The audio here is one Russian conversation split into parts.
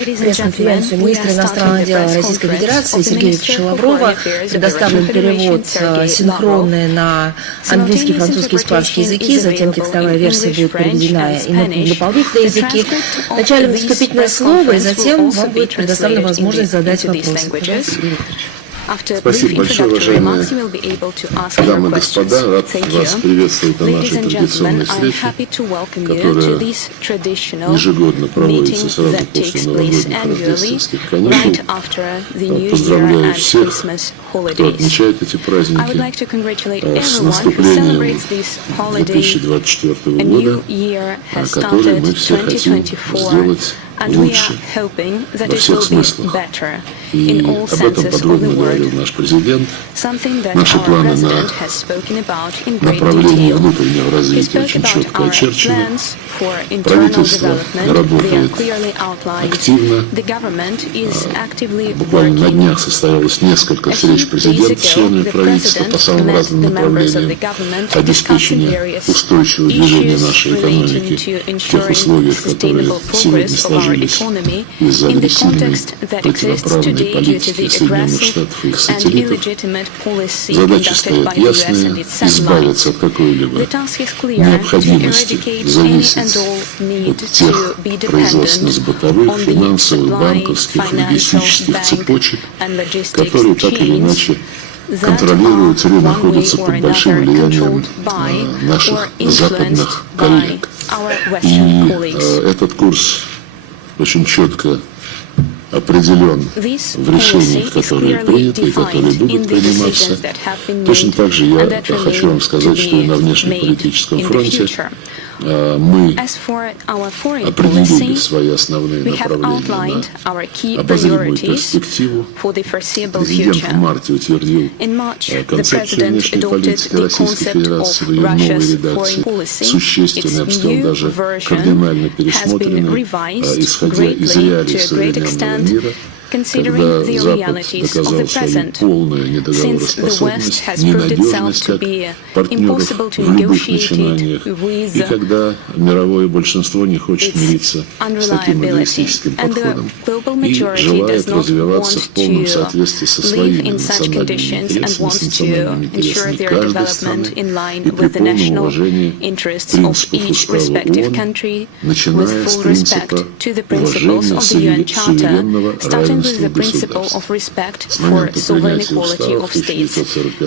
Пресс-конференцию министра иностранных дел Российской Федерации Сергея Лаврова предоставлен перевод синхронный на английский, французский, испанский языки, затем текстовая версия будет переведена и на дополнительные языки. Вначале вступительное слово, и затем вам будет предоставлена возможность задать вопросы. Спасибо большое, уважаемые дамы и господа. Рад вас приветствовать на нашей традиционной встрече, которая ежегодно проводится сразу после новогодних рождественских каникул. Поздравляю всех, кто отмечает эти праздники, с наступлением 2024 года, который мы все хотим сделать лучше во всех смыслах. И об этом подробно говорил наш президент. Наши планы на направление внутреннего развития очень четко очерчены. Правительство работает активно. Буквально на днях состоялось несколько встреч президента с членами правительства по самым разным направлениям обеспечения устойчивого движения нашей экономики в тех условиях, которые сегодня сложились из-за агрессивной противоправной политики Соединенных Штатов и их сателлитов. Задачи стоят ясные: избавиться от какой-либо необходимости зависеть от тех производственно-бытовых, финансовых, банковских, логистических цепочек, которые так или иначе контролируются или находятся под большим влиянием наших западных коллег. И этот курс очень четко определен в решениях, которые приняты и которые будут приниматься. Точно так же я хочу вам сказать, что и на внешнеполитическом фронте мы определили свои основные направления на обозримую перспективу. Президент в марте утвердил концепцию внешней политики Российской Федерации в ее новой редакции, существенно, я бы сказал, даже кардинально пересмотренной, исходя из реалий современного мира, когда Запад доказал свою полную недоговороспособность, ненадежность как партнеров в любых начинаниях, и когда мировое большинство не хочет мириться с таким эгоистическим подходом и желает развиваться в полном соответствии со своими национальными интересами, с национальными интересами каждой страны и при полном уважении принципов Устава ООН, начиная с принципа уважения суверенного равенства with the principle of respect for sovereignty of states.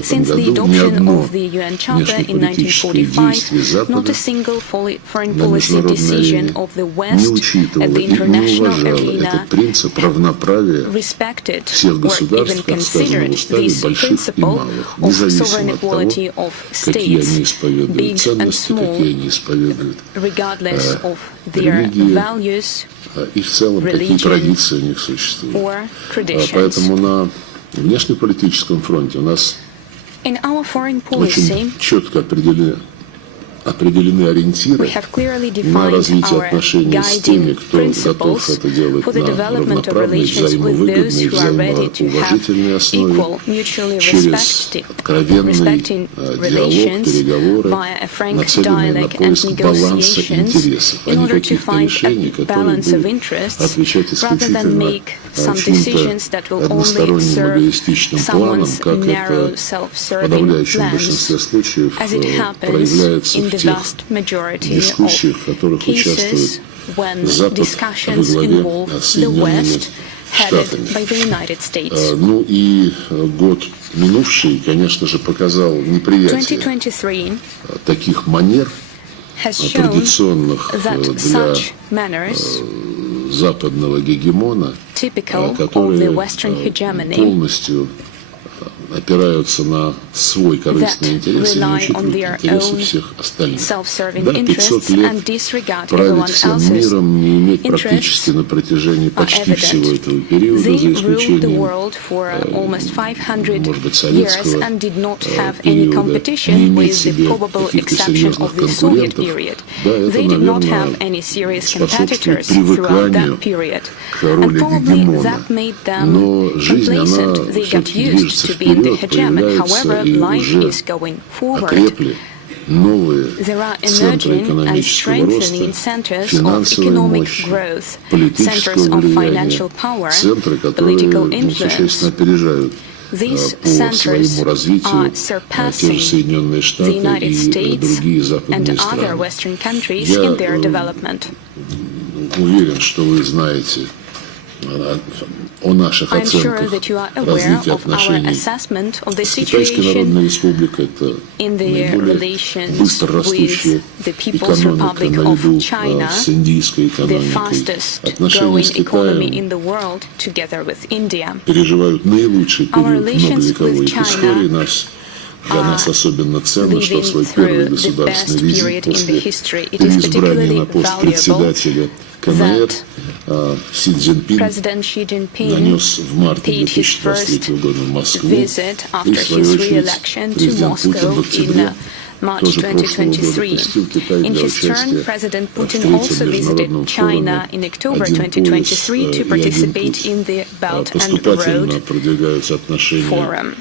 Since the adoption of the UN Charter in 1945, not a single foreign policy decision of the West at the international arena respected or even considered this principle of sovereign equality of states, big and small, regardless of their values, и в целом какие традиции у них существуют. Поэтому на внешнеполитическом фронте у нас очень четко определены ориентиры на развитие отношений с теми, кто готов это делать на равноправной, взаимовыгодной, взаимоуважительной основе, через откровенный диалог, переговоры, нацеленные на поиск баланса интересов, а не каких-то решений, которые будут отвечать исключительно чьим-то односторонним эгоистичным планам, как это в подавляющем большинстве случаев проявляется в тех дискуссиях, в которых участвует Запад во главе с Соединенными Штатами. Ну и год минувший, конечно же, показал неприятие таких манер, традиционных для западного гегемона, которые полностью опираются на свой корыстный интерес и не учитывают интересы всех остальных. Да, 500 лет править всем миром не иметь практически на протяжении почти всего этого периода, за исключением, может быть, советского периода, не иметь себе каких-то серьезных конкурентов. Да, это, наверное, способствует привыканию к роли гегемона. Но жизнь, она все-таки движется вперед, появляются и уже окрепли новые There are центры emerging and экономического strengthening роста, centers of финансовой economic мощи, growth, политического centers of влияния, financial power, центры, которые political существенно influence. опережают These по centers своему развитию are те surpassing же Соединенные the Штаты United и States другие and западные other страны. Western countries Я in their development. уверен, что вы знаете о наших I'm sure оценках that you are aware развития of our отношений assessment of the с Китайской situation Народной Республикой. Это in the наиболее relations быстро растущая with the People's экономика Republic наряду of China, с индийской the экономикой. fastest Отношения с growing economy Китаем in the world, together with India. переживают наилучший Our период relations многовековой with China истории. Для нас особенно ценно, что в свой Living первый through the государственный best визит period in the после history, it is переизбрания particularly на пост valuable председателя КНР Си Цзиньпин President Xi Jinping нанес в марте paid his 2023 года в Москву, visit и after в свою his очередь re-election to президент Путин в Moscow октябре in March тоже прошлого года 2023. посетил Китай In для his turn, участия President в Putin третьем also visited международном China форуме in October «Один пояс 2023 to и один participate путь». in the Belt and Поступательно Road продвигаются отношения Forum.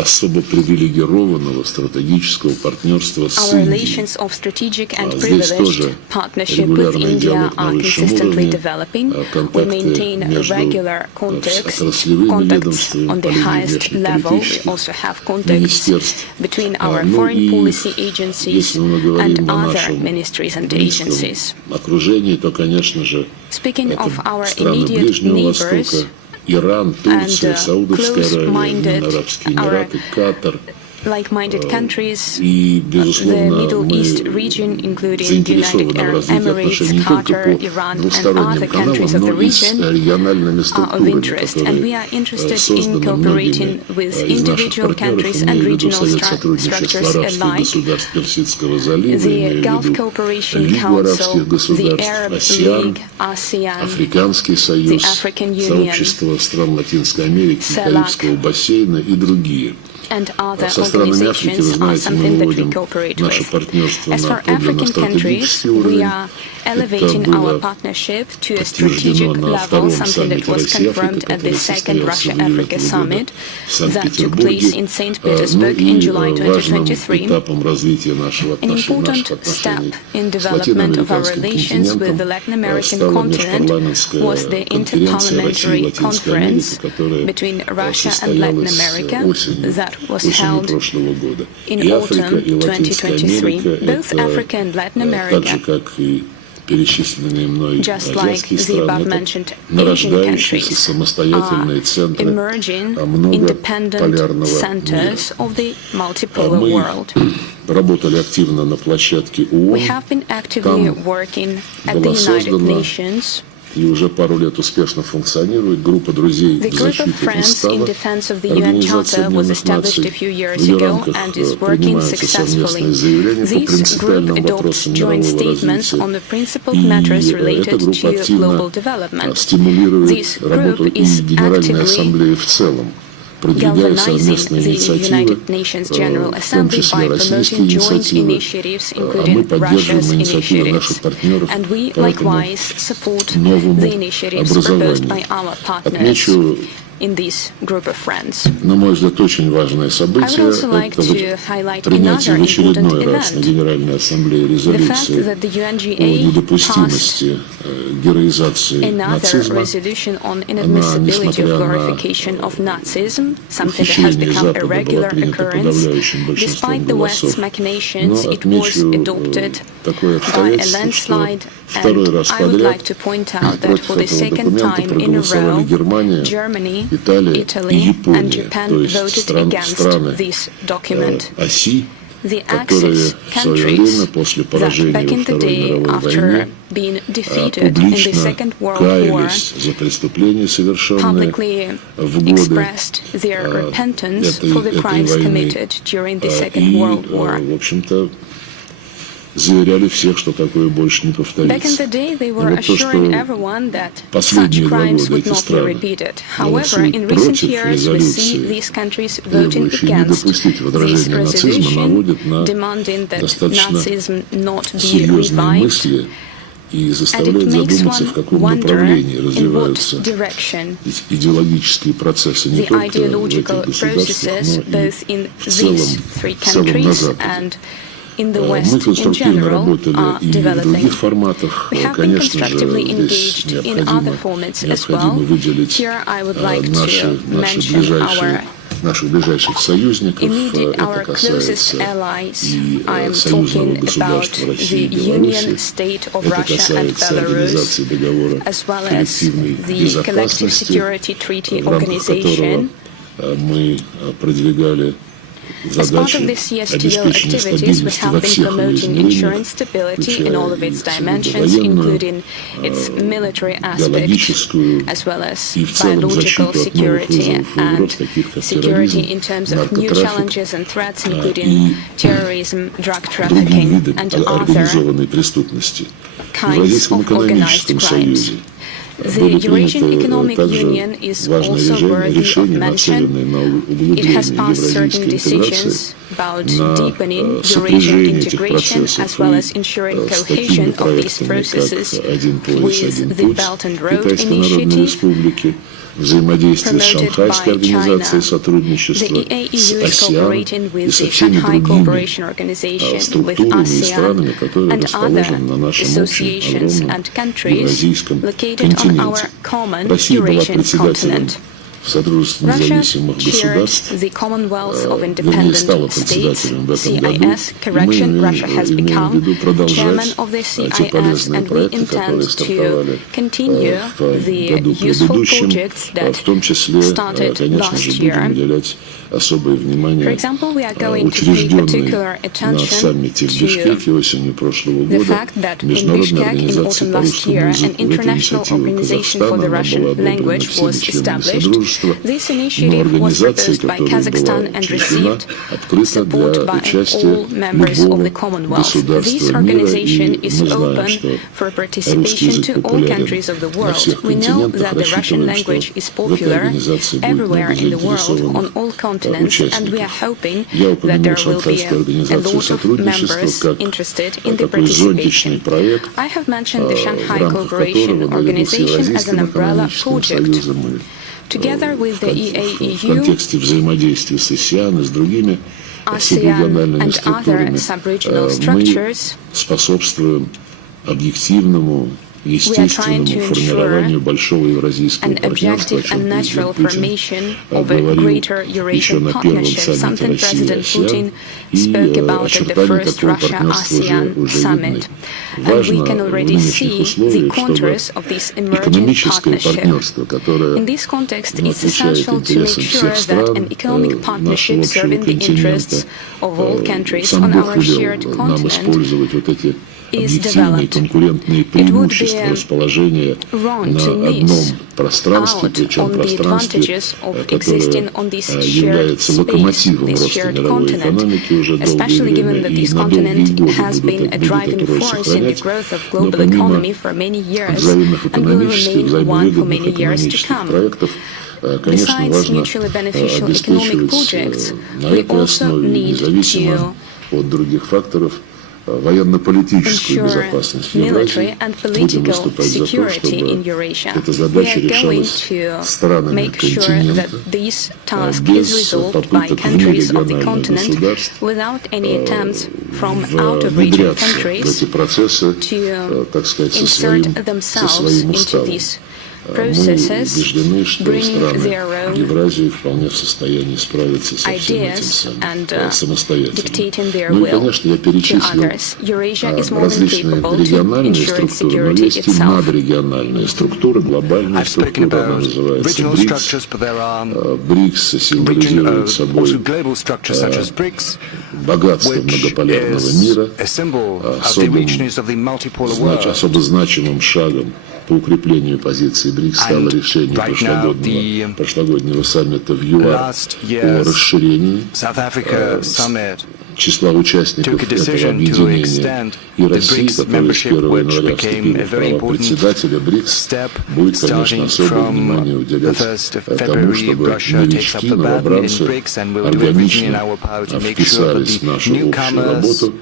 особо привилегированного стратегического партнерства с Our Индией. relations of strategic and Здесь тоже privileged partnership with регулярный India диалог на are высшем consistently уровне, developing. We контакты maintain между regular contacts отраслевыми ведомствами on по the линии highest level. We внешнеполитических also have contacts министерств. between our Ну foreign и policy agencies если мы говорим and о other нашем ministries and близком agencies. окружении, то, конечно же, Speaking это of our страны immediate Ближнего neighbors Востока, Иран, Турция, and Саудовская Аравия, close-minded Арабские Эмираты, Катар. like-minded countries, И, the безусловно, Middle мы East region, including заинтересованы United в Arab развитии Emirates, отношений не только Qatar, по Iran, and двусторонним other countries каналам, of the но и с region региональными are of структурами, interest. And we are interested in созданы cooperating многими with из наших individual партнеров, countries имею and в виду regional Совет сотрудничества structures арабских alike. государств Персидского залива, The имею в Gulf виду Cooperation Лигу Council, арабских the государств, Arab АСЕАН, League, ASEAN, Африканский the союз, African Union, сообщество стран Латинской Америки, CELAC, Карибского бассейна и другие. and other Со странами Африки, вы organizations are знаете, мы something that we выводим cooperate наше with. партнерство As на for подлинно African countries, стратегический we уровень. are Это elevating our было partnership to a подтверждено strategic на level, втором something that саммите was Россия-Африка, confirmed at the который second состоялся в июле Russia-Africa этого года summit в that took place Санкт-Петербурге. in St. Ну Petersburg in July и важным 2023. этапом развития наших An отношений, important наших step отношений in с development of our латиноамериканским relations with the континентом Latin American стала continent межпарламентская was the конференция России и interparliamentary Латинской Америки, conference которая between Russia and Latin состоялась America осенью that was осенью held прошлого года. in И Африка, autumn и Латинская 2023. Америка Both это Africa and Latin так же, America, как и перечисленные мной just like азиатские the страны, above-mentioned это Asian нарождающиеся countries, самостоятельные are центры emerging independent многополярного мира. centers of the multipolar Мы world. работали активно на площадке ООН. We have been actively Там working at the была United создана Nations. и уже пару лет успешно функционирует группа друзей The в group of защите friends in устава. defense of the UN Организация Charter was Объединенных established a Наций. few years В ее ago рамках and is working принимаются successfully. совместные заявления по This group принципиальным adopts вопросам joint мирового statements развития. on the principal И matters эта related группа to global активно development. стимулирует This работу group и is Генеральной actively Ассамблеи в целом. Продвигают galvanizing совместные the инициативы, United Nations General в том Assembly числе by российские promoting joint инициативы, initiatives, а мы including поддерживаем Russia's инициативы наших initiatives. партнеров And we по этому likewise support новому the initiatives proposed by образованию. our partners Отмечу, in this group of friends. на мой взгляд, очень важное I событие. would also like Это to highlight принятие another в important очередной раз на event. Генеральной Ассамблее The fact резолюции that the о UNGA passed недопустимости героизации another нацизма, resolution on inadmissibility несмотря of на glorification of Nazism, something that has ухищрение become a Запада, была regular принята occurrence. подавляющим большинством Despite the West's голосов. machinations, Но it was отмечу adopted такое by a обстоятельство, landslide, что второй and раз I would подряд like to point out that против for the этого second документа time in a проголосовали row, Германия, Germany, Италия и Italy, and Япония, Japan то есть voted against страны this document. оси, The которые Axis в свое время countries после that поражения back во in the Второй day мировой after войне being defeated in the публично Second World War каялись за преступления, совершенные publicly в годы expressed their repentance for the этой crimes войны. committed during the Second И, World War. в общем-то, заверяли всех, что такое больше не Back in повторится. the day, they Но were вот то, assuring что everyone that such последние 2 crimes года would эти not be страны repeated. However, голосуют in recent против years, we see резолюции, these countries voting требующей не against допустить this возрождения нацизма, resolution, наводит на demanding that достаточно Nazism not be серьезные revived. мысли и And заставляет it makes задуматься, в one каком wonder направлении in what развиваются direction идеологические процессы не the только в ideological этих государствах, processes, но и both in в целом these three на countries Западе. and in the Мы West in конструктивно general работали are и в developing. других форматах. We have been Конечно же, constructively здесь engaged in other formats as well. выделить Here I would like to наши mention наших ближайших союзников. immediate, Это our closest касается allies. и I am союзного talking about государства России и the Union Беларуси. state of Это Russia and касается Belarus, организации договора as well as коллективной the Collective безопасности, Security Treaty в рамках Organization. которого мы продвигали As part задачу of the CSTO обеспечения activities, we стабильности have во been всех promoting измерениях, ensuring stability in all of its dimensions, военную, including its military aspect, биологическую as well as и в целом biological защиту от новых security вызовов и угроз, and таких как security терроризм, in terms of new наркотрафик challenges and threats, и including terrorism, drug другие trafficking, виды and other организованной преступности. В kinds Евразийском of organized экономическом crimes. союзе The были Eurasian Economic приняты Union также is важные also worthy of решения, mention. нацеленные на It has углубление passed certain евразийской интеграции, decisions about на deepening Eurasian сопряжение этих integration, процессов as well и as ensuring с cohesion такими of these проектами, processes как «Один пояс, один with the путь» Belt and Road Китайской Народной Initiative, Республики, взаимодействие с promoted Шанхайской by организацией China. сотрудничества, The с EAEU is АСЕАН cooperating и with со the всеми Shanghai другими Cooperation Organization, with структурами и странами, ASEAN которые and расположены other на нашем общем associations огромном and countries евразийском located on our континенте. common Россия была Eurasian председателем continent. в содружестве Russia независимых chaired государств, the Commonwealth of вернее, стала Independent States, председателем в этом году, CIS, и мы correction, Russia has имеем в become виду chairman продолжать of the те CIS, полезные and we проекты, которые intend стартовали to continue в the году useful предыдущем, projects that в том числе, started конечно last же, year. будем уделять особое For внимание example, we are going to pay учрежденной particular на attention саммите в to Бишкеке осенью прошлого the года fact that in Международной Bishkek in организации autumn по last русскому year, an языку. Эта international инициатива organization for Казахстана, the она была Russian одобрена language всеми was членами established. Содружества, This но initiative was организация, proposed by которая была Kazakhstan and учреждена, received открыта support для by участия all members of любого the Commonwealth. This государства мира, organization и is мы знаем, open что for русский participation язык to all популярен countries of the на world. всех We know континентах, that the Russian рассчитываем, что language is в этой popular организации будет everywhere много in the world, заинтересованных on all continents, and we are участников. hoping Я that упомянул there will be Шанхайскую a организацию lot of сотрудничества members как interested in the такой зонтичный participation. проект, I have mentioned the в Shanghai рамках Cooperation которого наряду с Organization as an Евразийским umbrella экономическим project. союзом мы Together with the в EAEU, контексте взаимодействия с АСЕАН и с другими ASEAN субрегиональными and other структурами sub-regional мы structures, способствуем объективному, естественному формированию большого евразийского an партнерства, о objective чем and natural президент Путин formation of a говорил greater еще Eurasian на первом partnership, саммите something России и President Putin АСЕАН, spoke и about at the очертания first такого партнерства Russia-ASEAN уже видны. summit. And Важно we can в already нынешних see the условиях, чтобы contours of this emerging экономическое partnership. партнерство, которое In this context, it's отвечает essential to make интересам sure всех that стран an economic нашего partnership общего serving the interests континента, of all countries сам on Бог our shared велел нам continent использовать вот эти is объективные developed. конкурентные It would преимущества be расположения wrong на to одном miss пространстве, out причем on the пространстве, advantages of которое existing on this shared является space, локомотивом this роста shared мировой continent, экономики уже долгое especially given время, that и this на долгие continent годы has been a будет driving эту роль force in the сохранять. growth of Но global помимо economy for many years взаимных and will экономических, remain one for many взаимовыгодных years to экономических come. проектов, конечно, Besides важно mutually beneficial economic projects, обеспечивать на we этой also основе, need независимо от других факторов, военно-политическую ensure безопасность в military Евразии. and Будем political выступать за то, security in чтобы Eurasia. эта We задача are going решалась to странами make sure that континента, this task без is resolved by попыток countries of the внерегиональных continent государств without any attempts from out-of-region внедряться в countries эти процессы, to так сказать, со insert своим themselves into уставом. these Мы processes, убеждены, что bringing страны their own Евразии вполне в состоянии справиться со всем этим ideas and самостоятельно. dictating their Ну и, will конечно, я to перечислил others. Eurasia is more than различные capable to региональные ensure its структуры, но security есть и itself. надрегиональные структуры, глобальная I've spoken структура, она about называется regional БРИКС. structures, but there are БРИКС символизирует собой also global structures such as BRICS, богатство which многополярного is мира, a symbol of the richness of the multipolar world. особо значимым шагом по укреплению позиции БРИКС стало решение прошлогоднего саммита в ЮАР о расширении числа участников этого объединения. И Россия, которая с 1 января вступила в права председателя БРИКС, будет, конечно, особое внимание уделять тому, чтобы новички, новобранцы органично вписались в нашу общую работу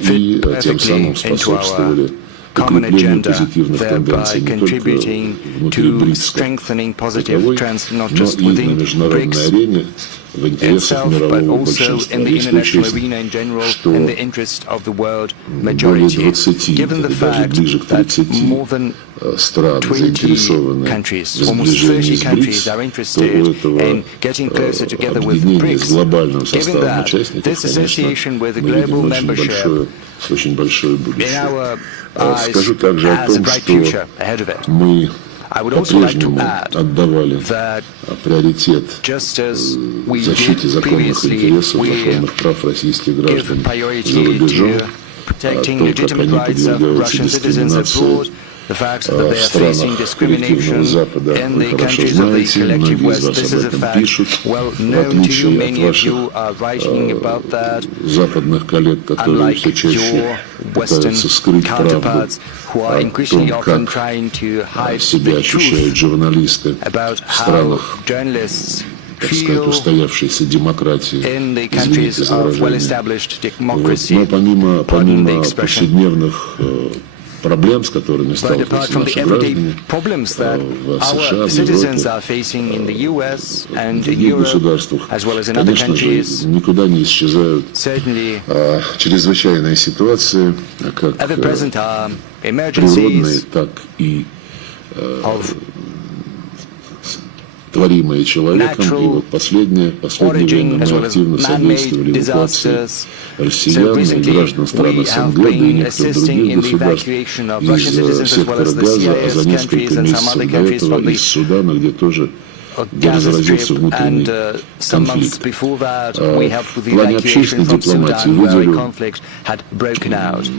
и тем самым способствовали common укреплению agenda, позитивных тенденций thereby не только contributing внутри to БРИКС strengthening таковой, positive trends not но just и на within международной BRICS арене в интересах itself, but мирового also большинства. in the Если international учесть, arena in general, что in the interest of the world более majority. 20, Given the или даже fact ближе к that 30 more than стран 20 заинтересованы countries, в almost сближении 30 с countries БРИКС, are то у interested этого in getting closer together with объединения с BRICS. глобальным Given составом that, участников, this association конечно, with the мы видим global membership очень большое in будущее. our eyes Скажу также о has a том, bright что future ahead of it. мы I would also like to по-прежнему add отдавали that приоритет just as we защите did законных previously, интересов, we законных прав российских give граждан за priority рубежом, to protecting то, как legitimate они rights of подвергаются Russian citizens дискриминации abroad, the fact that they в are facing странах discrimination коллективного Запада, in вы the хорошо countries of the знаете, collective многие из West. вас This об is a этом fact пишут, well в known to you. отличие от Many of you ваших are writing about that, западных коллег, которые все unlike чаще your Western пытаются скрыть правду counterparts who are о increasingly том, often как trying to hide себя the ощущают truth журналисты about в how странах, journalists так сказать, feel устоявшейся демократии, in the извините countries за of выражение. well-established Вот. democracy. Но помимо Pardon the expression. повседневных проблем, с которыми But apart сталкиваются from the наши everyday граждане problems that в США, our в citizens Европе, are facing in the US and в in других Europe, государствах, as well as in other конечно же, countries, никуда не исчезают certainly чрезвычайные ситуации, как at the present are природные, emergencies так и of творимые человеком. И natural вот последнее время origin мы as well as активно содействовали man-made эвакуации disasters. So россиян и recently граждан стран we have СНГ, да и been некоторых assisting других in the государств evacuation of Russian citizens из as well сектора as the Газа, а за CIS countries несколько and some other месяцев до countries этого from the из Судана, где тоже Gaza разразился Strip, внутренний and some months конфликт. before that we helped with the В плане evacuation общественной from дипломатии Sudan where a выделю conflict had broken out.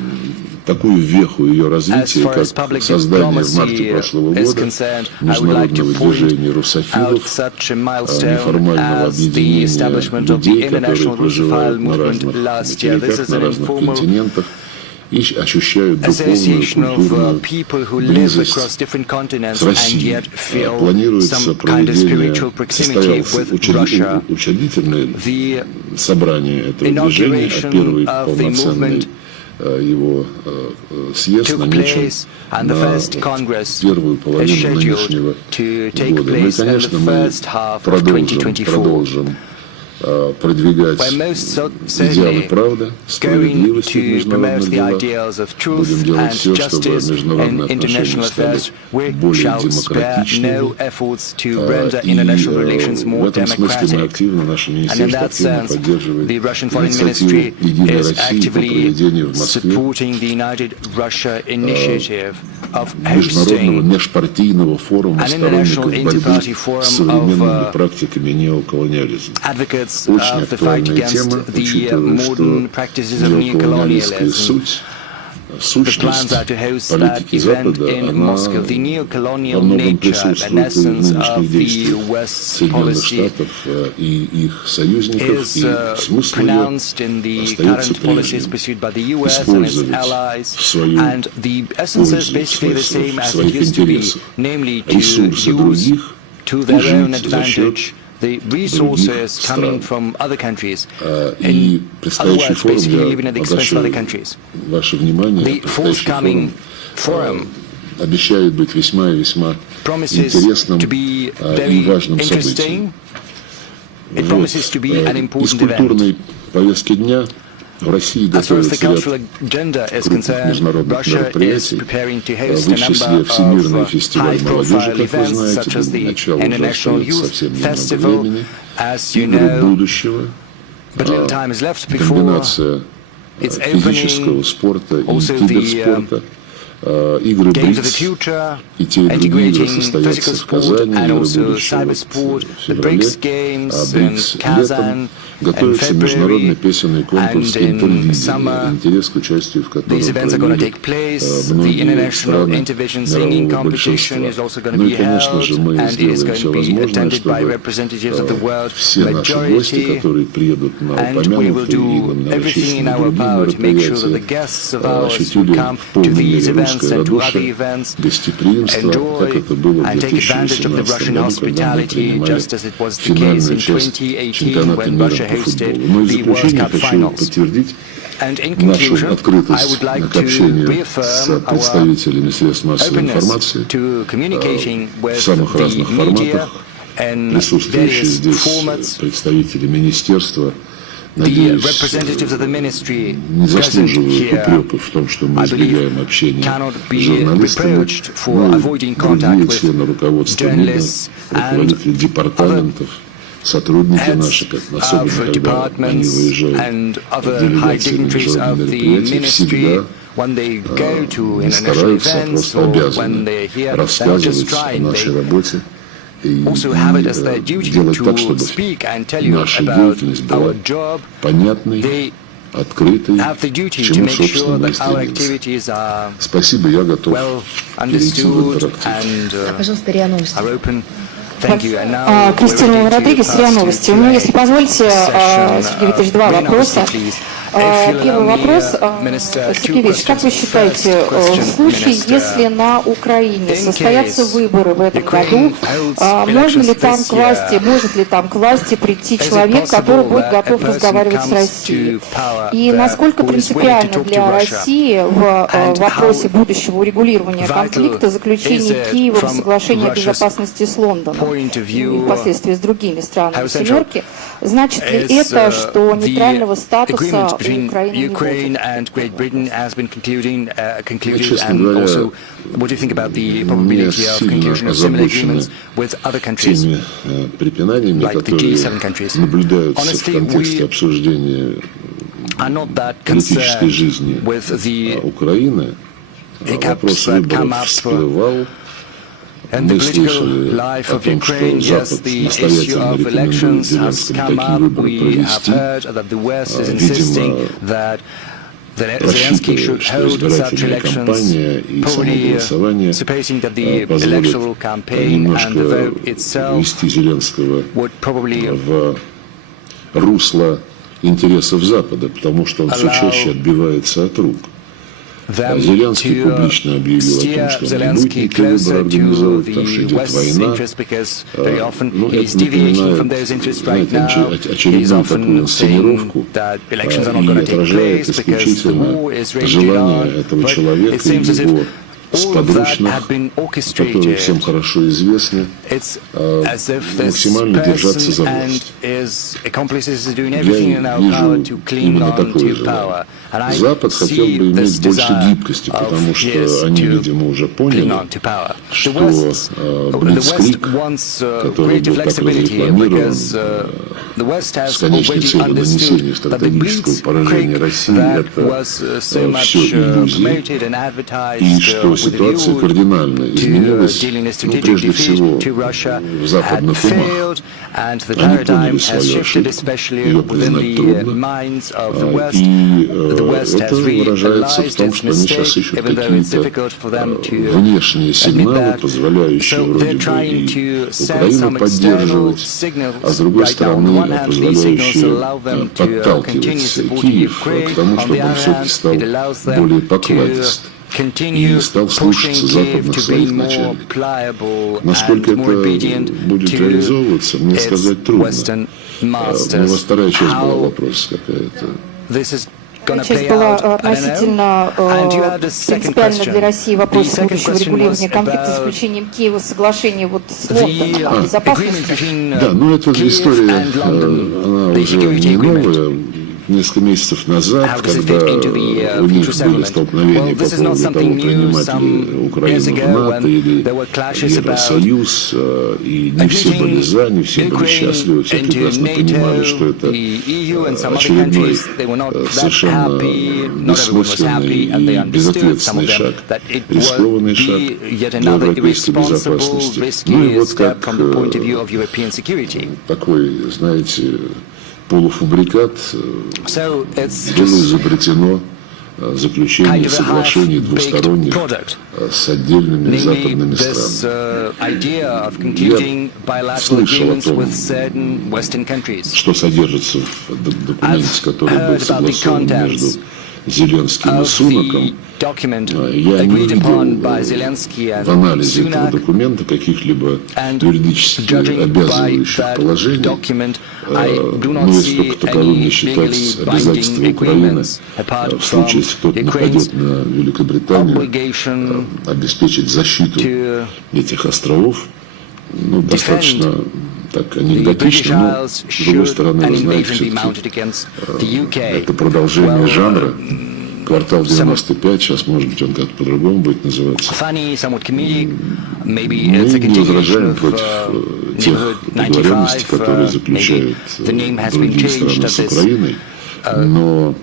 такую веху ее As развития, far as как public создание в марте diplomacy прошлого is года concerned, I would like to международного point движения out русофилов, such a milestone неформального as the объединения establishment of the людей, которые International проживают Russophile на Movement разных last year. This материках, is на an разных informal континентах и ощущают духовную, association of культурную people who live близость across different continents с and Россией. yet feel Планируется some kind of проведение, spiritual proximity состоялось with Russia. учредительное The собрание этого движения, а первый inauguration of the полноценный movement его съезд took намечен place and the на first Congress первую is половину нынешнего scheduled to take года. Ну и, place in the конечно, мы first half of 2024. продолжим продвигать We're most идеалы certainly правды, going справедливости в to promote международных the делах. ideals of truth Будем делать and все, чтобы justice международные in отношения international стали affairs. We более shall spare демократичными. no efforts to render И international relations в more этом смысле мы democratic. активно, наше And in министерство that активно sense, поддерживает the Russian Foreign инициативу Ministry «Единой is России» по actively проведению в Москве supporting the United Russia initiative of международного hosting межпартийного форума an international сторонников interparty борьбы forum с современными of практиками неоколониализма. advocates Очень of the fight актуальная against тема, the учитывая, что modern practices of неоколониалистская neocolonialism. The сущность plans are to host that политики event Запада, in она Moscow. The во neocolonial многом nature and присутствует и в essence нынешних of the действиях West's Соединенных policy Штатов и их союзников, is и смысл ее pronounced in the остается current policies прежним. pursued by the US and its Использовать allies, в свою and the essence is пользу, basically the в same as it своих used to be, интересах namely to ресурсы use других to и their own жить за счет advantage the resources других coming стран. from other countries, И in other предстоящий words, форум, basically living я at the expense of other обращаю countries. ваше внимание, The предстоящий forthcoming форум forum обещает быть весьма и весьма promises интересным to be и very важным событием. interesting. It promises to be an Из important event. культурной повестки дня в России As far as the готовится cultural ряд agenda is крупных concerned, международных Russia is мероприятий. preparing to В host a их числе number Всемирный of фестиваль молодежи, high-profile как вы events, знаете, such as до the начала уже International остается Youth совсем немного Festival. времени. As you Игры know, будущего, but little time is left before комбинация its физического opening, спорта и also киберспорта, игры Games of the БРИКС, Future, и те и другие игры integrating состоятся physical в sport Казани, and игры also будущего cybersport, в the феврале, BRICS Games а in БРИКС Kazan летом. in Готовится международный February, песенный конкурс and in «Интервидение», summer интерес к участию в котором these events are going to проявили take place. The многие International страны Intervision Singing мирового Competition большинства. is also going to Ну be и, конечно held, же, мы and it is сделаем going все to be возможное, attended by чтобы representatives of the world все наши гости, majority. которые приедут на And we will упомянутые и do на everything in многочисленные our другие power to make sure that the мероприятия, guests of ours who ощутили come в to полной these мере events русское and to other радушие, events гостеприимство, как enjoy это было в and take advantage of the 2018 Russian году, когда мы hospitality, принимали just as it was the case финальную in часть 2018 чемпионата when мира Russia по hosted футболу. Но в the World заключение Cup хочу finals. подтвердить, нашу открытость к общению с представителями средств массовой информации в самых разных форматах, присутствующие здесь представители министерства, надеюсь, не заслуживают упреков в том, что мы избегаем общения с журналистами, но и другие члены руководства МИДа, руководители департаментов, сотрудники наши, особенно когда они выезжают в делегации на международные мероприятия, всегда не стараются, а просто обязаны рассказывать о нашей работе и делать так, чтобы наша деятельность была понятной, открытой, к чему, собственно, мы стремимся. Спасибо, я готов перейти в интерактив. Пожалуйста, РИА Новости. Кристина Родригес, РИА Новости. У меня, если позволите, Сергей Викторович, два вопроса. Первый вопрос. Сергей Викторович, как вы считаете, в случае, если на Украине состоятся выборы в этом году, может ли там к власти прийти человек, который будет готов разговаривать с Россией? И насколько принципиально для России в вопросе будущего урегулирования конфликта заключение Киевом соглашения о безопасности с Лондоном и впоследствии с другими странами «семерки»? Значит ли это, что нейтрального статуса Ukraine and Great Britain has been concluded, and also what do you think about the probability of conclusion of similar agreements with other countries, like the G7 countries? Honestly, we are not that concerned with the hiccups that come up and the political life of Ukraine. Yes, the issue of elections has come up. We have heard that the West is insisting that Zelensky should hold such elections, probably supposing that the electoral campaign and the vote itself would probably русло интересов Запада, потому что он все чаще отбивается от рук. Зеленский публично объявил о том, что он не будет никакие выборы организовывать, потому что идет война. Ну, это напоминает, знаете, очередную такую инсценировку и отражает исключительно желание этого человека и его сподручных, которые всем хорошо известны, максимально держаться за власть. Я вижу именно такое желание. Запад хотел бы иметь больше гибкости, потому что они, видимо, уже поняли, что блицкриг, который был так разрекламирован, с конечной целью нанесения стратегического поражения России, это все иллюзии, и что ситуация кардинально изменилась, ну, прежде всего, в западных умах. Они поняли свою ошибку, ее признать трудно, и это выражается в том, что они сейчас ищут какие-то внешние сигналы, позволяющие вроде бы и Украину поддерживать, а с другой стороны, позволяющие подталкивать Киев к тому, чтобы он все-таки стал более покладист и стал слушаться западных своих начальников. Насколько это будет реализовываться, мне сказать трудно. У вас вторая часть была вопрос какая-то. Часть была относительно принципиально для России вопроса будущего регулирования конфликта с исключением Киева соглашения вот с Лондоном о безопасности. Да, но эта история, она уже не новая. Несколько месяцев назад, когда у них были столкновения по поводу того, принимать ли Украину в НАТО или Евросоюз, и не все были за, не все были счастливы, все прекрасно понимали, что это очередной совершенно бессмысленный и безответственный шаг, рискованный шаг для европейской безопасности. Ну и вот как такой, знаете, полуфабрикат было изобретено заключение соглашений двусторонних с отдельными западными странами. Я слышал о том, что содержится в документе, который был согласован между Зеленским и Сунаком, я не видел в анализе этого документа каких-либо юридически обязывающих положений, но если только таковым не считать обязательства Украины в случае, если кто-то нападет на Великобританию, обеспечить защиту этих островов, ну, достаточно так анекдотично, но, с другой стороны, вы знаете, все-таки это продолжение жанра. Квартал 95, сейчас, может быть, он как-то по-другому будет называться. Мы не возражаем против тех договоренностей, которые заключают другие страны с Украиной, но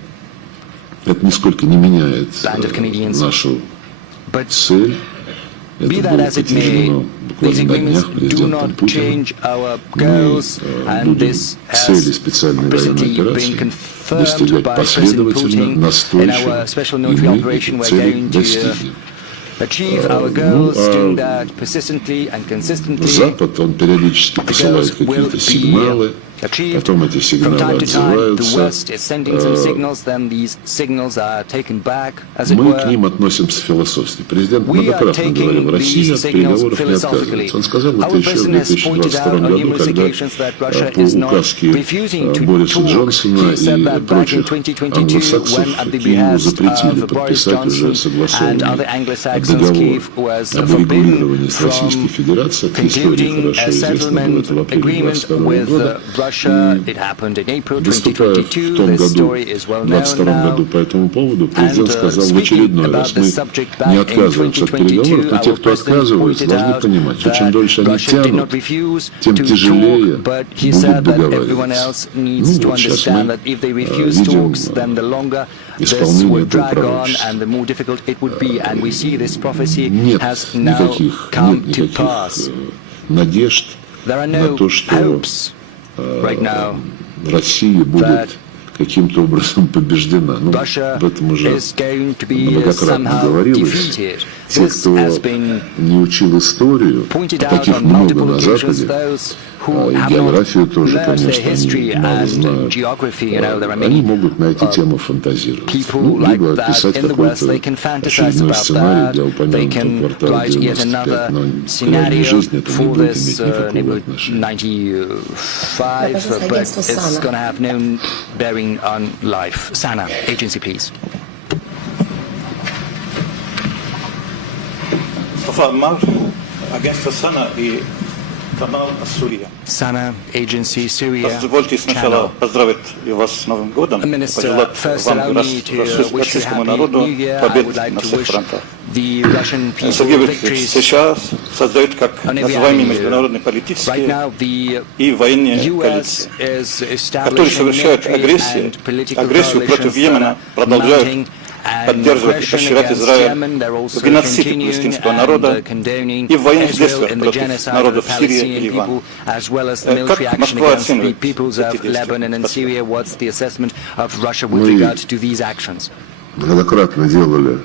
это нисколько не меняет нашу цель. Это было подтверждено буквально на днях президентом Путиным. Мы будем цели специальной военной операции достигать последовательно, настойчиво, и мы эти цели достигнем. Запад, он периодически посылает какие-то сигналы, потом эти сигналы отзываются. Мы к ним относимся философски. Президент многократно говорил, Россия от переговоров не отказывается. Он сказал это еще в 2022 году, когда по указке Бориса Джонсона и прочих англосаксов Киеву запретили подписать уже согласованный договор об урегулировании с Российской Федерацией. Эта история хорошо известна, было это в апреле 2022 года. Выступая в том году, в 2022 году по этому поводу, президент сказал в очередной раз, мы не отказываемся от переговоров, но те, кто отказывается, должны понимать, что чем дольше они тянут, тем тяжелее будут договариваться. Ну вот сейчас мы видим исполнение этого пророчества. Нет никаких надежд на то, что Россия будет каким-то образом побеждена. Ну, об этом уже многократно говорилось. Те, кто не учил историю, а таких много на Западе, и географию тоже, конечно, они мало знают, они могут на эти темы фантазировать. Ну, либо описать какой-то очередной сценарий для упомянутого квартала 95, но к реальной жизни это не будет иметь никакого отношения. Агентство САНА и канал Сурия. Sana Agency Syria. Позвольте сначала поздравить вас с Новым годом, пожелать вам российскому народу побед на всех фронтах. Сергей Викторович, сейчас создают как называемые международные политические и военные коалиции, которые совершают агрессию против Йемена, продолжают поддерживать и поощрять Израиль в геноциде палестинского народа и в военных действиях против народов Сирии и Ливана. Как Москва оценивает эти действия? Мы многократно делали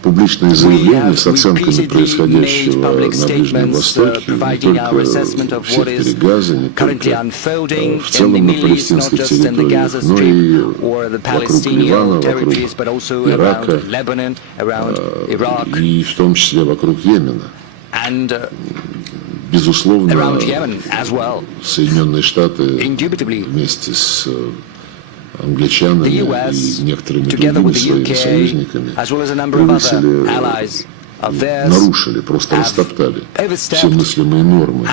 публичные заявления с оценками происходящего на Ближнем Востоке, не только в секторе Газа, не только в целом на палестинских территориях, но и вокруг Ливана, вокруг Ирака, и в том числе вокруг Йемена. Безусловно, Соединенные Штаты вместе с англичанами и некоторыми другими своими союзниками нарушили, просто растоптали все мыслимые нормы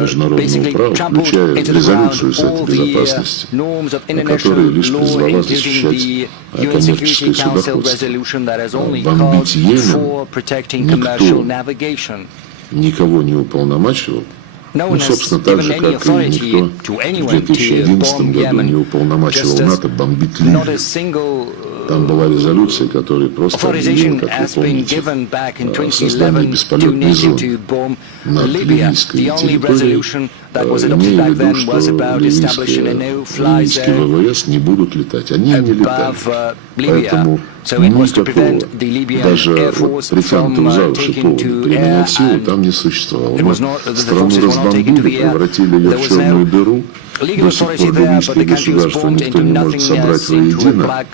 международного права, включая резолюцию Совета Безопасности, которая лишь призвала защищать коммерческое судоходство. Бомбить Йемен никого не уполномачивал. Ну, собственно, так же, как и никто в 2011 году не уполномачивал НАТО бомбить Ливию. Там была резолюция, которая просто объявила, как вы помните, создание бесполетной зоны над ливийской территорией, имея в виду, что ливийские ВВС не будут летать. Они не летали. Поэтому никакого, даже вот притянутого за уши повода применять силу там не существовало. Мы страну разбомбили, превратили ее в черную дыру. До сих пор ливийское государство никто не может собрать воедино.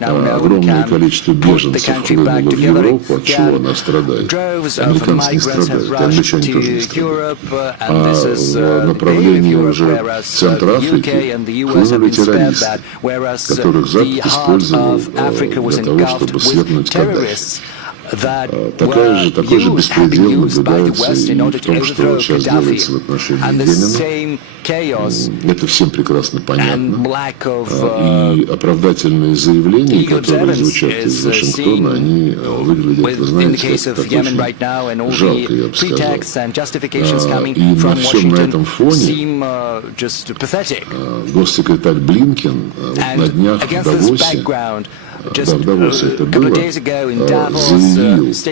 Огромное количество беженцев хлынуло в Европу, от чего она страдает. Американцы не страдают, и англичане тоже не страдают. А в направлении уже центра Африки хлынули террористы, которых Запад использовал для того, чтобы свергнуть Каддафи. Такой же беспредел наблюдается и в том, что сейчас делается в отношении Йемена. Это всем прекрасно понятно. И оправдательные заявления, которые звучат из Вашингтона, они выглядят, вы знаете, как очень жалко, я бы сказал. И на всем на этом фоне госсекретарь Блинкен на днях в Давосе, в Давосе это было, заявил, что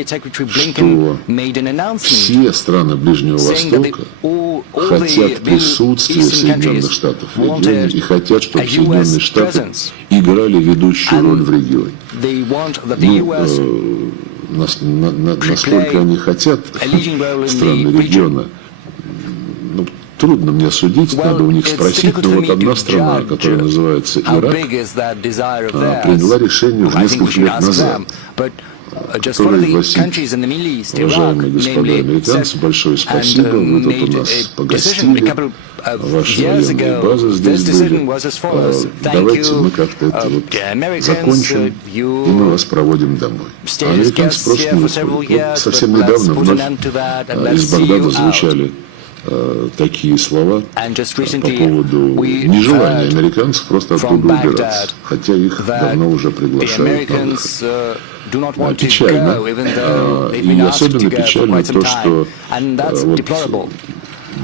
все страны Ближнего Востока хотят присутствия Соединенных Штатов в регионе и хотят, чтобы Соединенные Штаты играли ведущую роль в регионе. Насколько они хотят страны региона, трудно мне судить, надо у них спросить, но вот одна страна, которая называется Ирак, приняла решение уже несколько лет назад, которая гласит: уважаемые господа американцы, большое спасибо, вы тут у нас погостили, ваши военные базы здесь были, давайте мы как-то это вот закончим, и мы вас проводим домой. А американцы просто не выходят. Вот совсем недавно вновь из Багдада звучали такие слова по поводу нежелания американцев просто оттуда убираться, хотя их давно уже приглашают на выход. Печально. И особенно печально то, что вот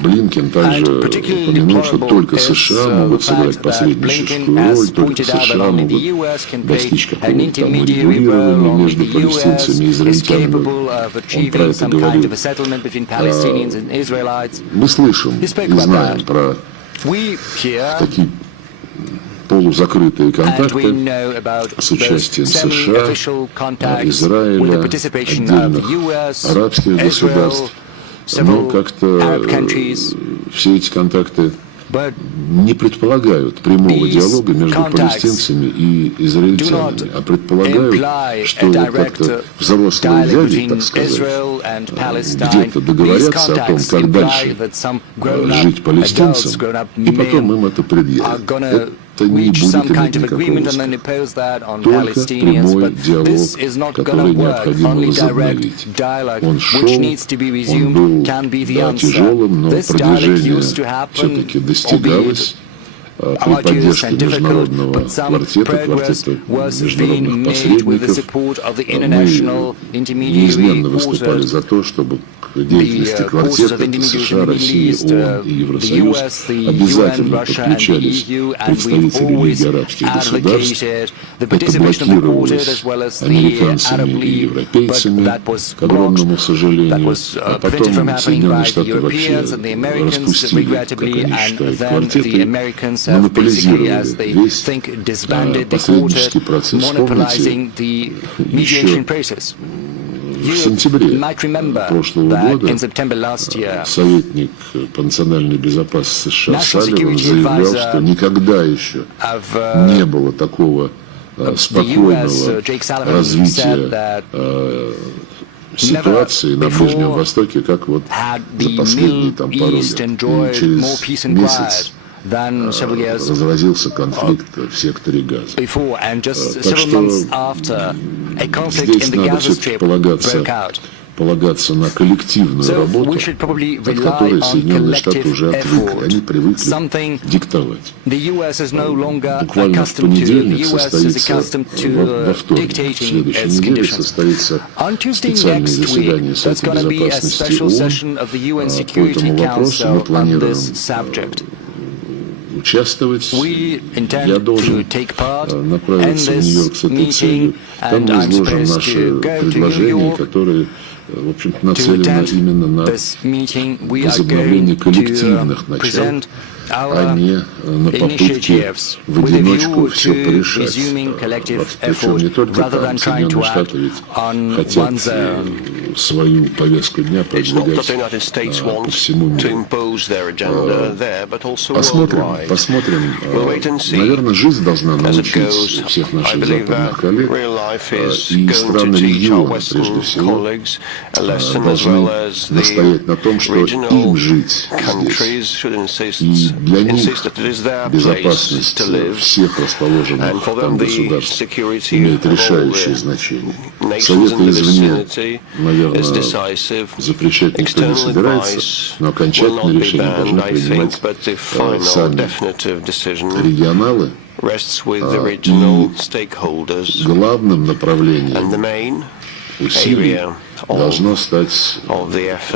Блинкен также упомянул, что только США могут сыграть посредническую роль, только США могут достичь какого-то там урегулирования между палестинцами и израильтянами. Он про это говорил. Мы слышим и знаем про такие полузакрытые контакты с участием США, Израиля, отдельных арабских государств. Но как-то все эти контакты не предполагают прямого диалога между палестинцами и израильтянами, а предполагают, что как-то взрослые дяди, так сказать, где-то договорятся о том, как дальше жить палестинцам, и потом им это предъявят. Это не будет иметь никакого успеха. Только прямой диалог, который необходимо возобновить. Он шел, он был, да, тяжелым, но продвижение все-таки достигалось при поддержке международного квартета международных посредников. Мы неизменно выступали за то, чтобы к деятельности квартета, это США, Россия, ООН и Евросоюз, обязательно подключались представители Лиги арабских государств. Это блокировалось американцами и европейцами, к огромному сожалению. А потом Соединенные Штаты вообще распустили, как они считают, квартет и монополизировали весь посреднический процесс. Вспомните, еще в сентябре прошлого года советник по национальной безопасности США Салливан заявлял, что никогда еще не было такого спокойного развития ситуации на Ближнем Востоке, как вот за последние там пару лет. И через месяц разразился конфликт в секторе Газа. Так что здесь надо все-таки полагаться на коллективную работу, от которой Соединенные Штаты уже отвыкли. Они привыкли диктовать. Буквально в понедельник состоится, во вторник, в следующей неделе состоится специальное заседание Совета Безопасности ООН. По этому вопросу мы планируем участвовать. Я должен направиться в Нью-Йорк с этой целью. Там мы изложим наши предложения, которые в общем-то, нацелена именно на возобновление коллективных начал, а не на попытки в одиночку все порешать. Причем не только там Соединенные Штаты ведь хотят свою повестку дня продвигать по всему миру. Посмотрим. Наверное, жизнь должна научить всех наших западных коллег и страны региона, прежде всего, должны настоять на том, что им жить здесь. И для них безопасность всех расположенных там государств имеет решающее значение. Советы извне, наверное, запрещать никто не собирается, но окончательное решение должны принимать сами регионалы. И главным направлением усилий должно стать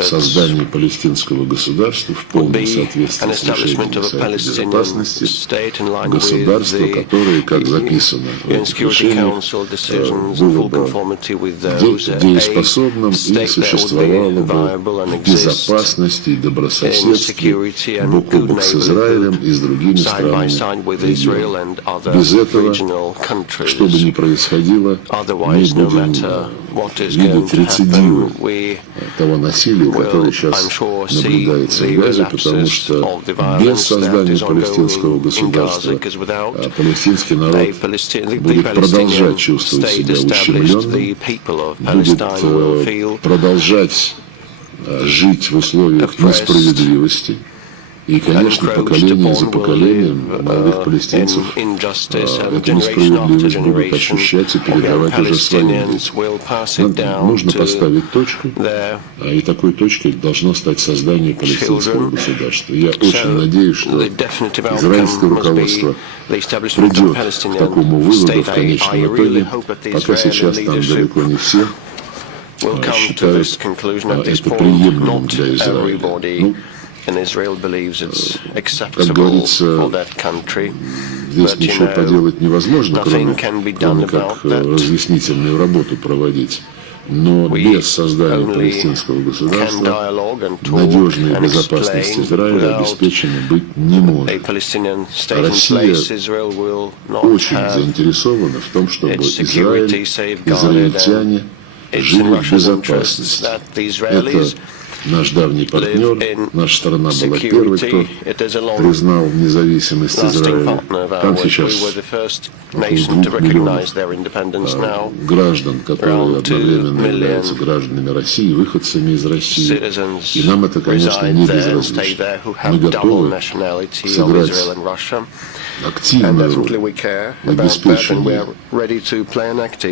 создание палестинского государства в полном соответствии с решениями Совета Безопасности, государство, которое, как записано в этих решениях, было бы дееспособным и существовало бы в безопасности и добрососедстве бок о бок с Израилем и с другими странами региона. Без этого, что бы ни происходило, мы будем видеть рецидивы того насилия, которое сейчас наблюдается в Газе, потому что без создания палестинского государства палестинский народ будет продолжать чувствовать себя ущемленным, будет продолжать жить в условиях несправедливости. И, конечно, поколение за поколением молодых палестинцев эту несправедливость будут ощущать и передавать уже своим детям. Нужно поставить точку, и такой точкой должно стать создание палестинского государства. Я очень надеюсь, что израильское руководство придет к такому выводу в конечном итоге, пока сейчас там далеко не все считают это приемлемым для Израиля. Как говорится, здесь ничего поделать невозможно, кроме как разъяснительную работу проводить. Но без создания палестинского государства надежной безопасности Израиля обеспечено быть не может. Россия очень заинтересована в том, чтобы Израиль, израильтяне жили в безопасности. Это наш давний партнер, наша страна была первой, кто признал независимость Израиля. Там сейчас около 2 миллионов граждан, которые одновременно являются гражданами России, выходцами из России. И нам это, конечно, не безразлично. Мы готовы сыграть активную роль в обеспечении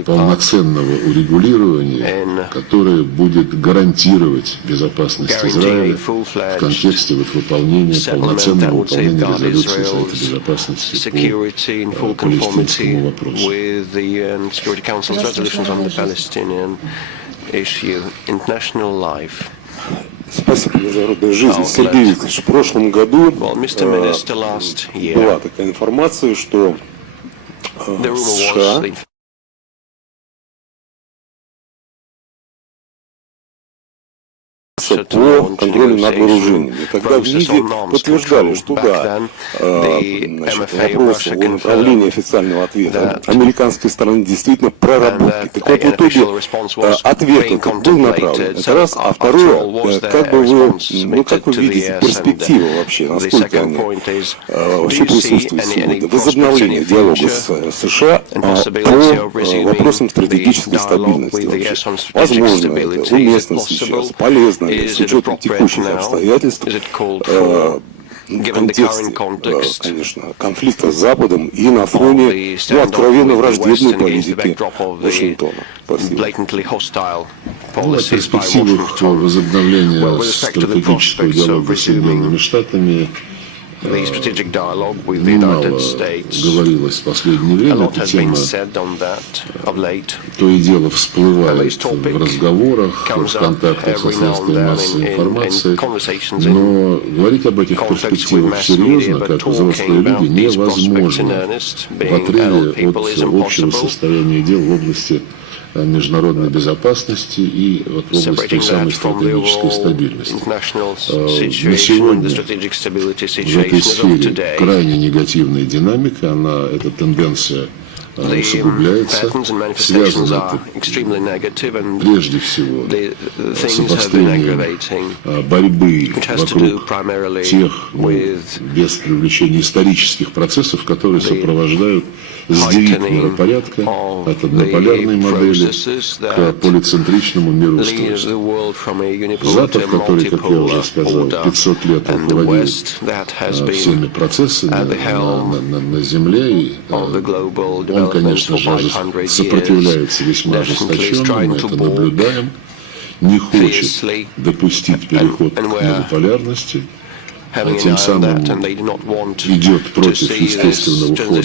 полноценного урегулирования, которое будет гарантировать безопасность Израиля в контексте выполнения, полноценного выполнения резолюции Совета Безопасности по палестинскому вопросу. Спасибо, международная жизнь. Сергей Викторович, в прошлом году была такая информация, что США по контролю над вооружениями. Тогда в МИДе подтверждали, что да, вопрос о направлении официального ответа американской стороны действительно проработки. Так вот, в итоге ответ этот был направлен. Это раз. А второе, как бы вы, как вы видите перспективы вообще, насколько они вообще присутствуют сегодня, возобновление диалога с США по вопросам стратегической стабильности вообще. Возможно это, уместно сейчас, полезно с учетом текущих обстоятельств в контексте, конечно, конфликта с Западом и на фоне откровенно враждебной политики Вашингтона. Спасибо. В перспективах возобновления стратегического диалога с Соединенными Штатами немало говорилось в последнее время. Эта тема то и дело всплывает в разговорах, в контактах со средствами массовой информации. Но говорить об этих перспективах серьезно, как взрослые люди, невозможно в отрыве от общего состояния дел в области международной безопасности и вот в области самой стратегической стабильности. На сегодня в этой сфере крайне негативная динамика, эта тенденция усугубляется, связано это прежде всего с обострением борьбы вокруг тех, без привлечения исторических процессов, которые сопровождают сдвиг миропорядка от однополярной модели к полицентричному мироустройству. Запад, который, как я уже сказал, 500 лет руководил всеми процессами на Земле, и он, конечно же, сопротивляется весьма ожесточенно, мы это наблюдаем, не хочет допустить переход к многополярности, тем самым идет против естественного хода,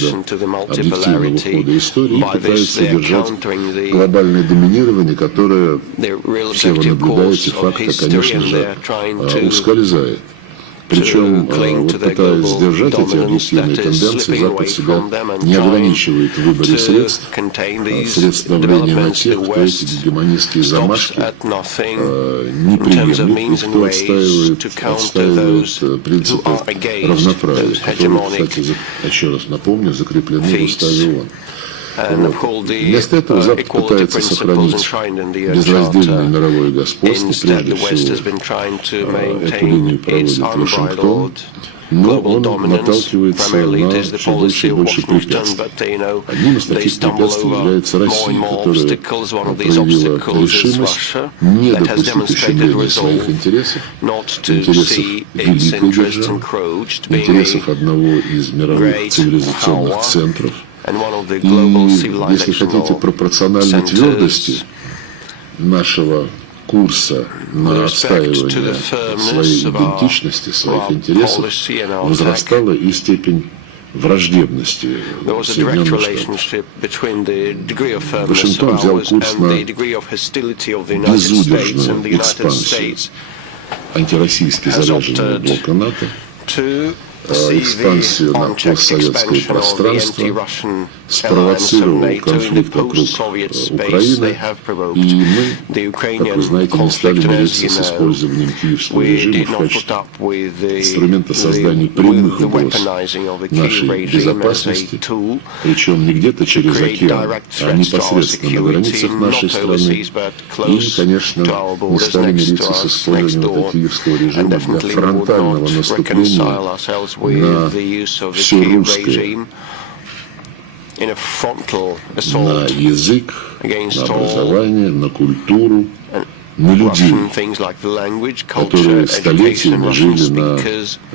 объективного хода истории и пытается держать глобальное доминирование, которое, все вы наблюдаете, факта, конечно же, ускользает. Причем, вот пытаясь сдержать эти объективные тенденции, Запад себя не ограничивает в выборе средств давления на тех, кто эти гегемонистские замашки не приемлет, и кто отстаивает принципы равноправия, которые, кстати, еще раз напомню, закреплены в Уставе ООН. Вот. Вместо этого Запад пытается сохранить безраздельное мировое господство, прежде всего эту линию проводит Вашингтон, но он наталкивается на все больше и больше препятствий. Одним из таких препятствий является Россия, которая проявила решимость не допустить ущемления своих интересов великой державы, интересов одного из мировых цивилизационных центров. И, если хотите, пропорционально твердости нашего курса на отстаивание своей идентичности, своих интересов, возрастала и степень враждебности Соединенных Штатов. Вашингтон взял курс на безудержную экспансию антироссийски заряженного блока НАТО, экспансию на постсоветское пространство, спровоцировал конфликт вокруг Украины, и мы, как вы знаете, не стали мириться с использованием киевского режима в качестве инструмента создания прямых угроз нашей безопасности, причем не где-то через океан, а непосредственно на границах нашей страны. И, конечно, не стали мириться с использованием этого киевского режима для фронтального наступления на все русское, на язык, на образование, на культуру, на людей, которые столетиями жили на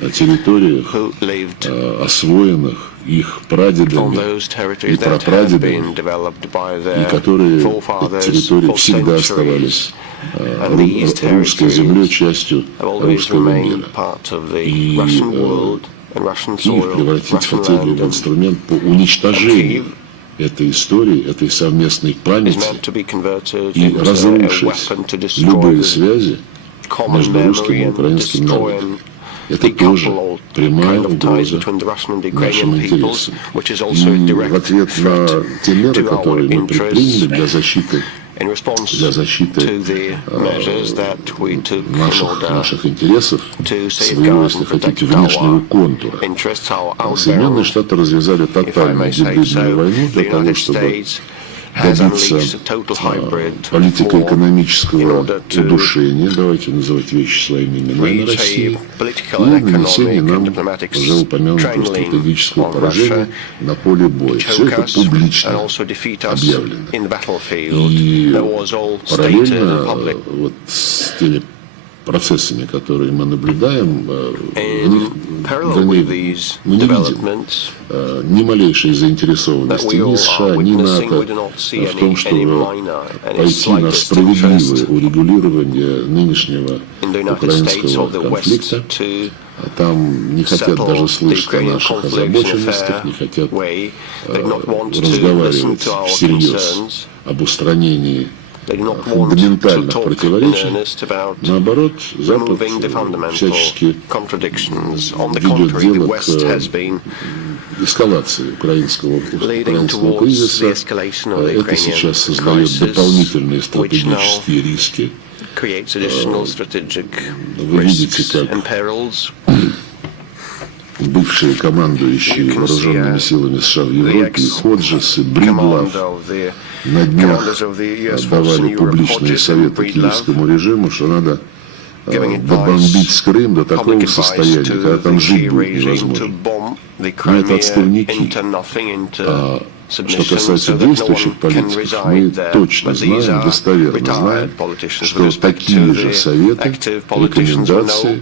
территориях, освоенных их прадедами и прапрадедами, и которые эти территории всегда оставались русской землей, частью русского мира. И Киев превратить хотели в инструмент по уничтожению этой истории, этой совместной памяти и разрушить любые связи между русским и украинским народом. Это тоже прямая угроза нашим интересам. И в ответ на те меры, которые мы предприняли для защиты наших интересов, своего, если хотите, внешнего контура, Соединенные Штаты развязали тотальную гибридную войну для того, чтобы добиться политико-экономического удушения, давайте называть вещи своими именами, России, и нанесения нам уже упомянутого стратегического поражения на поле боя. Все это публично объявлено. И параллельно вот с теми процессами, которые мы наблюдаем, мы не видим ни малейшей заинтересованности ни США, ни НАТО в том, чтобы пойти на справедливое урегулирование нынешнего украинского конфликта. Там не хотят даже слышать о наших озабоченностях, не хотят разговаривать всерьез об устранении фундаментальных противоречий. Наоборот, Запад всячески ведет дело к эскалации украинского кризиса. Это сейчас создает дополнительные стратегические риски. Вы видите, как бывшие командующие вооруженными силами США в Европе, и Ходжес, и Бридлав на днях давали публичные советы киевскому режиму, что надо добомбить Крым до такого состояния, когда там жить будет невозможно. Но это отставники. А что касается действующих политиков, мы точно знаем, достоверно знаем, что такие же советы, рекомендации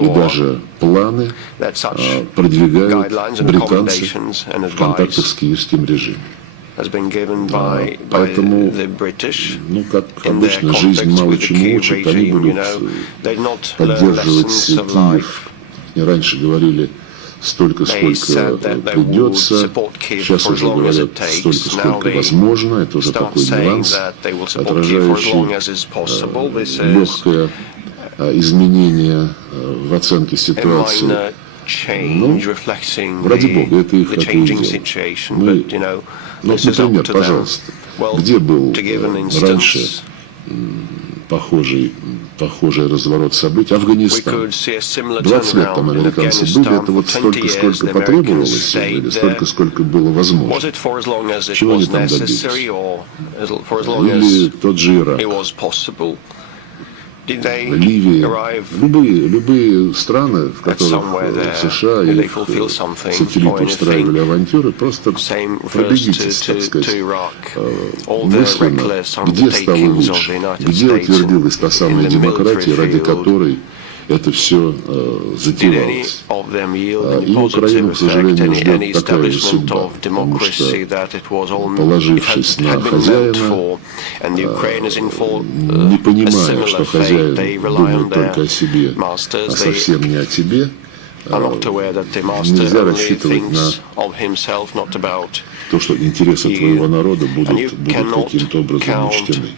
и даже планы продвигают британцы в контактах с киевским режимом. Поэтому, ну, как обычно, жизнь мало чему учит, они будут поддерживать Киев. И раньше говорили столько, сколько придется, сейчас уже говорят столько, сколько возможно. Это уже такой нюанс, отражающий легкое изменение в оценке ситуации. Ну, ради бога, это их такое дело. Ну, например, пожалуйста, где был раньше похожий разворот событий? Афганистан. 20 лет там американцы были, это вот столько, сколько потребовалось, или столько, сколько было возможно. Чего они там добились? Или тот же Ирак. Ливия, любые страны, в которых США и их сателлиты устраивали авантюры, просто пробегитесь, так сказать, мысленно, где стало лучше, где утвердилась та самая демократия, ради которой это все затевалось. И Украину, к сожалению, ждет такая же судьба, потому что, положившись на хозяина, не понимая, что хозяин думает только о себе, а совсем не о тебе, нельзя рассчитывать на то, что интересы твоего народа будут каким-то образом учтены.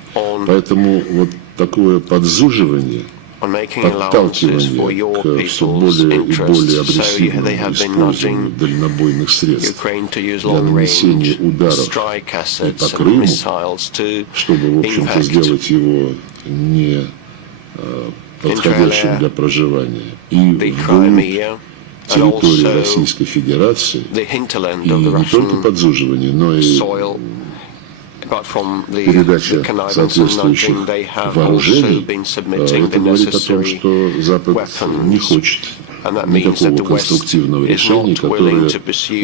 Поэтому вот такое подзуживание, подталкивание к все более и более агрессивному использованию дальнобойных средств для нанесения ударов и по Крыму, чтобы, в общем-то, сделать его не подходящим для проживания, и вглубь территории Российской Федерации, и не только подзуживание, но и передача соответствующих вооружений, это говорит о том, что Запад не хочет никакого конструктивного решения, которое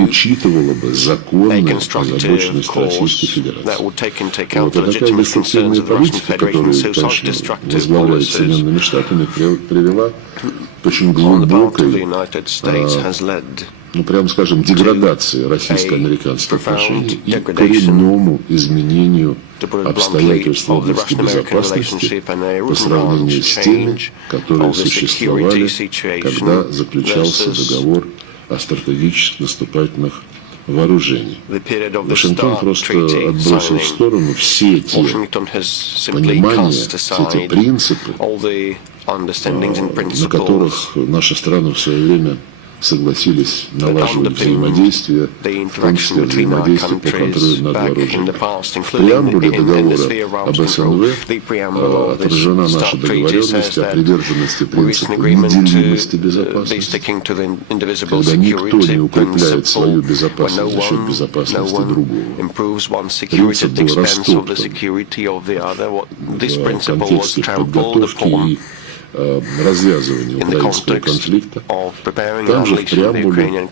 учитывало бы законную озабоченность Российской Федерации. Вот, а такая деструктивная политика, которую, конечно, возглавляет Соединенными Штатами, привела к очень глубокой, ну, прямо скажем, деградации российско-американских отношений и коренному изменению обстоятельств в области безопасности по сравнению с теми, которые существовали, когда заключался договор о стратегических наступательных вооружений. Вашингтон просто отбросил в сторону все те понимания, все те принципы, на которых наша страна в свое время согласились налаживать взаимодействие, в том числе взаимодействие по контролю над вооружением. В преамбуле договора об СНВ отражена наша договоренность о приверженности принципу неделимости безопасности, когда никто не укрепляет свою безопасность за счет безопасности другого. Принцип был растоптан в контексте подготовки и развязывания украинского конфликта. Там же в преамбуле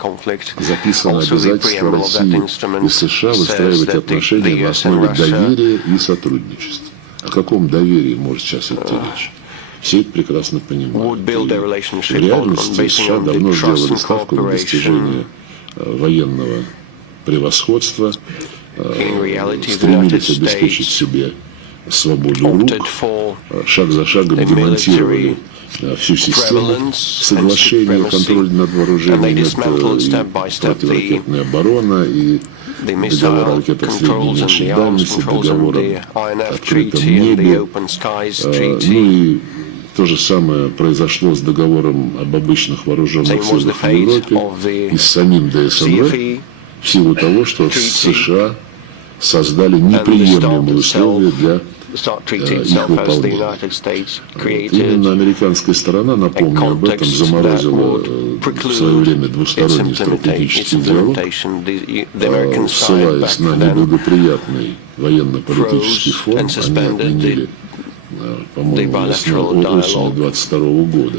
записано обязательство России и США выстраивать отношения на основе доверия и сотрудничества. О каком доверии может сейчас идти речь? Все это прекрасно понимают. В реальности США давно сделали ставку на достижение военного превосходства, стремились обеспечить себе свободу рук, шаг за шагом демонтировали всю систему соглашения о контроле над вооружениями, это и противоракетная оборона, и договор о ракетах средней и меньшей дальности, договор о открытом небе, ну и То же самое произошло с договором об обычных вооруженных силах в Европе и с самим ДСНВ в силу того, что США создали неприемлемые условия для их выполнения. Именно американская сторона, напомню об этом, заморозила в свое время двусторонний стратегический диалог, ссылаясь на неблагоприятный военно-политический фон, они отменили, по-моему, осенью 22 года,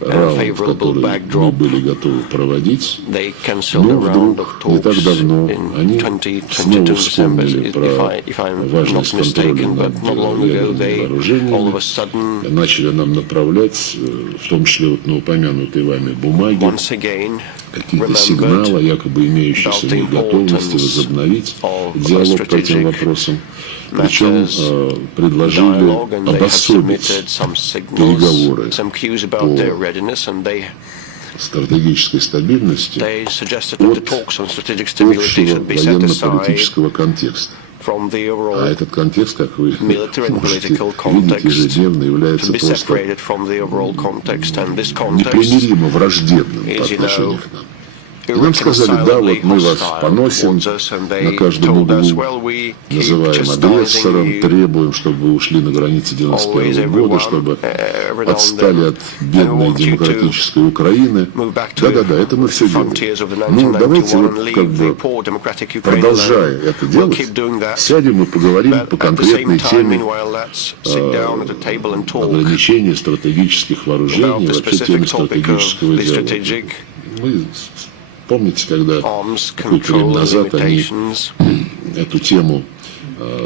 раунд, который мы были готовы проводить, но вдруг, не так давно, они снова вспомнили про важность контроля над ядерными вооружениями, начали нам направлять, в том числе вот на упомянутые вами бумаги, какие-то сигналы, якобы имеющиеся в них готовности возобновить диалог по этим вопросам. Причем предложили обособить переговоры по стратегической стабильности от общего военно-политического контекста. А этот контекст, как вы можете видеть, ежедневно является просто непримиримо враждебным по отношению к нам. И нам сказали, да, вот мы вас поносим на каждом углу, называем агрессором, требуем, чтобы вы ушли на границы 91 года, чтобы отстали от бедной демократической Украины. Да-да-да, это мы все делаем. Но давайте вот как бы, продолжая это делать, сядем и поговорим по конкретной теме ограничения стратегических вооружений, вообще теме стратегического диалога. Мы помните, когда какое-то время назад они эту тему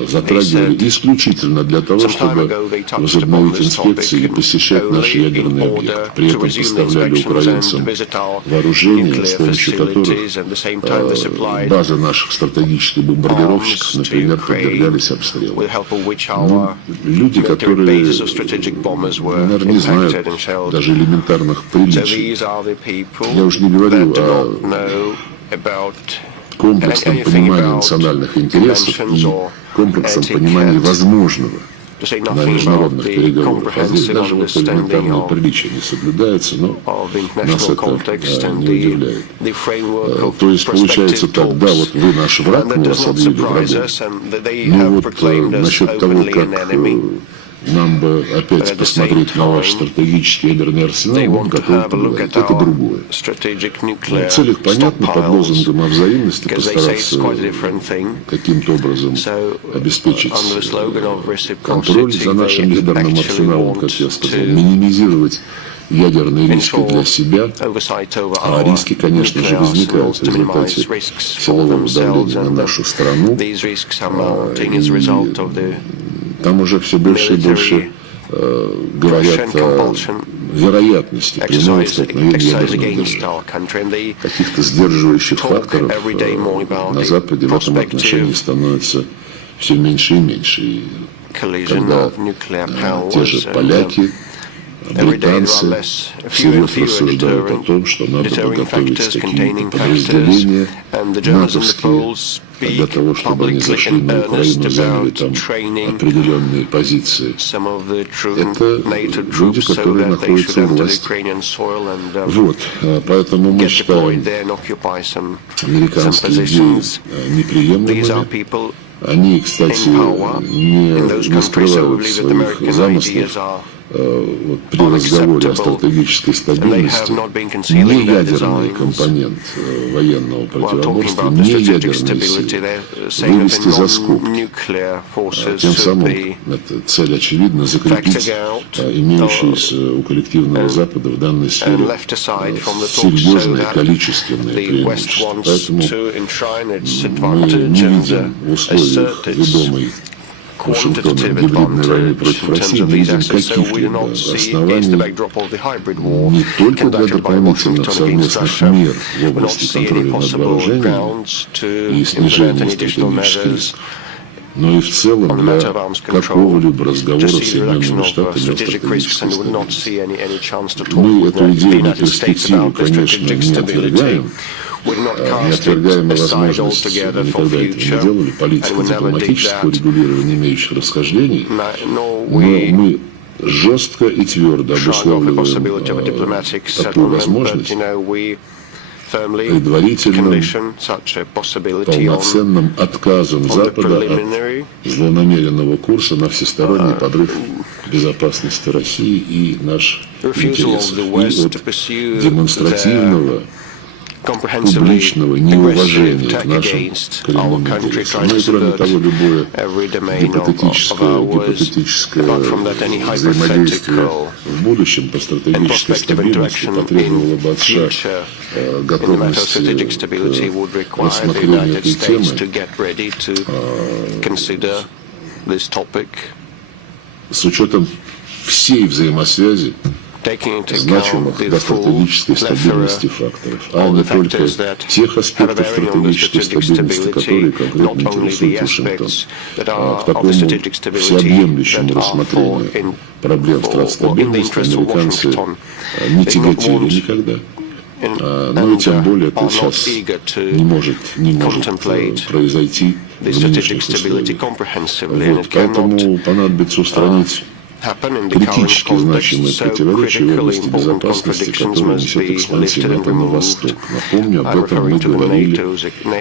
затрагивали исключительно для того, чтобы возобновить инспекции и посещать наши ядерные объекты. При этом поставляли украинцам вооружения, с помощью которых базы наших стратегических бомбардировщиков, например, подвергались обстрелу. Но люди, которые, наверное, не знают даже элементарных приличий. Я уже не говорю о комплексном понимании национальных интересов и комплексном понимании возможного на международных переговорах. А здесь даже вот элементарное приличие не соблюдается, но нас это не удивляет. То есть получается так, да, вот вы наш враг, мы вас объявили врагом. Но вот насчет того, как нам бы опять посмотреть на ваш стратегический ядерный арсенал, он готов поговорить. Это другое. Цель их понятна, под лозунгом о взаимности постараться каким-то образом обеспечить контроль за нашим ядерным арсеналом, как я сказал, минимизировать ядерные риски для себя, а риски, конечно же, возникают в результате силового давления на нашу страну. Там уже все больше и больше говорят о вероятности прямого столкновения ядерных держав. Каких-то сдерживающих факторов на Западе в этом отношении становится все меньше и меньше. И когда те же поляки, британцы всерьез рассуждают о том, что надо подготовить какие-то подразделения натовские для того, чтобы они зашли на Украину, заняли там определенные позиции. Это люди, которые находятся у власти. Вот, поэтому мы считаем американские идеи неприемлемыми. Они, кстати, не скрывают своих замыслов. Вот, при разговоре о стратегической стабильности не ядерный компонент военного противоборства, не ядерные силы вывести за скобки. Тем самым эта цель, очевидно, закрепить имеющиеся у коллективного Запада в данной сфере серьезные количественные преимущества. Поэтому мы не видим в условиях ведомой Вашингтоном гибридной войны против России, мы видим каких-либо оснований не только для дополнительных совместных мер в области контроля над вооружениями и снижения стратегических рисков, но и в целом для какого-либо разговора с Соединенными Штатами о стратегической стабильности. Мы эту идею на перспективу, конечно, не отвергаем. Не отвергаем возможность, никогда это не делали, политико-дипломатического регулирования имеющих расхождений, но мы жестко и твердо обусловливаем такую возможность предварительным полноценным отказом Запада от злонамеренного курса на всесторонний подрыв безопасности России и наших интересов, и от демонстративного публичного неуважения к нашим коренным интересам. Ну и кроме того, любое гипотетическое взаимодействие в будущем по стратегической стабильности потребовало бы от США готовности к рассмотрению этой темы с учетом всей взаимосвязи значимых для стратегической стабильности факторов, а не только тех аспектов стратегической стабильности, которые конкретно интересуют Вашингтон. К такому всеобъемлющему рассмотрению проблем страт стабильности американцы не тяготели никогда. Ну и тем более это сейчас не может произойти в нынешних условиях. Вот, поэтому понадобится устранить критически значимые противоречия в области безопасности, которые несет экспансия НАТО на восток. Напомню, об этом мы говорили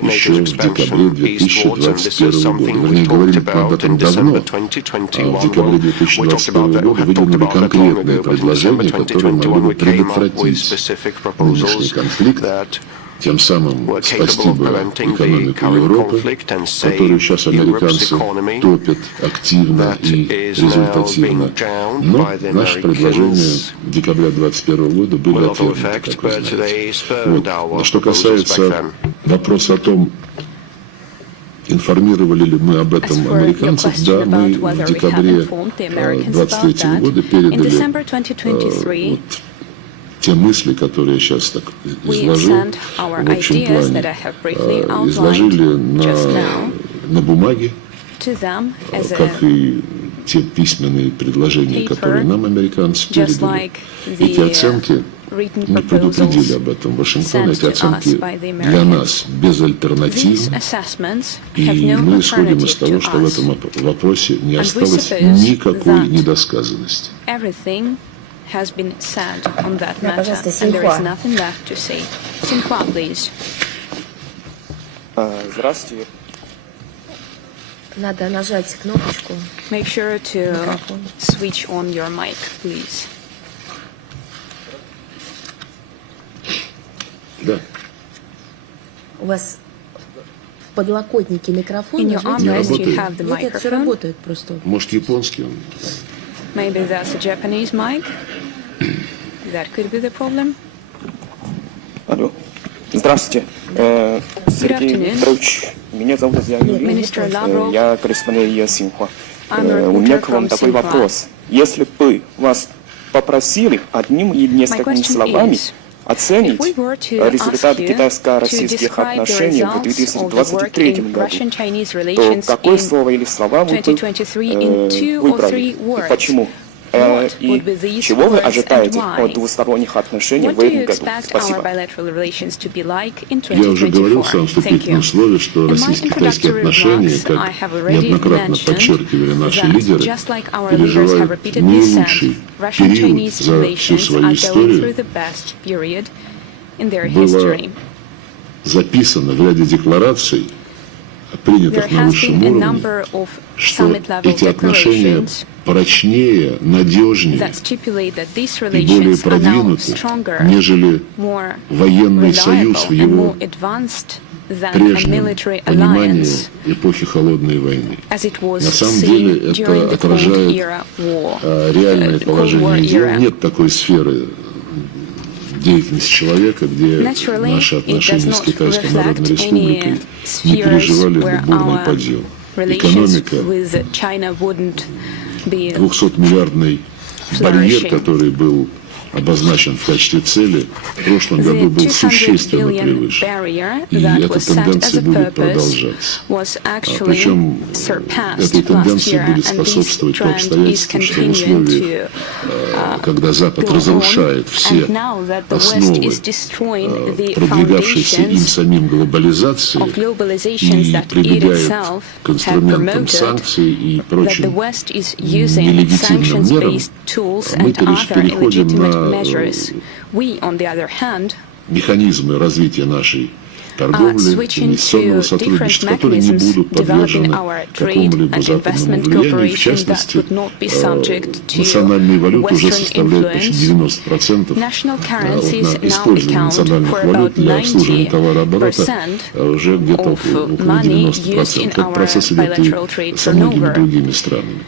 еще в декабре 2021 года. Вернее, говорили об этом давно, а в декабре 2021 года выдвинули конкретные предложения, которые могли бы предотвратить нынешний конфликт, тем самым спасти бы экономику Европы, которую сейчас американцы топят активно и результативно. Но наши предложения декабря 2021 года были отвергнуты, как вы знаете. Вот. А что касается вопроса о том, информировали ли мы об этом американцев, да, мы в декабре 2023 года передали те мысли, которые я сейчас так изложил, в общем плане, изложили на бумаге, как и те письменные предложения, которые нам американцы передали. Эти оценки, мы предупредили об этом в Вашингтоне, эти оценки для нас безальтернативны, и мы исходим из того, что в этом вопросе не осталось никакой недосказанности. Has been said on that matter, and there is nothing left to say. Sinhua, please. Здравствуйте. Надо нажать кнопочку. Make sure to switch on your mic, please. Да. У вас в подлокотнике микрофон. In your armrest you have the Нет, это все microphone. работает просто. Может, японский он? Maybe that's a Japanese mic. That could be the problem. Алло. Здравствуйте. Сергей Викторович, меня зовут Minister Lavrov. я корреспондент Синхуа. I'm a У меня reporter к вам from такой Xinhua. вопрос. Если бы вас попросили одним или несколькими question словами is, оценить if we were to результаты ask you китайско-российских to describe the отношений в results of the work 2023 in году, Russian-Chinese то relations какое in слово или слова вы бы 2023 in 2 or 3 выбрали? И words? почему? What И would be these чего вы words and ожидаете why? от двусторонних отношений What в do you этом году? expect our Спасибо. bilateral relations to be like in Я уже говорил в 2024? своем Thank вступительном you. слове, что In my российско-китайские introductory отношения, remarks, I как have already неоднократно mentioned подчеркивали наши that, лидеры, just like our leaders have переживают repeatedly said, наилучший период Russian-Chinese за всю relations свою are going through историю. the best period in their Было history. записано в ряде деклараций, принятых There на has высшем been a уровне, number of что summit-level эти отношения declarations прочнее, надежнее that stipulate that these и более relations are now продвинуты, stronger, нежели more военный союз в reliable and его more advanced than a прежнем military понимании alliance, эпохи Холодной войны. as it was На самом seen деле during это the Cold отражает Era war, реальное the Cold War положение дел. era. Нет такой сферы деятельности человека, где Naturally, наши it does отношения с not Китайской Народной reflect Республикой any не spheres переживали бы where бурный our подъем. relations Экономика, with China wouldn't be 200-миллиардный барьер, flourishing. который был обозначен в качестве цели, в прошлом году был существенно превышен. И эта тенденция будет продолжаться. Причем этой тенденции будет способствовать то обстоятельство, что в условиях когда Запад разрушает все основы продвигавшейся им самим глобализации и прибегает к инструментам санкций и прочим нелегитимным мерам, мы переходим на механизмы развития нашей торговли, инвестиционного сотрудничества, которые не будут подвержены какому-либо западному влиянию. В частности, национальные валюты уже составляют почти 90%. Использование национальных валют для обслуживания товарооборота уже где-то около 90%. Этот процесс идет и со многими другими странами.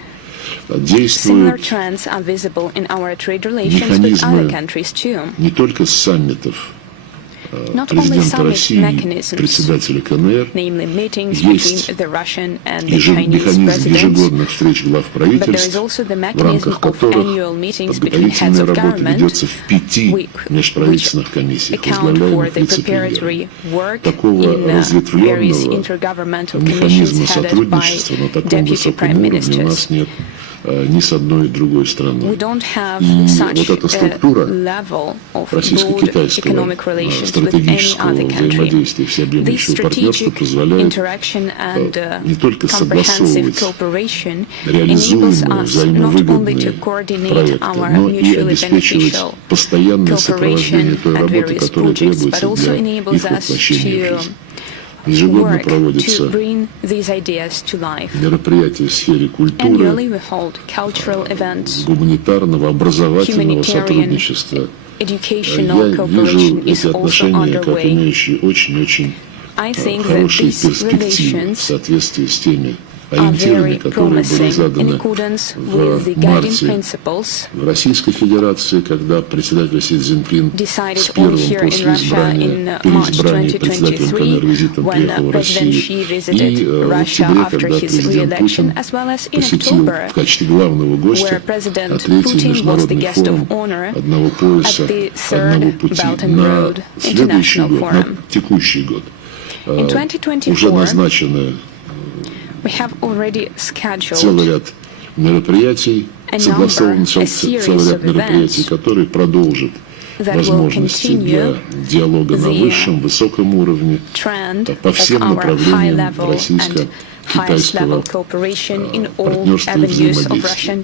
Действуют механизмы не только с саммитов президента России и председателя КНР, есть механизм ежегодных встреч глав правительств, в рамках которых подготовительная работа ведется в 5 межправительственных комиссиях, возглавляемых вице-премьерами. Такого разветвленного механизма сотрудничества на таком высоком уровне у нас нет ни с одной и другой страной. И вот эта структура российско-китайского стратегического взаимодействия, всеобъемлющего партнерства позволяет не только согласовывать реализуемые взаимовыгодные проекты, но и обеспечивать постоянное сопровождение той работы, которая требуется для их воплощения в жизнь. Ежегодно проводятся мероприятия в сфере культуры, гуманитарного, образовательного сотрудничества. Я вижу эти отношения как имеющие очень-очень хорошие перспективы в соответствии с теми ориентирами, которые были заданы в марте в Российской Федерации, когда председатель Си Цзиньпин с первым после переизбрания председателем КНР визитом приехал в Россию, и в октябре, когда президент Путин посетил в качестве главного гостя третий международный форум «Одного пояса, одного пути» на следующий год, на текущий год. Уже назначены целый ряд мероприятий, согласован целый ряд мероприятий, которые продолжат возможности для диалога на высшем, высоком уровне по всем направлениям российско-китайского партнерства и взаимодействия.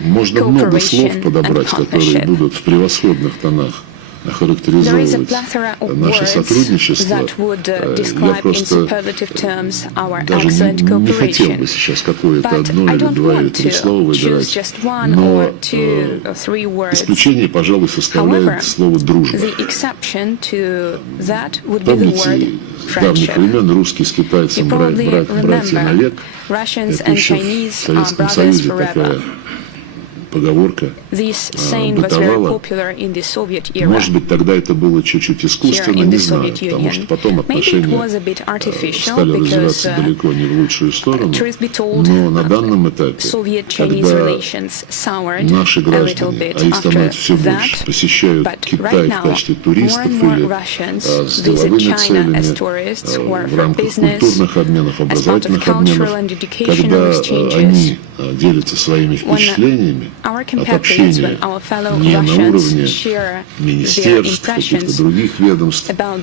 Можно много слов подобрать, которые будут в превосходных тонах охарактеризовывать наше сотрудничество. Я просто даже не хотел бы сейчас какое-то одно или два или три слова выдавать, но исключение, пожалуй, составляет слово «дружба». Помните, с давних времен русские с китайцем братья навек. Это еще в Советском Союзе такая поговорка бытовала. Может быть, тогда это было чуть-чуть искусственно, не знаю, потому что потом отношения стали развиваться далеко не в лучшую сторону. Но на данном этапе, когда наши граждане, а их становится все больше, посещают Китай в качестве туристов или с деловыми целями, в рамках культурных обменов, образовательных обменов, когда они делятся своими впечатлениями от общения не на уровне министерств, каких-то других ведомств, а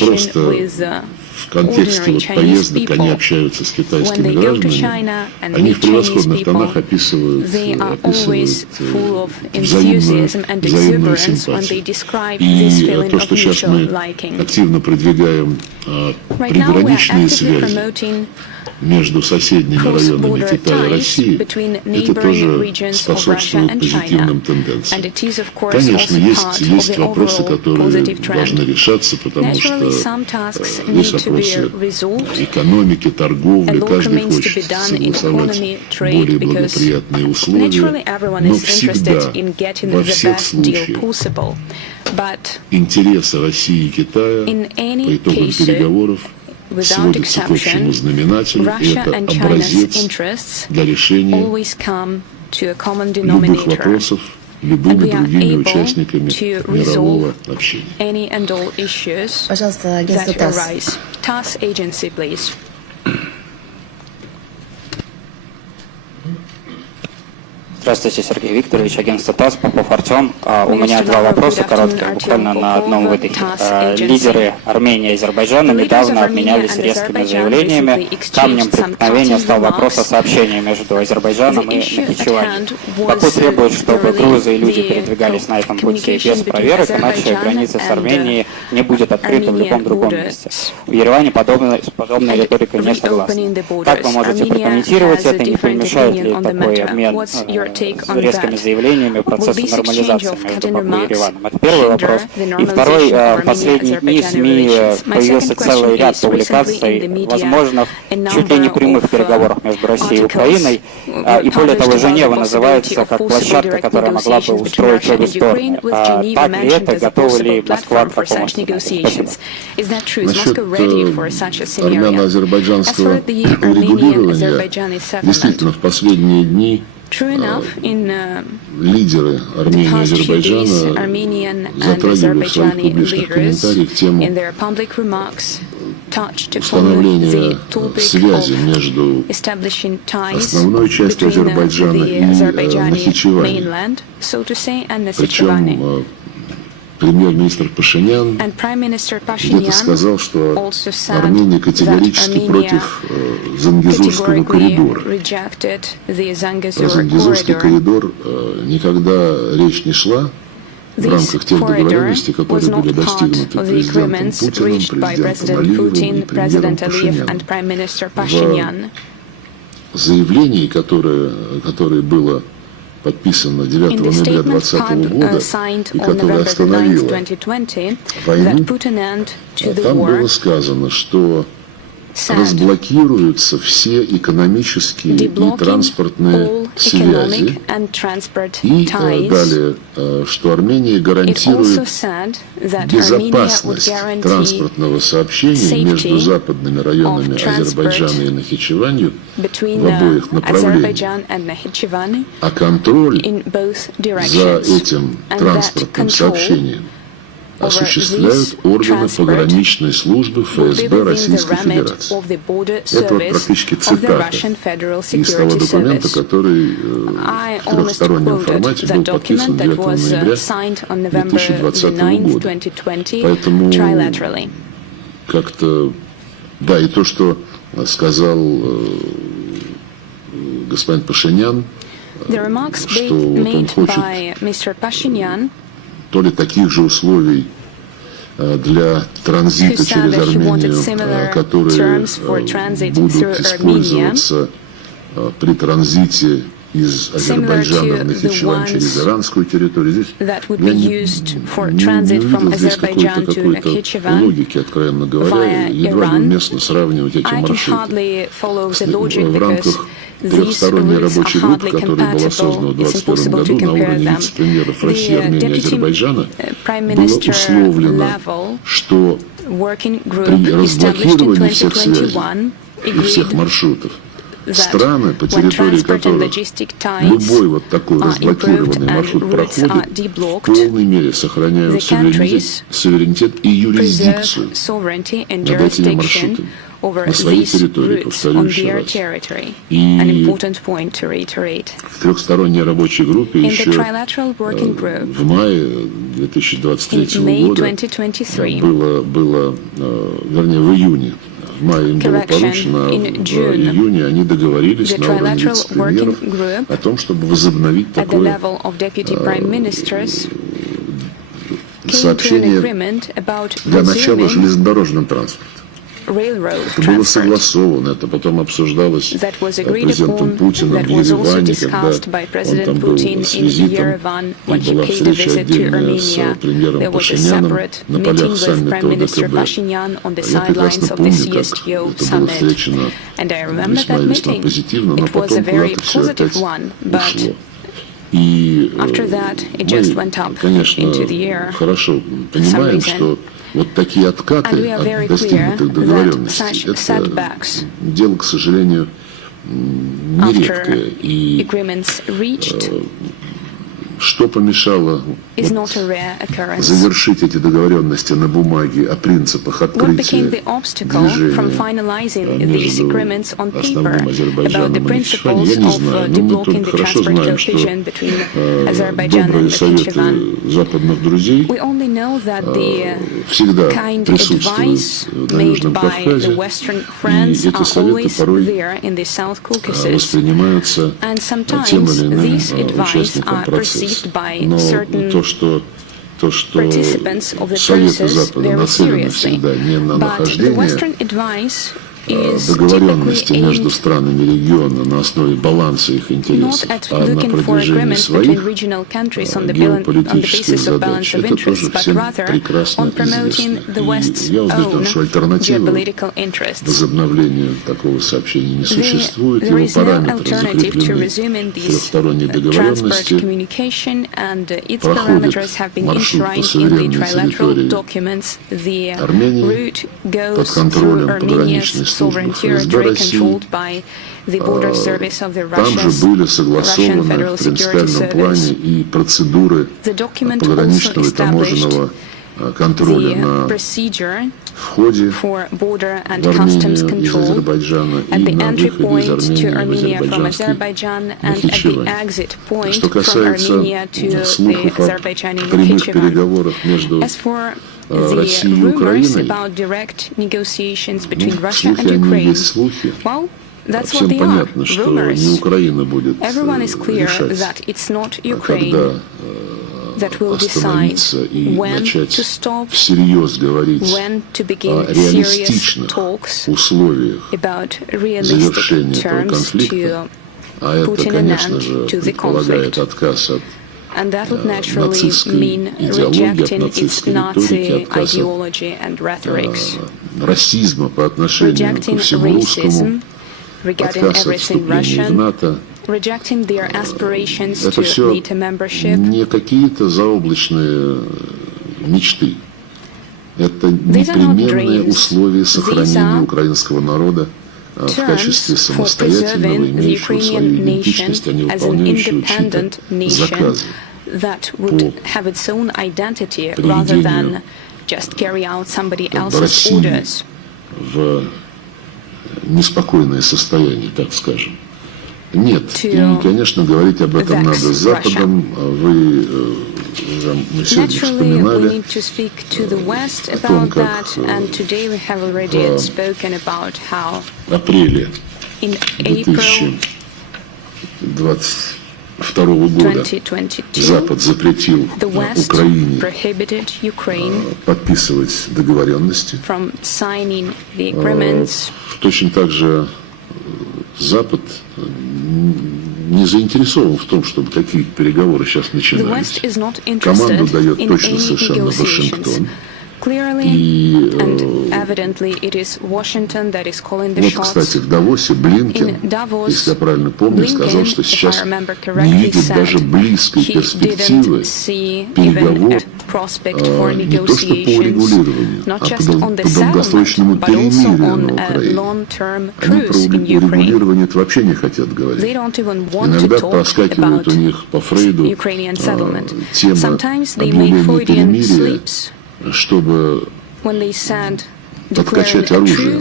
просто в контексте поездок они общаются с китайскими гражданами, они в превосходных тонах описывают взаимную симпатию. И то, что сейчас мы активно продвигаем приграничные связи между соседними районами Китая и России, это тоже способствует позитивным тенденциям. Конечно, есть вопросы, которые должны решаться, потому что есть вопросы экономики, торговли, каждый хочет согласовать более благоприятные условия, но всегда, во всех случаях, интересы России и Китая по итогам переговоров сводится к общему знаменателю, и это образец для решения любых вопросов любыми другими участниками мирового общения. Пожалуйста, агентство ТАСС. Здравствуйте, Сергей Викторович, агентство ТАСС, Попов Артем. У меня два вопроса коротких, буквально на одном выдохе. Лидеры Армении и Азербайджана недавно обменялись резкими заявлениями. Камнем преткновения стал вопрос о сообщении между Азербайджаном и Нахичевани. Баку требует, чтобы грузы и люди передвигались на этом пути без проверок, иначе граница с Арменией не будет открыта в любом другом месте. В Ереване с подобной риторикой не согласны. Как вы можете прокомментировать это, не помешает ли такой обмен резкими заявлениями процессу нормализации между Баку и Ереваном? Это первый вопрос. И второй, в последние дни в СМИ появился целый ряд публикаций возможных чуть ли не прямых переговорах между Россией и Украиной. И более того, Женева называется как площадка, которая могла бы устроить обе стороны. Так ли это? Готова ли Москва к такому сценарию? Насчет армяно-азербайджанского урегулирования, действительно, в последние дни лидеры Армении и Азербайджана затрагивали в своих публичных комментариях тему установления связи между основной частью Азербайджана и Нахичевани. Причем премьер-министр Пашинян где-то сказал, что Армения категорически против Зангезурского коридора. Про Зангезурский коридор никогда речь не шла в рамках тех договоренностей, которые были достигнуты президентом Путиным, президентом Алиевым и премьером Пашинян. В заявлении, которое было подписано 9 ноября 2020 года и которое остановило войну, там было сказано, что разблокируются все экономические и транспортные связи, и далее, что Армения гарантирует безопасность транспортного сообщения между западными районами Азербайджана и Нахичеванью в обоих направлениях, а контроль за этим транспортным сообщением осуществляют органы пограничной службы ФСБ Российской Федерации. Это вот практически цитата из того документа, который в трехстороннем формате был подписан 9 ноября 2020 года. Поэтому как-то, да, и то, что сказал господин Пашинян, что вот он хочет то ли таких же условий для транзита через Армению, которые будут использоваться при транзите из Азербайджана в Нахичевань через иранскую территорию. Здесь я не увидел здесь какой-то логики, откровенно говоря, едва ли уместно сравнивать эти маршруты. В рамках трехсторонней рабочей группы, которая была создана в 2021 году на уровне вице-премьеров России, Армении и Азербайджана, было условлено, что при разблокировании всех связей и всех маршрутов страны, по территории которых любой вот такой разблокированный маршрут проходит, в полной мере сохраняют суверенитет и юрисдикцию над этими маршрутами на своей территории, повторю еще раз. И в трехсторонней рабочей группе еще в мае 2023 года вернее, в июне, в мае им было поручено, в июне они договорились на уровне вице-премьеров о том, чтобы возобновить такое сообщение для начала железнодорожным транспортом. Это было согласовано, это потом обсуждалось президентом Путиным в Ереване, когда он там был с визитом, и была встреча отдельная с премьером Пашиняном на полях саммита ОДКБ. Я прекрасно помню, как это было встречено весьма и весьма позитивно, но потом куда-то все опять ушло. И мы, конечно, хорошо понимаем, что вот такие откаты от достигнутых договоренностей, это дело, к сожалению, нередкое. И Что помешало завершить эти договоренности на бумаге о принципах открытия движения между основным Азербайджаном и Нахичевани? Я не знаю, но мы только хорошо знаем, что добрые советы западных друзей всегда присутствуют на Южном Кавказе, и эти советы порой воспринимаются тем или иным участникам процесса. Но то, что советы Запада нацелены всегда не на нахождение договоренности между странами региона на основе баланса их интересов, а на продвижение своих геополитических задач, это тоже всем прекрасно известно. И я убежден, что альтернативы возобновлению такого сообщения не существует. Его параметры закреплены в трехсторонней договоренности, проходит маршрут по суверенной территории Армении под контролем пограничной службы ФСБ России. Там же были согласованы в принципиальном плане и процедуры пограничного и таможенного контроля на входе в Армению из Азербайджана и на выходе из Армении в азербайджанский Нахичевань. Что касается слухов о прямых переговорах между Россией и Украиной, слухи они есть слухи. Всем понятно, что не Украина будет решать, когда остановиться и начать всерьез говорить о реалистичных условиях завершения этого конфликта, а это, конечно же, предполагает отказ от нацистской идеологии, от нацистской риторики, отказ от расизма по отношению ко всему русскому, отказ от вступления в НАТО. Это все не какие-то заоблачные мечты. Это непременные условия сохранения украинского народа в качестве самостоятельного, имеющего свою идентичность, а не выполняющего чьи-то заказы по приведению России в неспокойное состояние, так скажем. Нет, и, конечно, говорить об этом надо с Западом. Вы мы сегодня вспоминали о том, как в апреле 2022 года Запад запретил Украине подписывать договоренности. Точно так же Запад не заинтересован в том, чтобы какие-то переговоры сейчас начинались. Команду дает точно совершенно Вашингтон. И вот, кстати, в Давосе Блинкен, если я правильно помню, сказал, что сейчас не видит даже близкой перспективы переговоров не то что по урегулированию, а по долгосрочному перемирию на Украине. Они про урегулирование это вообще не хотят говорить. Иногда проскакивает у них по Фрейду тема объявления перемирия, чтобы подкачать оружие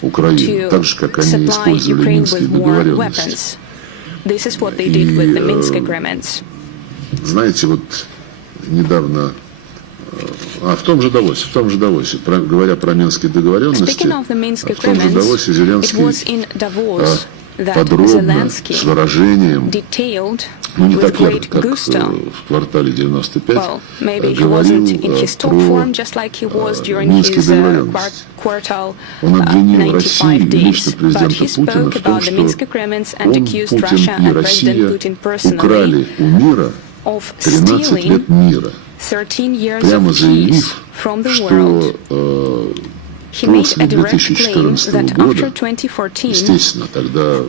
Украину, так же, как они использовали Минские договоренности. И, знаете, вот недавно, в том же Давосе, говоря про Минские договоренности, в том же Давосе Зеленский подробно, с выражением, ну не так ярко, как в квартале 95, говорил про Минские договоренности. Он обвинил Россию и лично президента Путина в том, что Путин и Россия украли у мира 13 лет мира, прямо заявив, что после 2014 года, естественно, тогда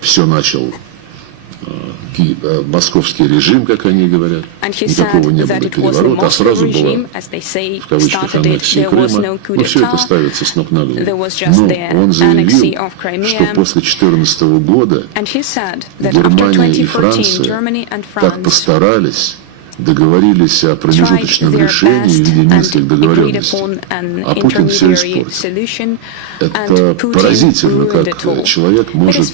все начал московский режим, как они говорят, никакого не было переворота, а сразу была, в кавычках, аннексия Крыма, но все это ставится с ног на голову. Но он заявил, что после 2014 года Германия и Франция так постарались, договорились о промежуточном решении в виде минских договоренностей, а Путин все испортил. Это поразительно, как человек может с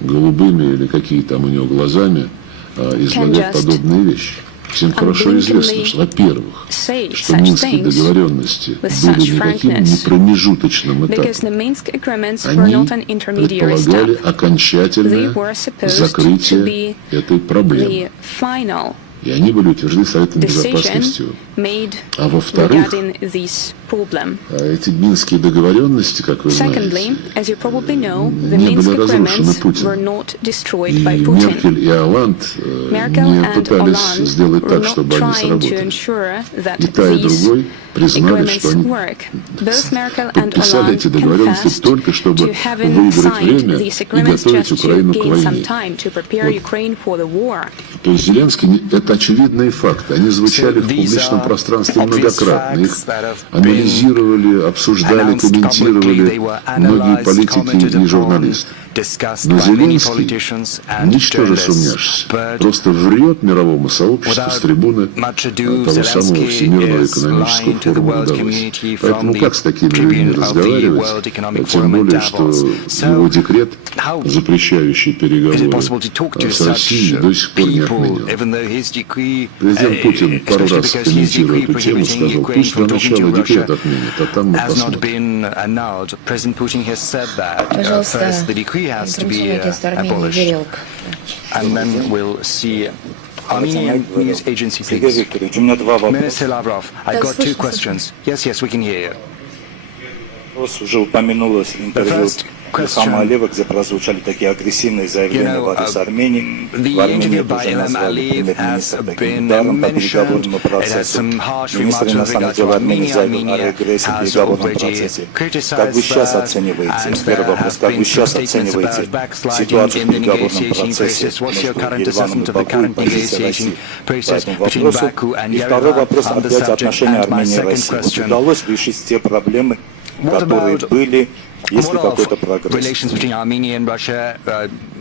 голубыми или какие там у него глазами излагать подобные вещи. Всем хорошо известно, что, во-первых, что минские договоренности были никаким не промежуточным этапом. Они предполагали окончательное закрытие этой проблемы. И они были утверждены Советом Безопасности. А во-вторых, эти минские договоренности, как вы знаете, не были разрушены Путиным. И Меркель и Оланд не пытались сделать так, чтобы они сработали. И та, и другой признали, что они подписали эти договоренности только, чтобы выиграть время и готовить Украину к войне. Вот. То есть Зеленский, это очевидные факты. Они звучали в публичном пространстве многократно. Их анализировали, обсуждали, комментировали многие политики и журналисты. Но Зеленский, ничтоже сумняшься, просто врет мировому сообществу с трибуны того самого Всемирного экономического форума в Давосе. Поэтому как с такими людьми разговаривать, тем более, что его декрет, запрещающий переговоры с Россией, до сих пор не отменен. Президент Путин пару раз комментируя эту тему сказал, пусть для начала декрет отменят, а там мы посмотрим. Пожалуйста, has to be abolished. And then we'll see. Armenian news agency, please. Minister Lavrov, I got two questions. Yes, we can hear you. Уже упомянулось интервью Илхама Алиева, где прозвучали такие агрессивные заявления в адрес Армении. В Армении уже назвали премьер-министра таким ударом по переговорному процессу. Министр иностранных дел Армении заявил о регрессе в переговорном процессе. Как вы сейчас оцениваете, первый вопрос, как вы сейчас оцениваете ситуацию в переговорном процессе между Ереваном и Баку и позицией России по этому вопросу? И второй вопрос, опять отношения Армении и России. Вот удалось решить те проблемы, которые были, есть ли какой-то прогресс?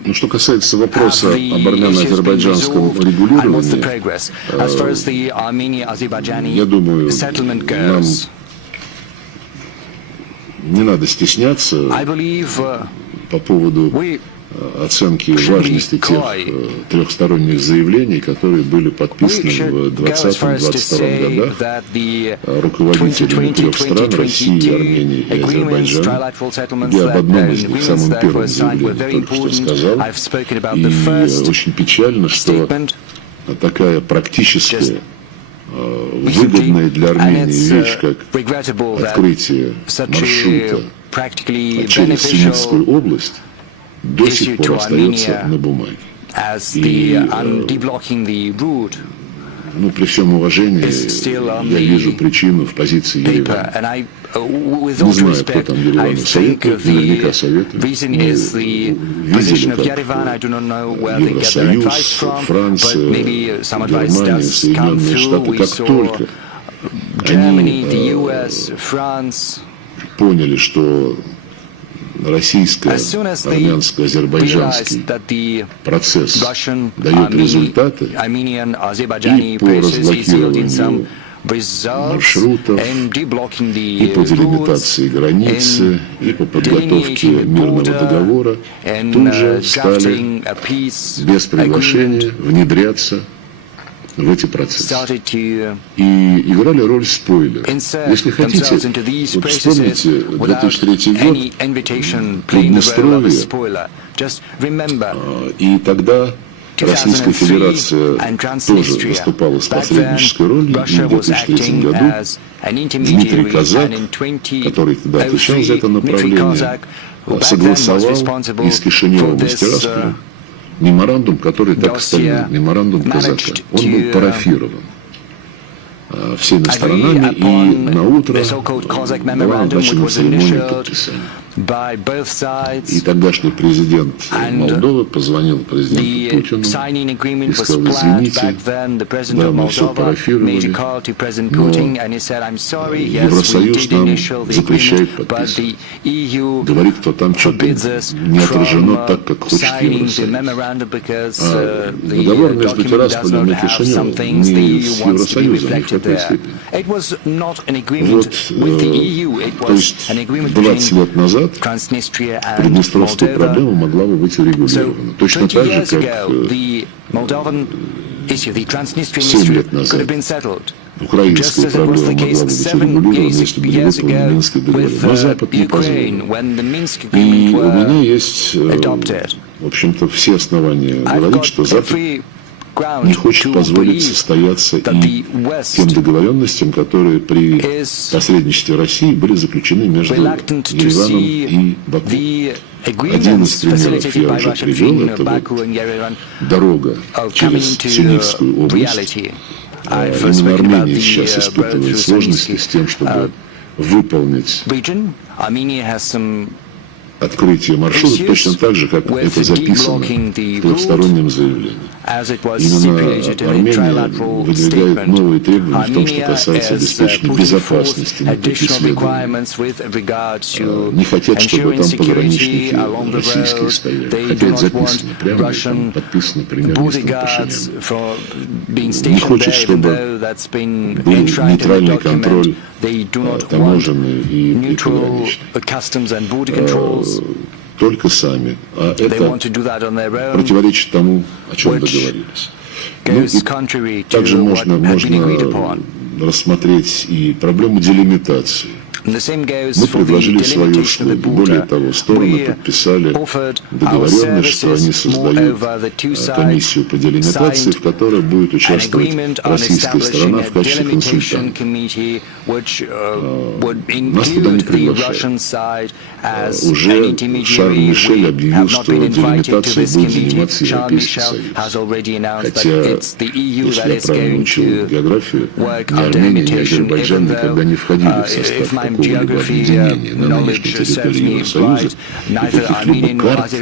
Ну, что касается вопроса об армяно-азербайджанском регулировании, я думаю, нам не надо стесняться по поводу оценки важности тех трехсторонних заявлений, которые были подписаны в 2020-2022 годах руководителями трех стран, России, Армении и Азербайджана. Я об одном из них, самом первом заявлении, только что сказал. И очень печально, что такая практическая, выгодная для Армении вещь, как открытие маршрута через Семитскую область, до сих пор остается на бумаге. И, ну, при всем уважении, я вижу причину в позиции Еревана. Не знаю, кто там Еревану советует, наверняка советует. Мы видели, как Евросоюз, Франция, Германия, Соединенные Штаты, как только они поняли, что российско-армянско-азербайджанский процесс дает результаты и по разблокированию маршрутов, и по делимитации границы, и по подготовке мирного договора, тут же стали без приглашения внедряться в эти процессы. И играли роль спойлера. Если хотите, вот вспомните 2003 год, Приднестровье, и тогда Российская Федерация тоже выступала с посреднической ролью, и в 2003 году Дмитрий Казак, который тогда отвечал за это направление, согласовал и с Кишиневым, и с Тирасполем меморандум, который так и стоял, меморандум Казака. Он был парафирован всеми сторонами, и на утро была назначена церемония подписания. И тогдашний президент Молдовы позвонил президенту Путину и сказал: извините, да, мы все парафировали, но Евросоюз нам запрещает подписывать. Говорит, что там что-то не отражено так, как хочет Евросоюз. А договор между Тирасполем и Кишиневым не с Евросоюзом ни в какой степени. Вот, то есть 20 лет назад приднестровская проблема могла бы быть урегулирована. Точно так же, как 7 лет назад украинская проблема могла бы быть урегулирована, если бы не выполнен Минский договор. Но Запад не позволил. И у меня есть, в общем-то, все основания говорить, что Запад не хочет позволить состояться и тем договоренностям, которые при посредничестве России были заключены между Ереваном и Баку. Один из примеров я уже привел, это вот дорога через Сюникскую область. Именно Армения сейчас испытывает сложности с тем, чтобы выполнить открытие маршрута точно так же, как это записано в двухстороннем заявлении. Именно Армения выдвигает новые требования в том, что касается обеспечения безопасности на пути исследования. Не хотят, чтобы там пограничники российские стояли. Хотя это записано прямо, там подписано премьер-министром Пашиняном. Не хочет, чтобы был нейтральный контроль таможенный и приграничный. Только сами. А это противоречит тому, о чем договорились. Ну, и также можно рассмотреть и проблему делимитации. Мы предложили свои условия. Более того, стороны подписали договоренность, что они создают комиссию по делимитации, в которой будет участвовать российская сторона в качестве консультанта. Нас туда не приглашают. Уже Шарль-Мишель объявил, что делимитацией будет заниматься Европейский Союз. Хотя, если я правильно учил географию, ни Армения, ни Азербайджан никогда не входили в состав какого-либо объединения на нынешней территории Евросоюза, и каких-либо карт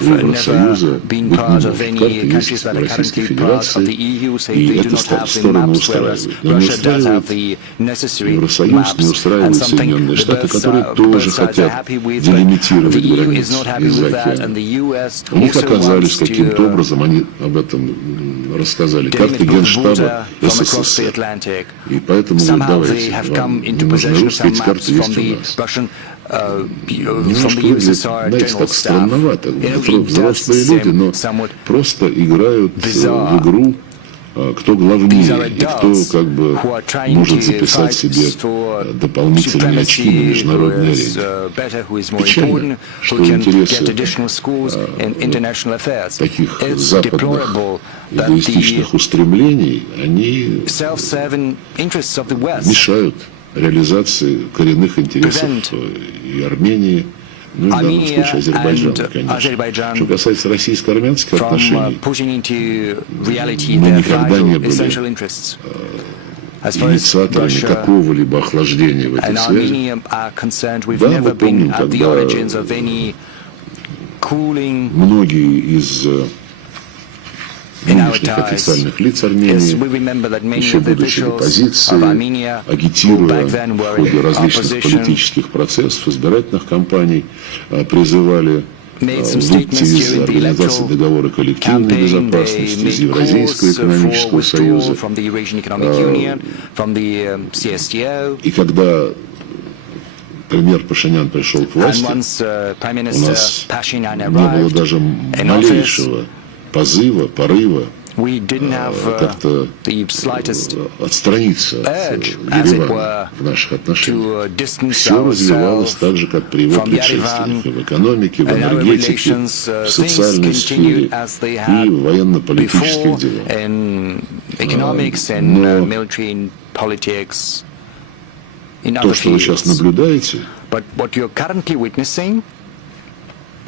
у Евросоюза быть не может. Карты есть в Российской Федерации, и это сторону устраивает. Но не устраивает Евросоюз, не устраивают Соединенные Штаты, которые тоже хотят делимитировать границы из-за океана. У них оказались каким-то образом, они об этом рассказали, карты Генштаба СССР. И поэтому вот давайте, вам не нужны русские, эти карты есть у нас. Немножко выглядит, знаете, так странновато. Взрослые люди, но просто играют в игру, кто главнее и кто как бы может записать себе дополнительные очки на международной арене. Печально, что интересы таких западных эгоистичных устремлений, они мешают реализации коренных интересов и Армении, ну и в данном случае Азербайджана, конечно. Что касается российско-армянских отношений, мы никогда не были инициаторами какого-либо охлаждения в этой связи. Да, мы помним, когда многие из нынешних официальных лиц Армении, еще будучи в оппозиции, агитируя в ходе различных политических процессов, избирательных кампаний, призывали выйти из Организации договора коллективной безопасности, из Евразийского экономического союза. И когда премьер Пашинян пришел к власти, у нас не было даже малейшего позыва, порыва как-то отстраниться от Еревана в наших отношениях. Все развивалось так же, как при его предшественниках: в экономике, в энергетике, в социальной сфере и в военно-политических делах. Но то, что вы сейчас наблюдаете,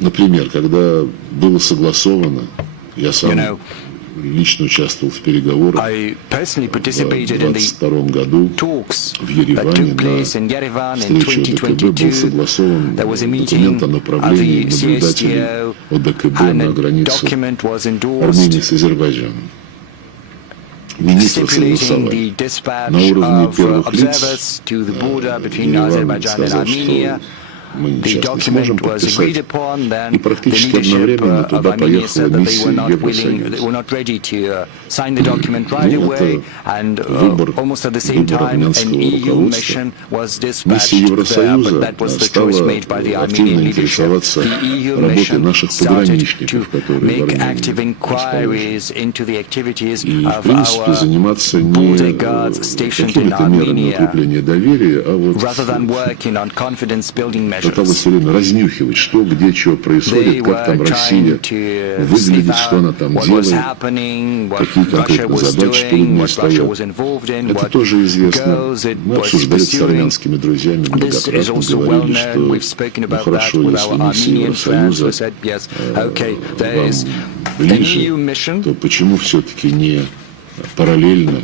например, когда было согласовано, я сам лично участвовал в переговорах в 2022 году в Ереване на встрече ОДКБ был согласован документ о направлении наблюдателей ОДКБ на границу Армении с Азербайджаном. Министры согласовали. На уровне первых лиц Ереван сказал, что мы сейчас не сможем подписать, и практически одновременно туда поехала миссия Евросоюза. Это выбор армянского руководства. Миссия Евросоюза стала активно интересоваться работой наших пограничников, которые в Армении расположены. И, в принципе, заниматься не какими-то мерами укрепления доверия, а вот пыталась все время разнюхивать, что, где, что происходит, как там Россия выглядит, что она там делает, какие конкретно задачи перед ней стоят. Это тоже известно. Мы обсуждали с армянскими друзьями многократно, говорили, что хорошо, если миссия Евросоюза вам ближе, то почему все-таки не параллельно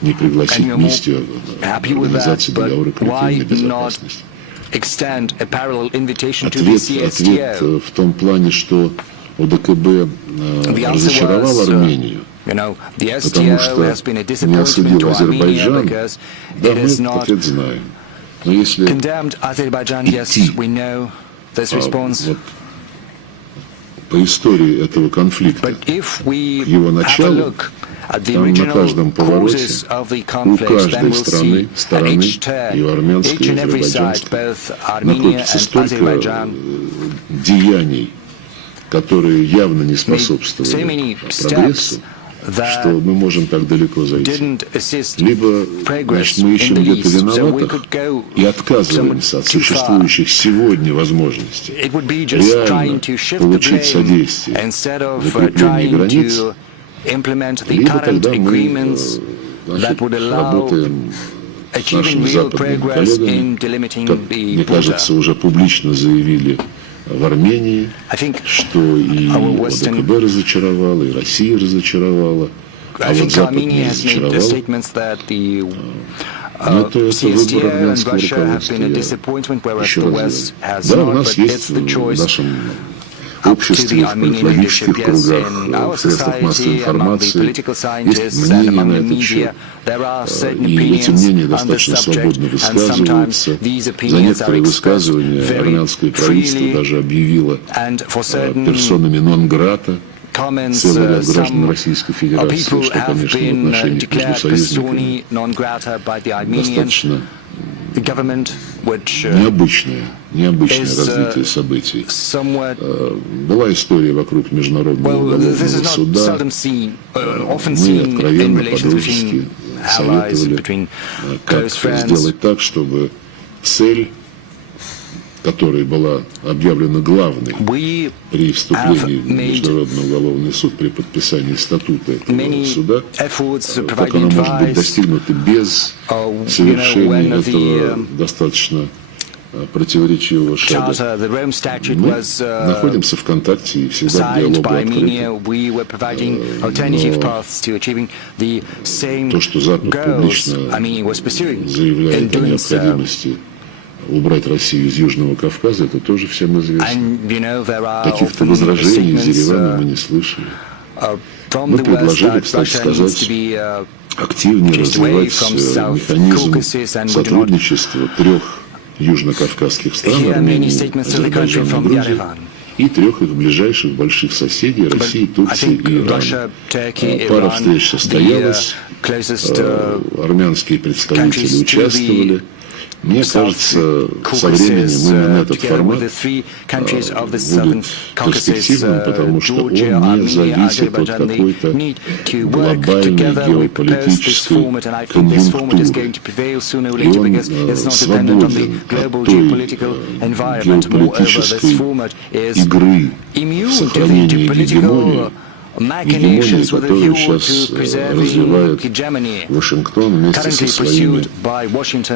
не пригласить миссию Организации договора коллективной безопасности? Ответ в том плане, что ОДКБ разочаровал Армению, потому что не осудил Азербайджан. Да, мы этот ответ знаем. Но если идти вот, по истории этого конфликта, к его началу, там на каждом повороте у каждой стороны, и у армянской, и у азербайджанской, находится столько деяний, которые явно не способствовали прогрессу, что мы можем так далеко зайти. Либо, значит, мы ищем где-то виноватых и отказываемся от существующих сегодня возможностей реально получить содействие в укреплении границ, либо тогда мы, значит, работаем с нашими западными коллегами, как, мне кажется, уже публично заявили в Армении, что и ОДКБ разочаровала, и Россия разочаровала, а вот Запад не разочаровал. Но это выбор армянского руководства. Я еще раз говорю. Да, у нас есть в нашем обществе, в политологических кругах, в средствах массовой информации есть мнения на этот счет. И эти мнения достаточно свободно высказываются. За некоторые высказывания армянское правительство даже объявило персонами нон-грата целый ряд граждан Российской Федерации, что, конечно, в отношениях между союзниками достаточно необычное развитие событий. Была история вокруг Международного уголовного суда. Мы откровенно, по-дружески советовали, как сделать так, чтобы цель, которая была объявлена главной при вступлении в Международный уголовный суд, при подписании статута этого суда, как она может быть достигнута без совершения этого достаточно противоречивого шага. Мы находимся в контакте и всегда к диалогу открыты. Но то, что Запад публично заявляет о необходимости убрать Россию из Южного Кавказа, это тоже всем известно. Каких-то возражений из Еревана мы не слышали. Мы предложили, кстати сказать, активнее развивать механизм сотрудничества 3 южнокавказских стран, Армении, Азербайджана и Грузии, и 3 их ближайших больших соседей, России, Турции и Ирана. Пара встреч состоялась, армянские представители участвовали. Мне кажется, со временем именно этот формат будет перспективным, потому что он не зависит от какой-то глобальной геополитической конъюнктуры. И он свободен от той геополитической игры в сохранении гегемонии, которую сейчас развивает Вашингтон вместе со своими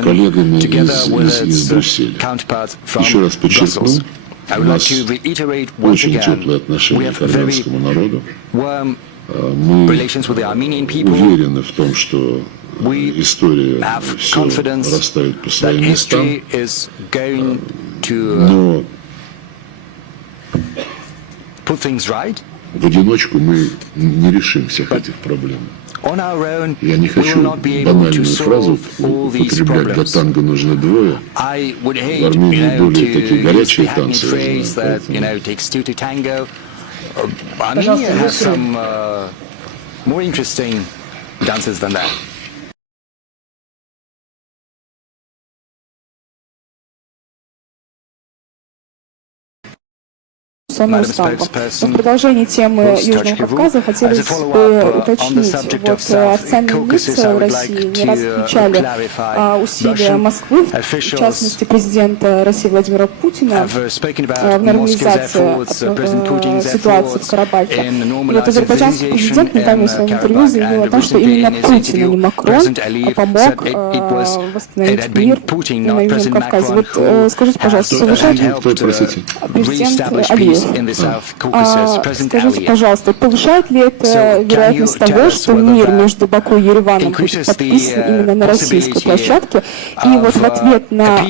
коллегами из Брюсселя. Еще раз подчеркну, у нас очень теплые отношения к армянскому народу. Мы уверены в том, что история все расставит по своим местам, но в одиночку мы не решим всех этих проблем. Я не хочу банальную фразу употреблять: для танго нужны двое. В Армении более такие горячие танцы. В продолжении темы Южного Кавказа хотелось бы уточнить, официальные лица в России не раз отмечали усилия Москвы, в частности президента России Владимира Путина, в нормализации ситуации в Карабахе. И азербайджанский президент недавно в своем интервью заявил о том, что именно Путин, а не Макрон, помог восстановить мир на Южном Кавказе. Скажите, пожалуйста, повышает ли президент Алиев? Скажите, пожалуйста, повышает ли это вероятность того, что мир между Баку и Ереваном будет подписан именно на российской площадке? И в ответ на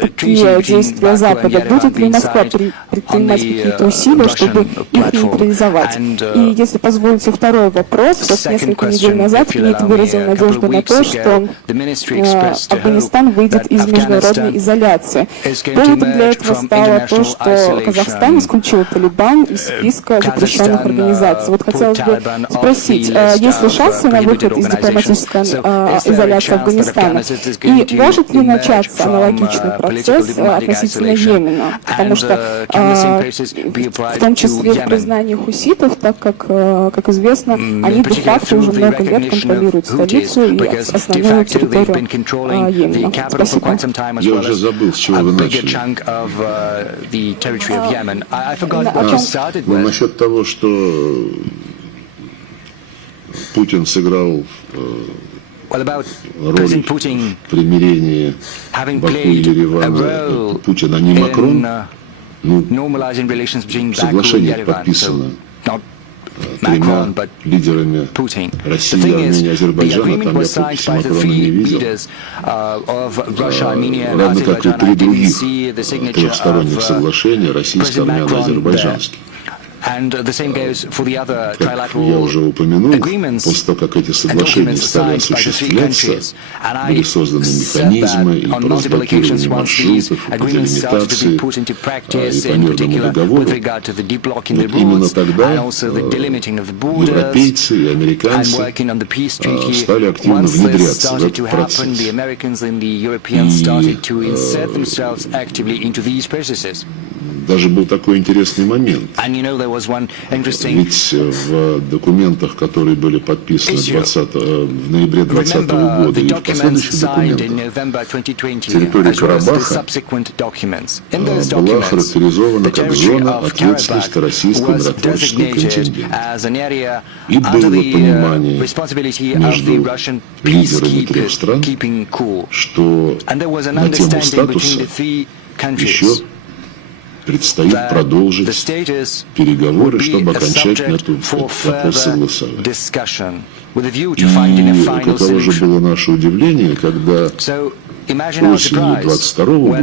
такие действия Запада будет ли Москва предпринимать какие-то усилия, чтобы их нейтрализовать? И если позволите, второй вопрос. Несколько недель назад МИД выразил надежду на то, что Афганистан выйдет из международной изоляции. Поводом для этого стало то, что Казахстан исключил Талибан из списка запрещенных организаций. Хотелось бы спросить, есть ли шансы на выход из дипломатической изоляции Афганистана? И может ли начаться аналогичный процесс относительно Йемена? Потому что в том числе в признании хуситов, так как известно, они де-факто уже много лет контролируют столицу и основную территорию Йемена. Спасибо. Я уже забыл, с чего вы начали. Насчет того, что Путин сыграл роль в примирении Баку и Еревана, Путин, а не Макрон, соглашение подписано тремя лидерами России, Армении, Азербайджана. Там я подписи Макрона не видел. Равно как и три других трехсторонних соглашения: российско-армяно-азербайджанских. Как я уже упомянул, после того, как эти соглашения стали осуществляться, были созданы механизмы и по разблокированию маршрутов, и по делимитации, и по мирному договору. Именно тогда европейцы и американцы стали активно внедряться в этот процесс. Даже был такой интересный момент. Ведь в документах, которые были подписаны в ноябре 2020 года и в последующих документах, территория Карабаха была охарактеризована как зона ответственности российского миротворческого контингента. И было понимание между лидерами трех стран, что на тему статуса еще предстоит продолжить переговоры, чтобы окончательно этот вопрос согласовать. И каково же было наше удивление, когда осенью 22 года,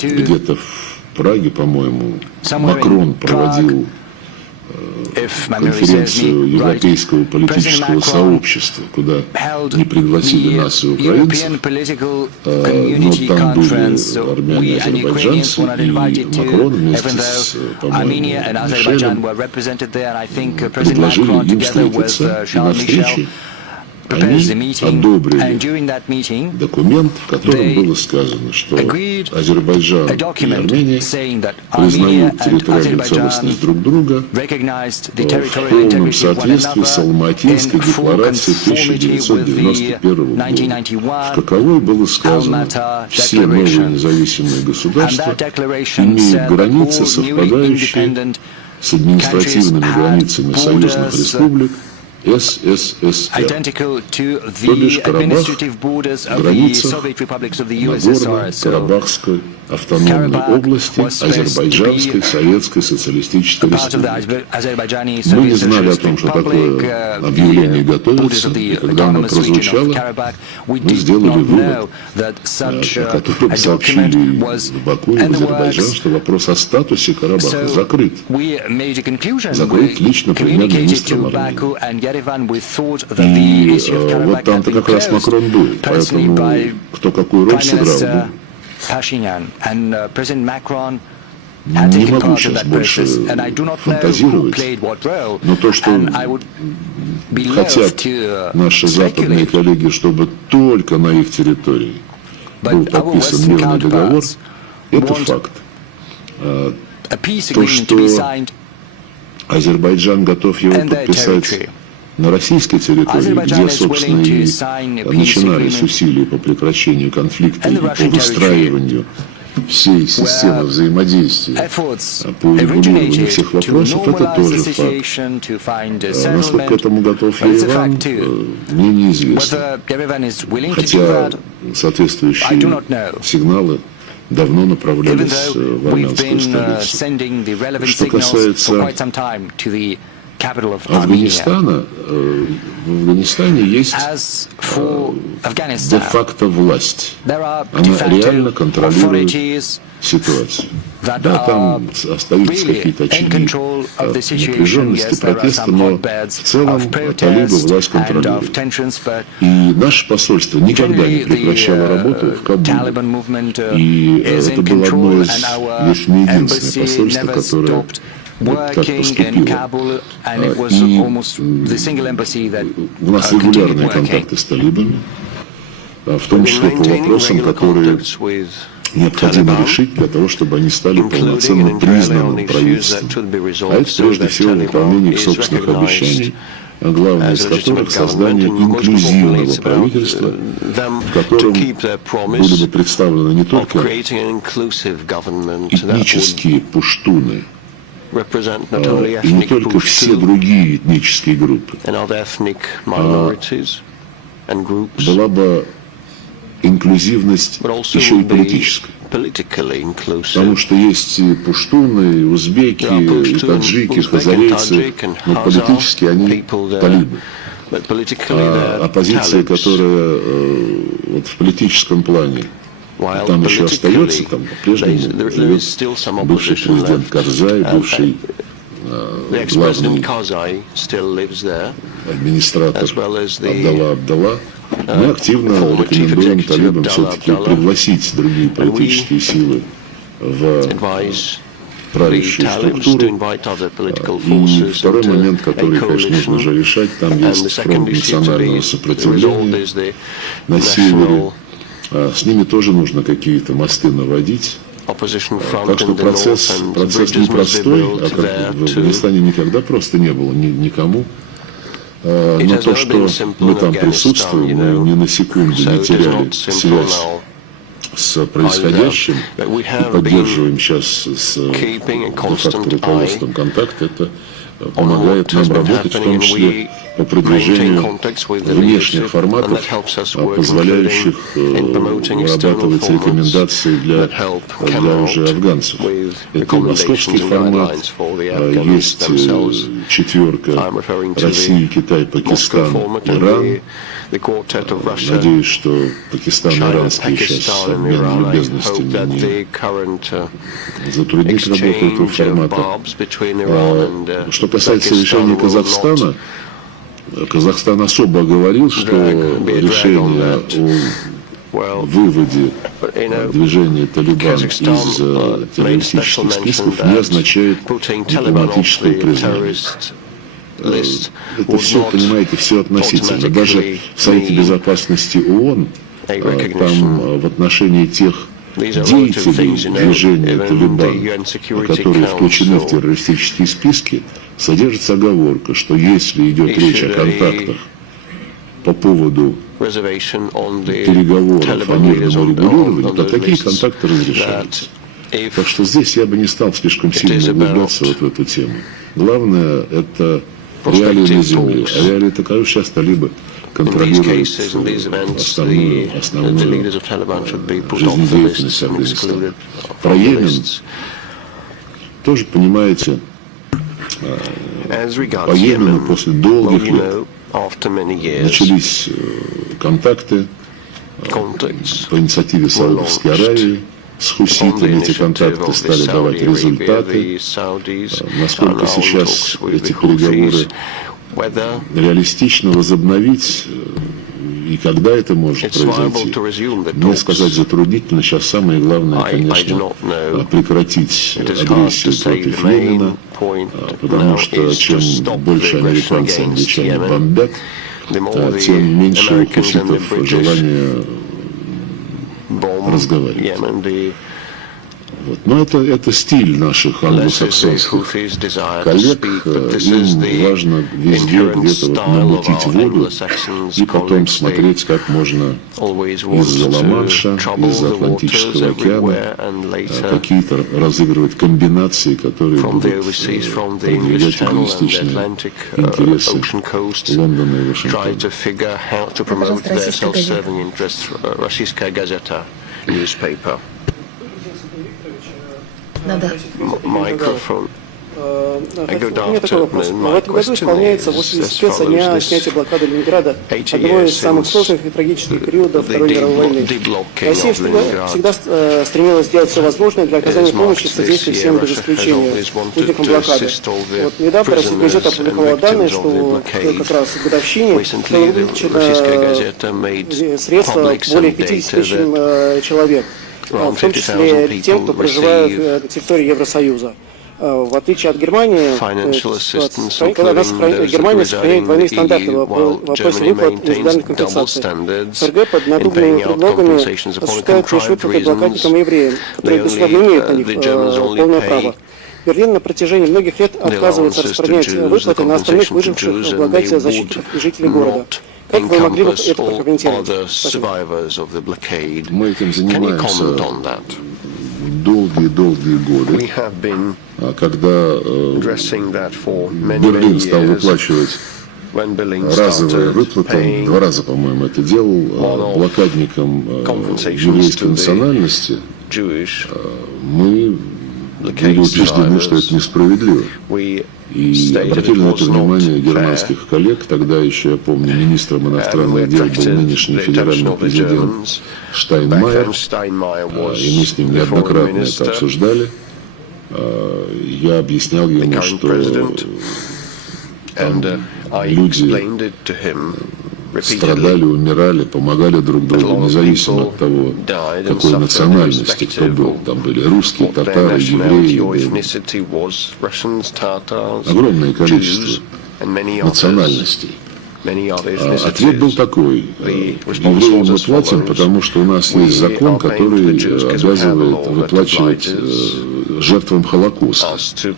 где-то в Праге, по-моему, Макрон проводил конференцию Европейского политического сообщества, куда не пригласили нас и украинцев, но там были армяне и азербайджанцы, и Макрон вместе с, по-моему, Мишелем предложили им встретиться, и на встрече они одобрили документ, в котором было сказано, что Азербайджан и Армения признают территориальную целостность друг друга в полном соответствии с Алматинской декларацией 1991 года, в каковой было сказано: все новые независимые государства имеют границы, совпадающие с административными границами союзных республик, СССР. Identical to То бишь the Карабах, administrative borders of the граница Soviet republics of the USSR. So Нагорно-Карабахской автономной Karabakh области was stressed to be Азербайджанской Советской Социалистической part of the Республики. Azerbaijani Мы не Soviet знали о Socialist том, что Republic, такое объявление the borders готовится, of и the когда оно autonomous region of прозвучало, Karabakh. We мы did сделали not вывод, know that such о котором a сообщили document was в Баку и в in the Азербайджан, works. что вопрос о статусе Карабаха So закрыт. we made a conclusion. Закрыт We лично communicated премьер-министром to Армении. Baku and Yerevan. We thought that И the issue of Karabakh вот had там-то been как раз closed Макрон был, personally поэтому by кто какую роль Prime сыграл, Minister Pashinyan and President Macron had не taken могу part in сейчас that больше process, and I do not know who фантазировать. played what role. Но то, что And I would be loath хотят to наши западные speculate. коллеги, чтобы только на их территории был But our подписан Western мирный договор, counterparts это want факт. a peace То, agreement to be что signed Азербайджан готов его in their подписать territory. на российской территории, Azerbaijan где, is собственно, willing to и sign a peace начинались agreement усилия по прекращению конфликта in и the по Russian выстраиванию всей системы where взаимодействия efforts по урегулированию originated всех to вопросов, это normalize the тоже факт. situation, to find a Насколько к settlement. этому готов But it's a Ереван, fact too. мне неизвестно. Whether Yerevan is willing to do Хотя that, I соответствующие do not know. сигналы давно Even направлялись though в we've армянскую been столицу. sending the relevant Что signals касается for quite some time to the capital of Armenia. Афганистана, в Афганистане есть As for Afghanistan, де-факто власть. there are de Она реально facto контролирует authorities ситуацию. that Да, are там остаются really какие-то in очаги control of the situation. напряженности, Yes, there are протеста, some но hotbeds в целом of талибы protest власть and контролируют. of tensions, but И наше посольство никогда не generally прекращало работу в the Кабуле. Taliban movement И is это in было одно control, из, and our если не единственное embassy посольство, never которое stopped вот так working in поступило. Kabul, and it was И almost the single embassy that у нас continued регулярные working. контакты с талибами, в том числе по вопросам, которые необходимо решить для того, чтобы они стали полноценно признанным правительством. А это прежде всего выполнение их собственных обещаний, главное из которых создание инклюзивного правительства, в котором были бы представлены не только этнические пуштуны, и не только все другие этнические группы, была бы инклюзивность еще и политическая. Потому что есть и пуштуны, и узбеки, и таджики, хазарейцы, но политически они талибы. А оппозиция, которая вот в политическом плане там еще остается, там по-прежнему живет бывший президент Карзай, бывший главный администратор Абдалла. Мы активно рекомендуем талибам все-таки пригласить другие политические силы в правящую структуру. И второй момент, который, конечно, нужно же решать, там есть фронт национального сопротивления на севере. С ними тоже нужно какие-то мосты наводить. Так что процесс непростой, а как в Афганистане никогда просто не было никому. Но то, что мы там присутствуем, мы ни на секунду не теряли связь с происходящим и поддерживаем сейчас с де-факто руководством контакт, это помогает нам работать, в том числе по продвижению внешних форматов, позволяющих вырабатывать рекомендации для уже афганцев. Это московский формат, есть четверка Россия, Китай, Пакистан, Иран. Надеюсь, что Пакистан и иранские сейчас обмен любезностями не затруднит работу этого формата. Что касается решения Казахстана, Казахстан особо говорил, что решение о выводе движения Талибан из террористических списков не означает дипломатического признания. Это все, понимаете, все относительно. Даже в Совете Безопасности ООН, там в отношении тех деятелей движения Талибан, которые включены в террористические списки, содержится оговорка, что если идет речь о контактах по поводу переговоров о мирном урегулировании, то такие контакты разрешаются. Так что здесь я бы не стал слишком сильно углубляться вот в эту тему. Главное — это реалии на земле. А реалии таковы, сейчас талибы контролируют основную жизнедеятельность Афганистана. Про Йемен тоже, понимаете, по Йемену после долгих лет начались контакты по инициативе Саудовской Аравии с хуситами. Эти контакты стали давать результаты. Насколько сейчас эти переговоры реалистично возобновить и когда это может произойти, мне сказать затруднительно. Сейчас самое главное, конечно, прекратить агрессию против Йемена, потому что чем больше американцы и англичане бомбят, тем меньше у хуситов желания разговаривать. Вот. Но это стиль наших англосаксонских коллег. Им важно везде где-то вот намутить воду и потом смотреть, как можно из-за Ла-Манша, из-за Атлантического океана какие-то разыгрывать комбинации, которые будут продвигать эгоистичные интересы Лондона и Вашингтона. Microphone. У меня такой вопрос. В этом году исполняется 80 лет со дня снятия блокады Ленинграда, одного из самых сложных и трагических периодов Второй мировой войны. Россия всегда стремилась сделать все возможное для оказания помощи и содействия всем без исключения узникам блокады. Вот недавно Российская газета опубликовала данные, что как раз к годовщине было выплачено средства более 50 тысяч человек, в том числе тем, кто проживает на территории Евросоюза. В отличие от Германии, Германия сохраняет двойные стандарты в вопросе выплат индивидуальных компенсаций. ФРГ под надуманными предлогами осуществляет лишь выплаты блокадникам и евреям, которые, безусловно, имеют на них полное право. Берлин на протяжении многих лет отказывается распространять выплаты на остальных выживших в блокаде защитников и жителей города. Как вы могли бы это прокомментировать? Спасибо. Мы этим занимаемся долгие годы, когда Берлин стал выплачивать разовые выплаты, 2 раза, по-моему, это делал, блокадникам еврейской национальности, мы были убеждены, что это несправедливо. И обратили на это внимание германских коллег. Тогда еще, я помню, министром иностранных дел был нынешний федеральный президент Штайнмайер, и мы с ним неоднократно это обсуждали. Я объяснял ему, что люди страдали, умирали, помогали друг другу, независимо от того, какой национальности кто был. Там были русские, татары, евреи, огромное количество национальностей. Ответ был такой: евреям мы платим, потому что у нас есть закон, который обязывает выплачивать жертвам Холокоста.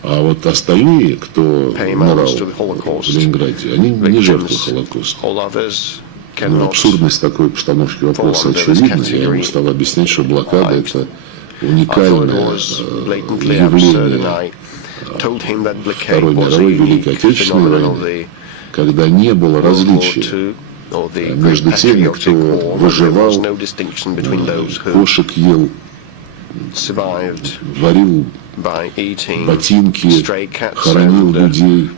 А вот остальные, кто умирал в Ленинграде, они не жертвы Холокоста. Но абсурдность такой постановки вопроса очевидна. Я ему стал объяснять, что блокада – это уникальное явление Второй мировой, Великой Отечественной войны, когда не было различия между теми, кто выживал, кошек ел, варил ботинки, хоронил людей.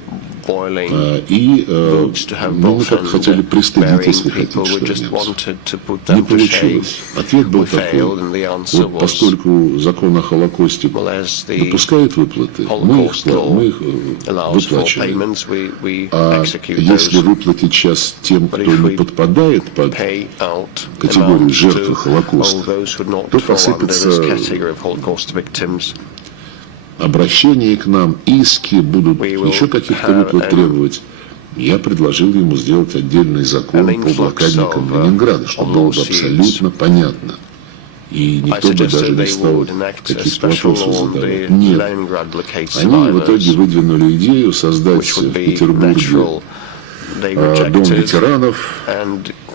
И мы как хотели пристыдить, если хотите, что-нибудь. Не получилось. Ответ был такой: вот поскольку закон о Холокосте допускает выплаты, мы их выплачиваем. А если выплатить сейчас тем, кто не подпадает под категорию жертвы Холокоста, то посыпется обращения к нам, иски, будут еще каких-то выплат требовать. Я предложил ему сделать отдельный закон по блокадникам Ленинграда, чтобы было бы абсолютно понятно. И никто бы даже не стал каких-то вопросов задавать. Нет. Они в итоге выдвинули идею создать в Петербурге дом ветеранов,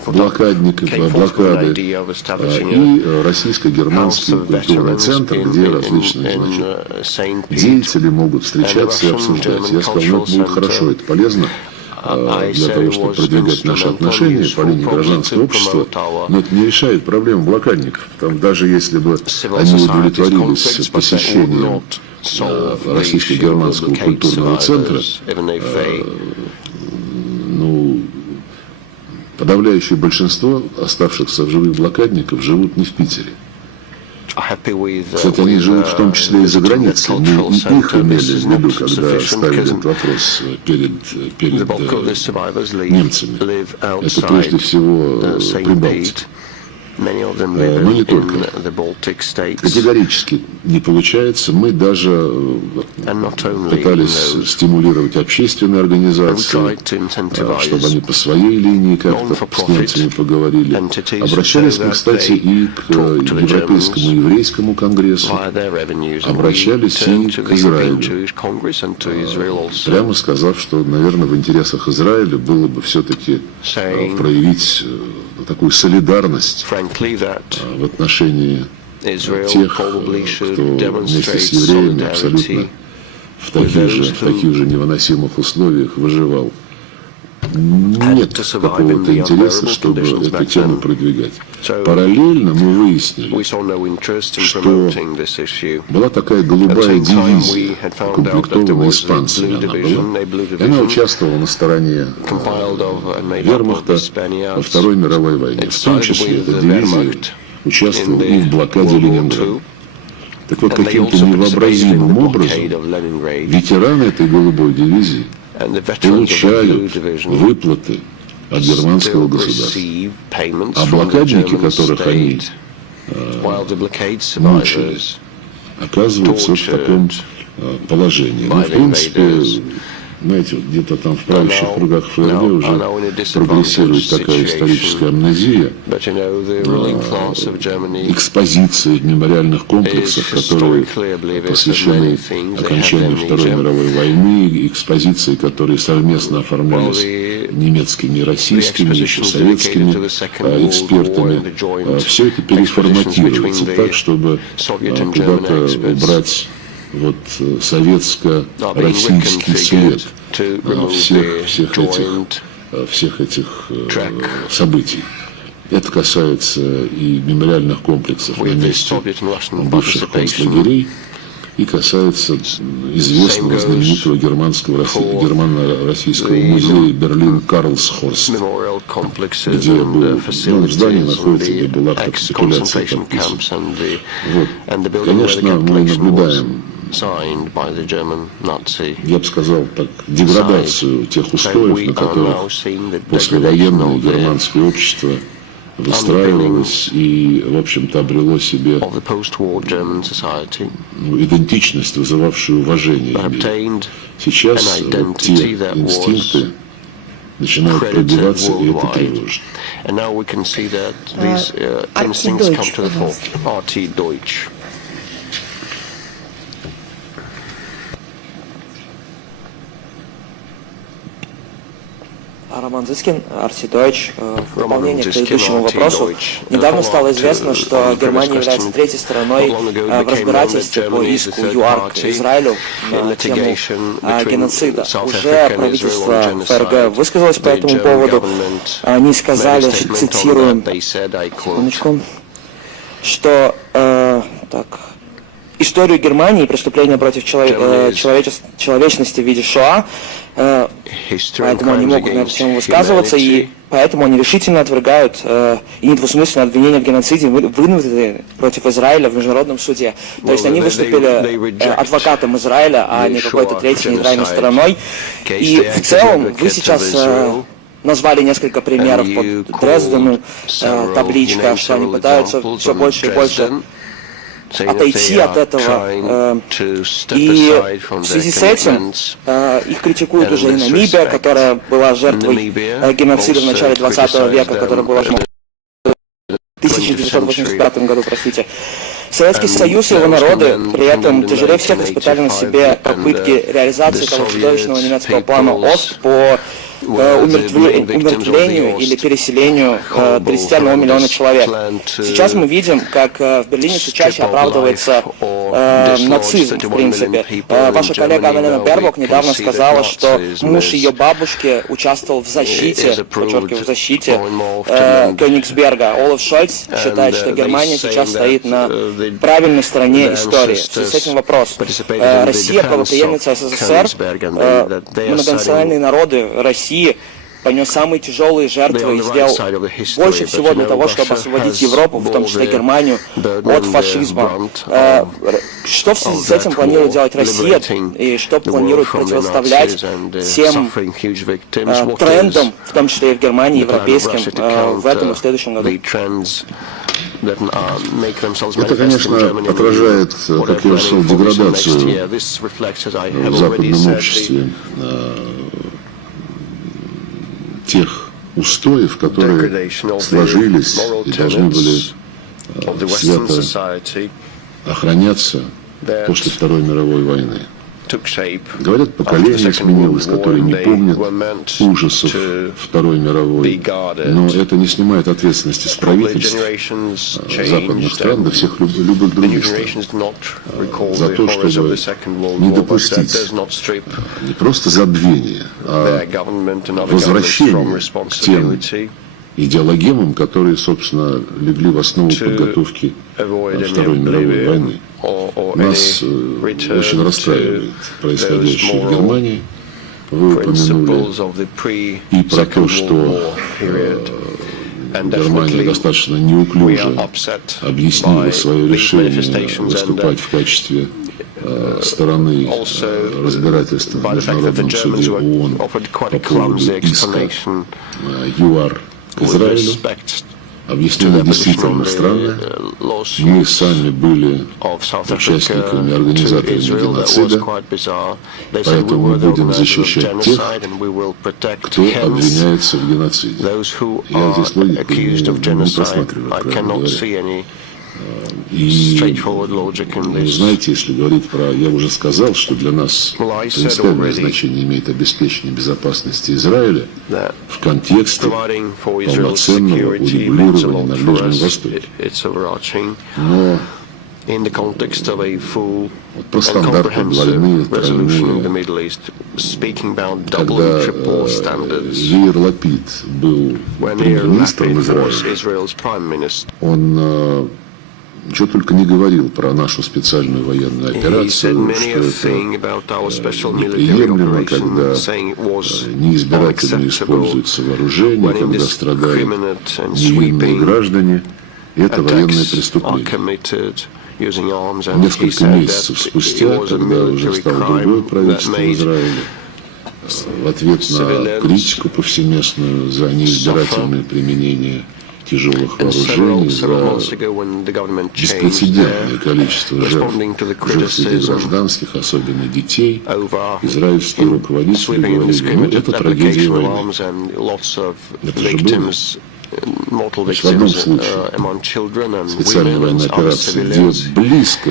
блокады и российско-германский культурный центр, где различные деятели могут встречаться и обсуждать. Я сказал, ну, это будет хорошо, это полезно для того, чтобы продвигать наши отношения по линии гражданского общества, но это не решает проблему блокадников. Потому даже если бы они удовлетворились посещением российско-германского культурного центра, ну, подавляющее большинство оставшихся в живых блокадников живут не в Питере. Кстати, они живут в том числе и за границей. Мы и их имели в виду, когда ставили этот вопрос перед немцами. Это прежде всего Прибалтика. Но не только. Категорически не получается. Мы даже пытались стимулировать общественные организации, чтобы они по своей линии как-то с немцами поговорили. Обращались мы, кстати, и к Европейскому еврейскому конгрессу, обращались и к Израилю, прямо сказав, что, наверное, в интересах Израиля было бы все-таки проявить такую солидарность в отношении тех, кто вместе с евреями абсолютно в таких же невыносимых условиях выживал. Нет какого-то интереса, чтобы эту тему продвигать. Параллельно мы выяснили, что была такая голубая дивизия, укомплектованная испанцами она была, и она участвовала на стороне вермахта во Второй мировой войне. В том числе эта дивизия участвовала и в блокаде Ленинграда. Так вот, каким-то невообразимым образом ветераны этой голубой дивизии получают выплаты от германского государства. А блокадники, которых они мучили, оказываются в таком положении. Ну, в принципе, знаете, где-то там в правящих кругах ФРГ уже прогрессирует такая историческая амнезия, экспозиции в мемориальных комплексах, которые посвящены окончанию Второй мировой войны, экспозиции, которые совместно оформлялись немецкими и российскими, еще советскими экспертами. Все это переформатируется так, чтобы куда-то убрать вот советско-российский след всех этих событий. Это касается и мемориальных комплексов на месте бывших концлагерей, и касается известного знаменитого германо-российского музея Берлин-Карлсхорст, где был, в здании находится, где был акт капитуляции подписан. Вот. Конечно, мы наблюдаем, я бы сказал так, деградацию тех устоев, на которых послевоенное германское общество выстраивалось и, в общем-то, обрело себе идентичность, вызывавшую уважение. Сейчас вот те инстинкты начинают пробиваться, и это тревожит. Роман Зыскин, Арти Дойч. В дополнение к предыдущему вопросу, недавно стало известно, что Германия является третьей стороной в разбирательстве по иску ЮАР к Израилю на тему геноцида. Уже правительство ФРГ высказалось по этому поводу. Они сказали, цитируем, секундочку, что историю Германии и преступления против человечности в виде Шоа, поэтому они могут на эту тему высказываться, и поэтому они решительно отвергают и недвусмысленно обвинения в геноциде, выдвинутые против Израиля в международном суде. То есть они выступили адвокатом Израиля, а не какой-то третьей нейтральной стороной. И в целом вы сейчас назвали несколько примеров по Дрездену, табличка, что они пытаются все больше и больше отойти от этого. И в связи с этим их критикует уже и Намибия, которая была жертвой геноцида в начале 20 века, которая была в 1985 году, простите. Советский Союз и его народы при этом тяжелее всех испытали на себе попытки реализации того чудовищного немецкого плана ОСТ по умертвлению или переселению 31 миллиона человек. Сейчас мы видим, как в Берлине все чаще оправдывается нацизм, в принципе. Ваша коллега Анна Бербок недавно сказала, что муж ее бабушки участвовал в защите, подчеркиваю, в защите Кёнигсберга. Олаф Шольц считает, что Германия сейчас стоит на правильной стороне истории. В связи с этим вопрос. Россия, правопреемница СССР, многонациональные народы России, понес самые тяжелые жертвы и сделал больше всего для того, чтобы освободить Европу, в том числе Германию, от фашизма. Что в связи с этим планирует делать Россия и что планирует противоставлять тем трендам, в том числе и в Германии, европейским, в этом и в следующем году? Это, конечно, отражает, как я уже сказал, деградацию в западном обществе тех устоев, которые сложились и должны были свято охраняться после Второй мировой войны. Говорят, поколение сменилось, которые не помнят ужасов Второй мировой, но это не снимает ответственности с правительств западных стран, да всех любых других стран, за то, чтобы не допустить не просто забвения, а возвращения к тем идеологемам, которые, собственно, легли в основу подготовки Второй мировой войны. Нас очень расстраивает происходящее в Германии. Вы упомянули и про то, что Германия достаточно неуклюже объяснила свое решение выступать в качестве стороны разбирательства в Международном суде ООН по поводу иска ЮАР к Израилю. Объяснение действительно странное. Мы сами были участниками, организаторами геноцида, поэтому мы будем защищать тех, кто обвиняется в геноциде. Я здесь логику не просматриваю, правильно говоря. И, вы знаете, если говорить про... Я уже сказал, что для нас принципиальное значение имеет обеспечение безопасности Израиля в контексте полноценного урегулирования на Ближнем Востоке. Но вот по стандартам двойные, тройные, когда Яир Лапид был премьер-министром Израиля, он ничего только не говорил про нашу специальную военную операцию, что это неприемлемо, когда неизбирательно используется вооружение, когда страдают невинные граждане. Это военное преступление. Несколько месяцев спустя, когда уже стало другое правительство в Израиле, в ответ на критику повсеместную за неизбирательное применение тяжелых вооружений, за беспрецедентное количество жертв среди гражданских, особенно детей, израильские руководители говорили, ну, это трагедия войны. Это же было. Значит, в одном случае специальная военная операция, где близко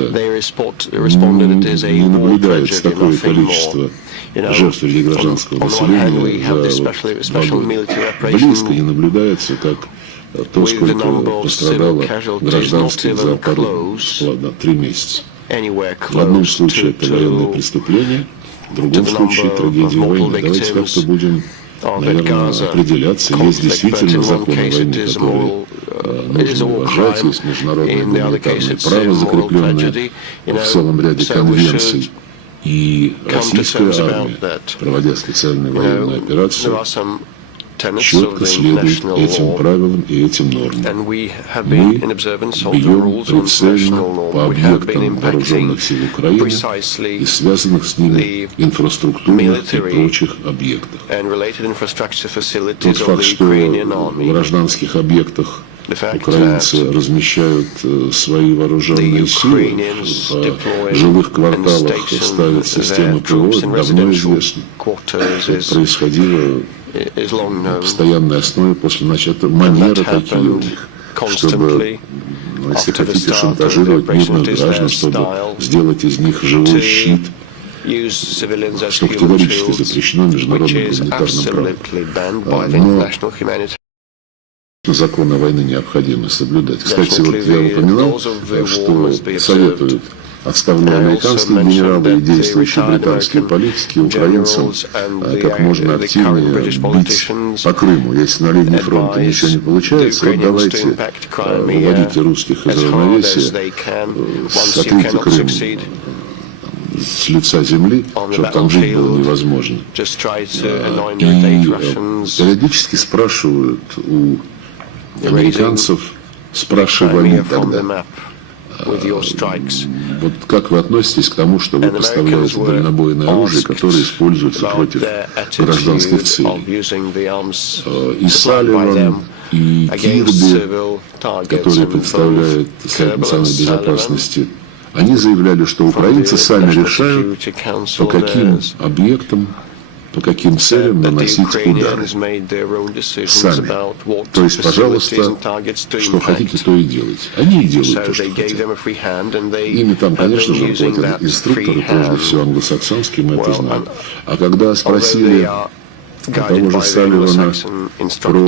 не наблюдается такое количество жертв среди гражданского населения за водой. Близко не наблюдается, как то, сколько пострадало гражданских за пару, 3 месяца. В одном случае это военное преступление, в другом случае трагедия войны. Давайте как-то будем, наверное, определяться. Есть действительно законы войны, которые нужно уважать, есть международное гуманитарное право, закрепленное в целом ряде конвенций. И российская армия, проводя специальную военную операцию, четко следует этим правилам и этим нормам. Мы бьем прицельно по объектам вооруженных сил Украины и связанных с ними инфраструктурных и прочих объектах. Тот факт, что в гражданских объектах украинцы размещают свои вооруженные силы, в жилых кварталах ставят системы ПВО, давно известно. Это происходило на постоянной основе после начала, манеры такие у них, чтобы, если хотите, шантажировать мирных граждан, чтобы сделать из них живой щит что категорически запрещено международным гуманитарным правом. Но законы войны необходимо соблюдать. Кстати, вот я упоминал, что советуют, отставные американские генералы и действующие британские политики украинцам как можно активнее бить по Крыму. Если на линии фронта ничего не получается, вот давайте выводите русских из равновесия, сотрите Крым с лица земли, чтобы там жить было невозможно. И периодически спрашивают у американцев, спрашивали тогда, вот как вы относитесь к тому, что вы поставляете дальнобойное оружие, которое используется против гражданских целей? И Салливан, и Кирби, который представляет Совет национальной безопасности, они заявляли, что украинцы сами решают, по каким объектам, по каким целям наносить удары. Сами. То есть, пожалуйста, что хотите, то и делайте. Они и делают то, что хотят. Ими там, конечно же, платят инструкторы, прежде всего англосаксонские, мы это знаем. А когда спросили того же Салливана про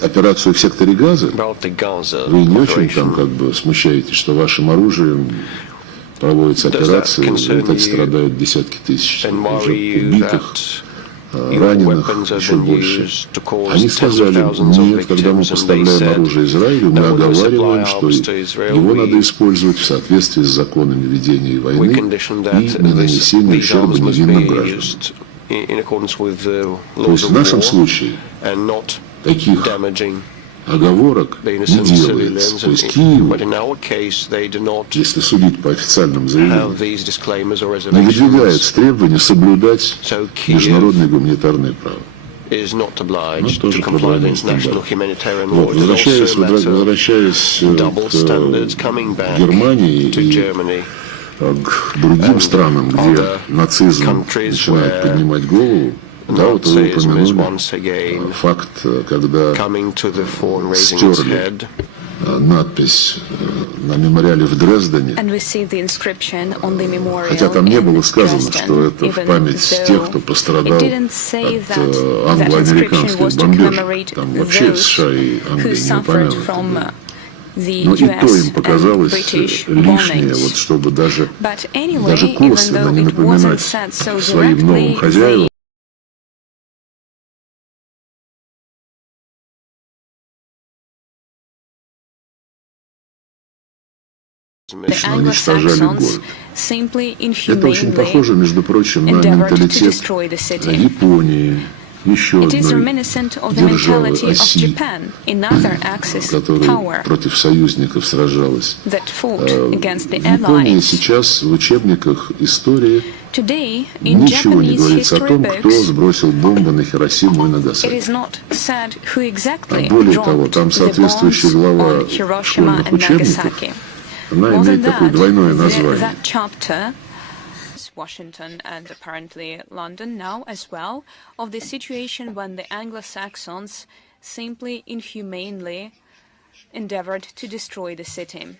операцию в секторе Газа, вы не очень там как бы смущаетесь, что вашим оружием проводятся операции, в результате страдают десятки тысяч уже убитых, раненых, еще больше. Они сказали, нет, когда мы поставляем оружие Израилю, мы оговариваем, что его надо использовать в соответствии с законами ведения войны и не нанесения ущерба невинным гражданам. То есть в нашем случае таких оговорок не делается. То есть Киеву, если судить по официальным заявлениям, не выдвигается требование соблюдать международное гуманитарное право. Но тоже глобальный стандарт. Вот, возвращаясь к Германии и к другим странам, где нацизм начинает поднимать голову, да, вот вы упомянули факт, когда стерли надпись на мемориале в Дрездене, хотя там не было сказано, что это в память тех, кто пострадал от англо-американских бомбежек. Там вообще США и Англия не упомянуты. Но и то им показалось лишнее, вот, чтобы даже косвенно не напоминать своим новым хозяевам, уничтожали город. Это очень похоже, между прочим, на менталитет Японии, еще одной державы оси, которая против союзников сражалась. В Японии сейчас в учебниках истории ничего не говорится о том, кто сбросил бомбы на Хиросиму и Нагасаки. А более того, там соответствующая глава школьных учебников, она имеет такое двойное название. Washington and apparently London now as well, of the situation when the Anglo-Saxons simply inhumanely endeavored to destroy the city.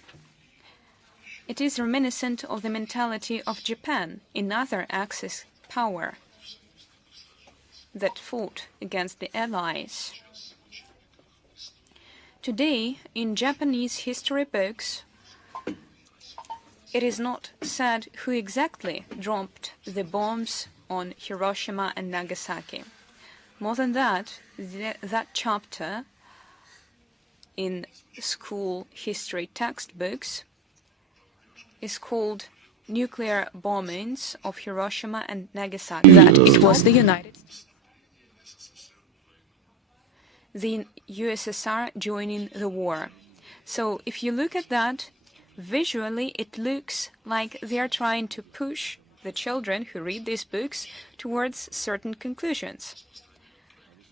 It is reminiscent of the mentality of Japan, another Axis power that fought against the Allies. Today, in Japanese history books, it is not said who exactly dropped the bombs on Hiroshima and Nagasaki. More than that, that chapter in school history textbooks is called Nuclear Bombings of Hiroshima and Nagasaki. That it was the USSR joining the war. So if you look at that, visually, it looks like they are trying to push the children who read these books towards certain conclusions.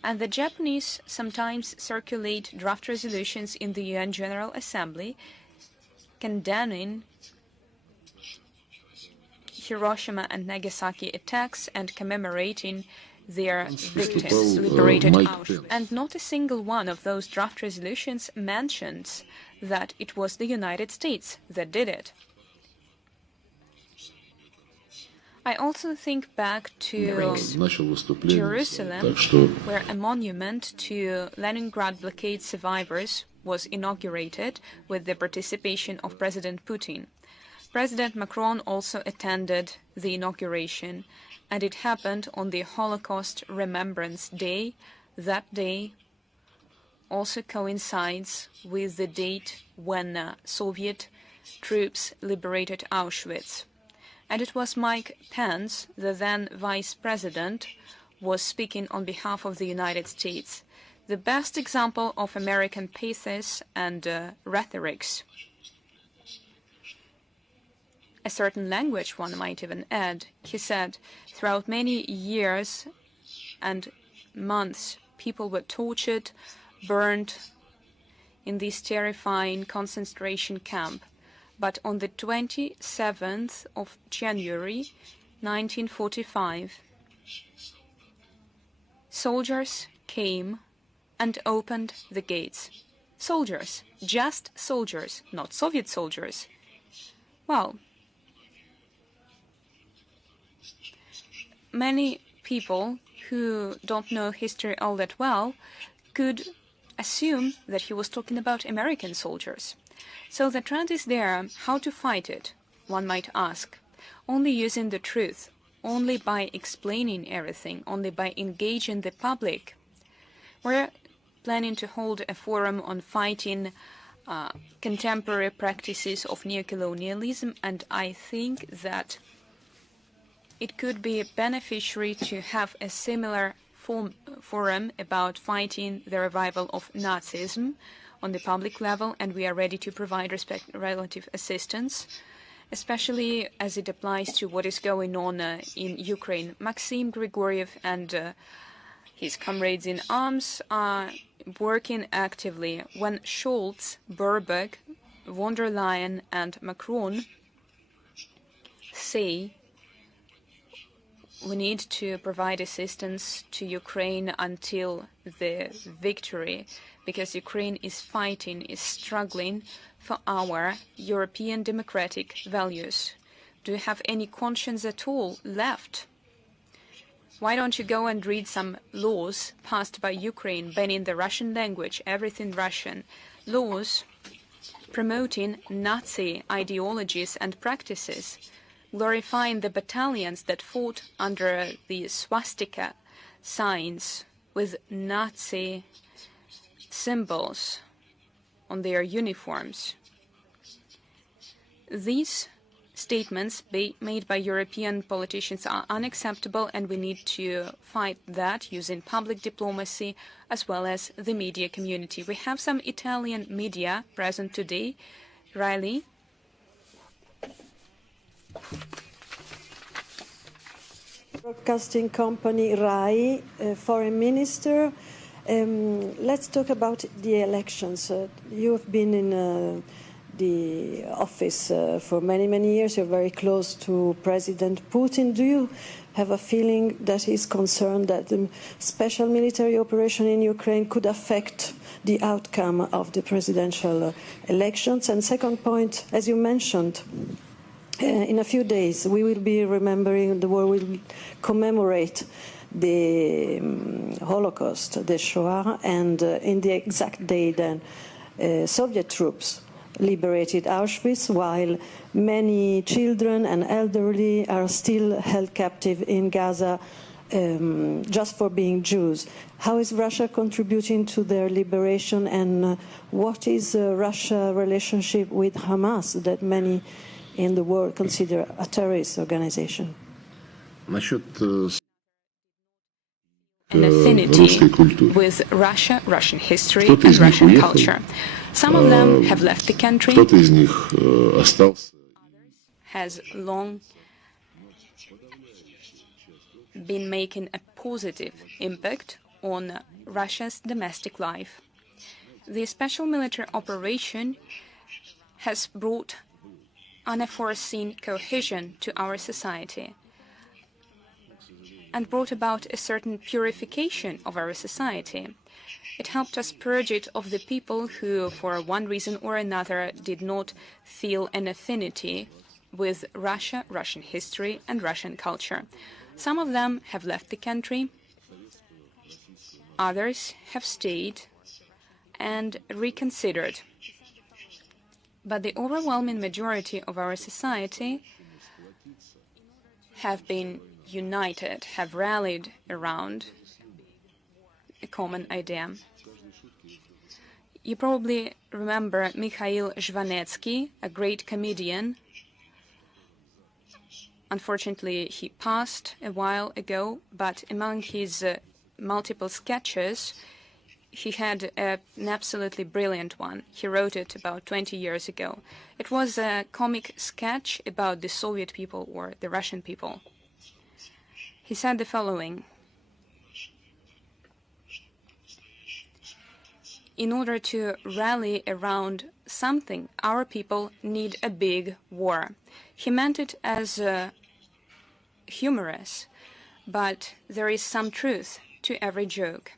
And the Japanese sometimes circulate draft resolutions in the UN General Assembly condemning Hiroshima and Nagasaki attacks and commemorating their victims liberated Auschwitz. And not a single one of those draft resolutions mentions that it was the United States that did it. I also think back to начал выступление, Jerusalem, так что where a monument to Leningrad blockade survivors was inaugurated with the participation of President Putin. President Macron also attended the inauguration, and it happened on the Holocaust Remembrance Day. That day also coincides with the date when Soviet troops liberated Auschwitz. And it was Mike Pence, the then vice president, was speaking on behalf of the United States. The best example of American pathos and rhetorics. A certain language, one might even add. He said, throughout many years and months, people were tortured, burned in this terrifying concentration camp. But on the 27th of January, 1945, soldiers came and opened the gates. Soldiers, just soldiers, not Soviet soldiers. Well, many people who don't know history all that well could assume that he was talking about American soldiers. So the trend is there. How to fight it, one might ask. Only using the truth, only by explaining everything, only by engaging the public. We're planning to hold a forum on fighting contemporary practices of neocolonialism, and I think that it could be beneficiary to have a similar forum about fighting the revival of Nazism on the public level, and we are ready to provide relative assistance, especially as it applies to what is going on in Ukraine. Maxim Grigoriev and his comrades in arms are working actively. When Scholz, Baerbock, von der Leyen and Macron say we need to provide assistance to Ukraine until the victory, because Ukraine is fighting, is struggling for our European democratic values. Do you have any conscience at all left? Why don't you go and read some laws passed by Ukraine banning the Russian language, everything Russian, laws promoting Nazi ideologies and practices, glorifying the battalions that fought under the swastika signs with Nazi symbols on their uniforms. These statements made by European politicians are unacceptable, and we need to fight that using public diplomacy as well as the media community. We have some Italian media present today. Riley. Broadcasting company RAI, Foreign Minister. Let's talk about the elections. You have been in the office for many, many years. You're very close to President Putin. Do you have a feeling that he's concerned that the special military operation in Ukraine could affect the outcome of the presidential elections? And second point, as you mentioned, in a few days we will be remembering, the world will commemorate the Holocaust, the Shoah, and in the exact day then Soviet troops liberated Auschwitz, while many children and elderly are still held captive in Gaza just for being Jews. How is Russia contributing to their liberation, and what is Russia's relationship with Hamas, that many in the world consider a terrorist organization? An affinity with Russia, Russian history, and Russian culture. Some of them have left the country, has long been making a positive impact on Russia's domestic life. The special military operation has brought unforeseen cohesion to our society and brought about a certain purification of our society. It helped us purge it of the people who, for one reason or another, did not feel an affinity with Russia, Russian history, and Russian culture. Some of them have left the country, others have stayed and reconsidered. But the overwhelming majority of our society have been united, have rallied around a common idea. You probably remember Mikhail Zhvanetsky, a great comedian. Unfortunately, he passed a while ago, but among his multiple sketches, he had an absolutely brilliant one. He wrote it about 20 years ago. It was a comic sketch about the Soviet people or the Russian people. He said the following: in order to rally around something, our people need a big war. He meant it as humorous, but there is some truth to every joke.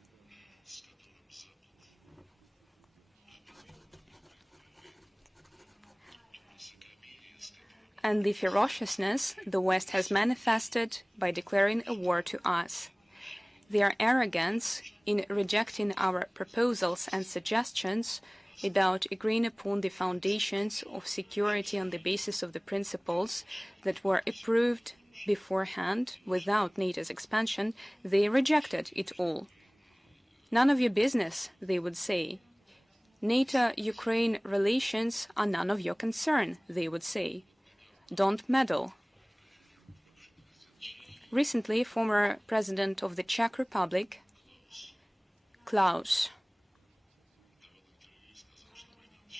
And the ferociousness the West has manifested by declaring a war to us. Their arrogance in rejecting our proposals and suggestions without agreeing upon the foundations of security on the basis of the principles that were approved beforehand without NATO's expansion, they rejected it all. None of your business, they would say. NATO-Ukraine relations are none of your concern, they would say. Don't meddle. Recently, former President of the Czech Republic, Klaus,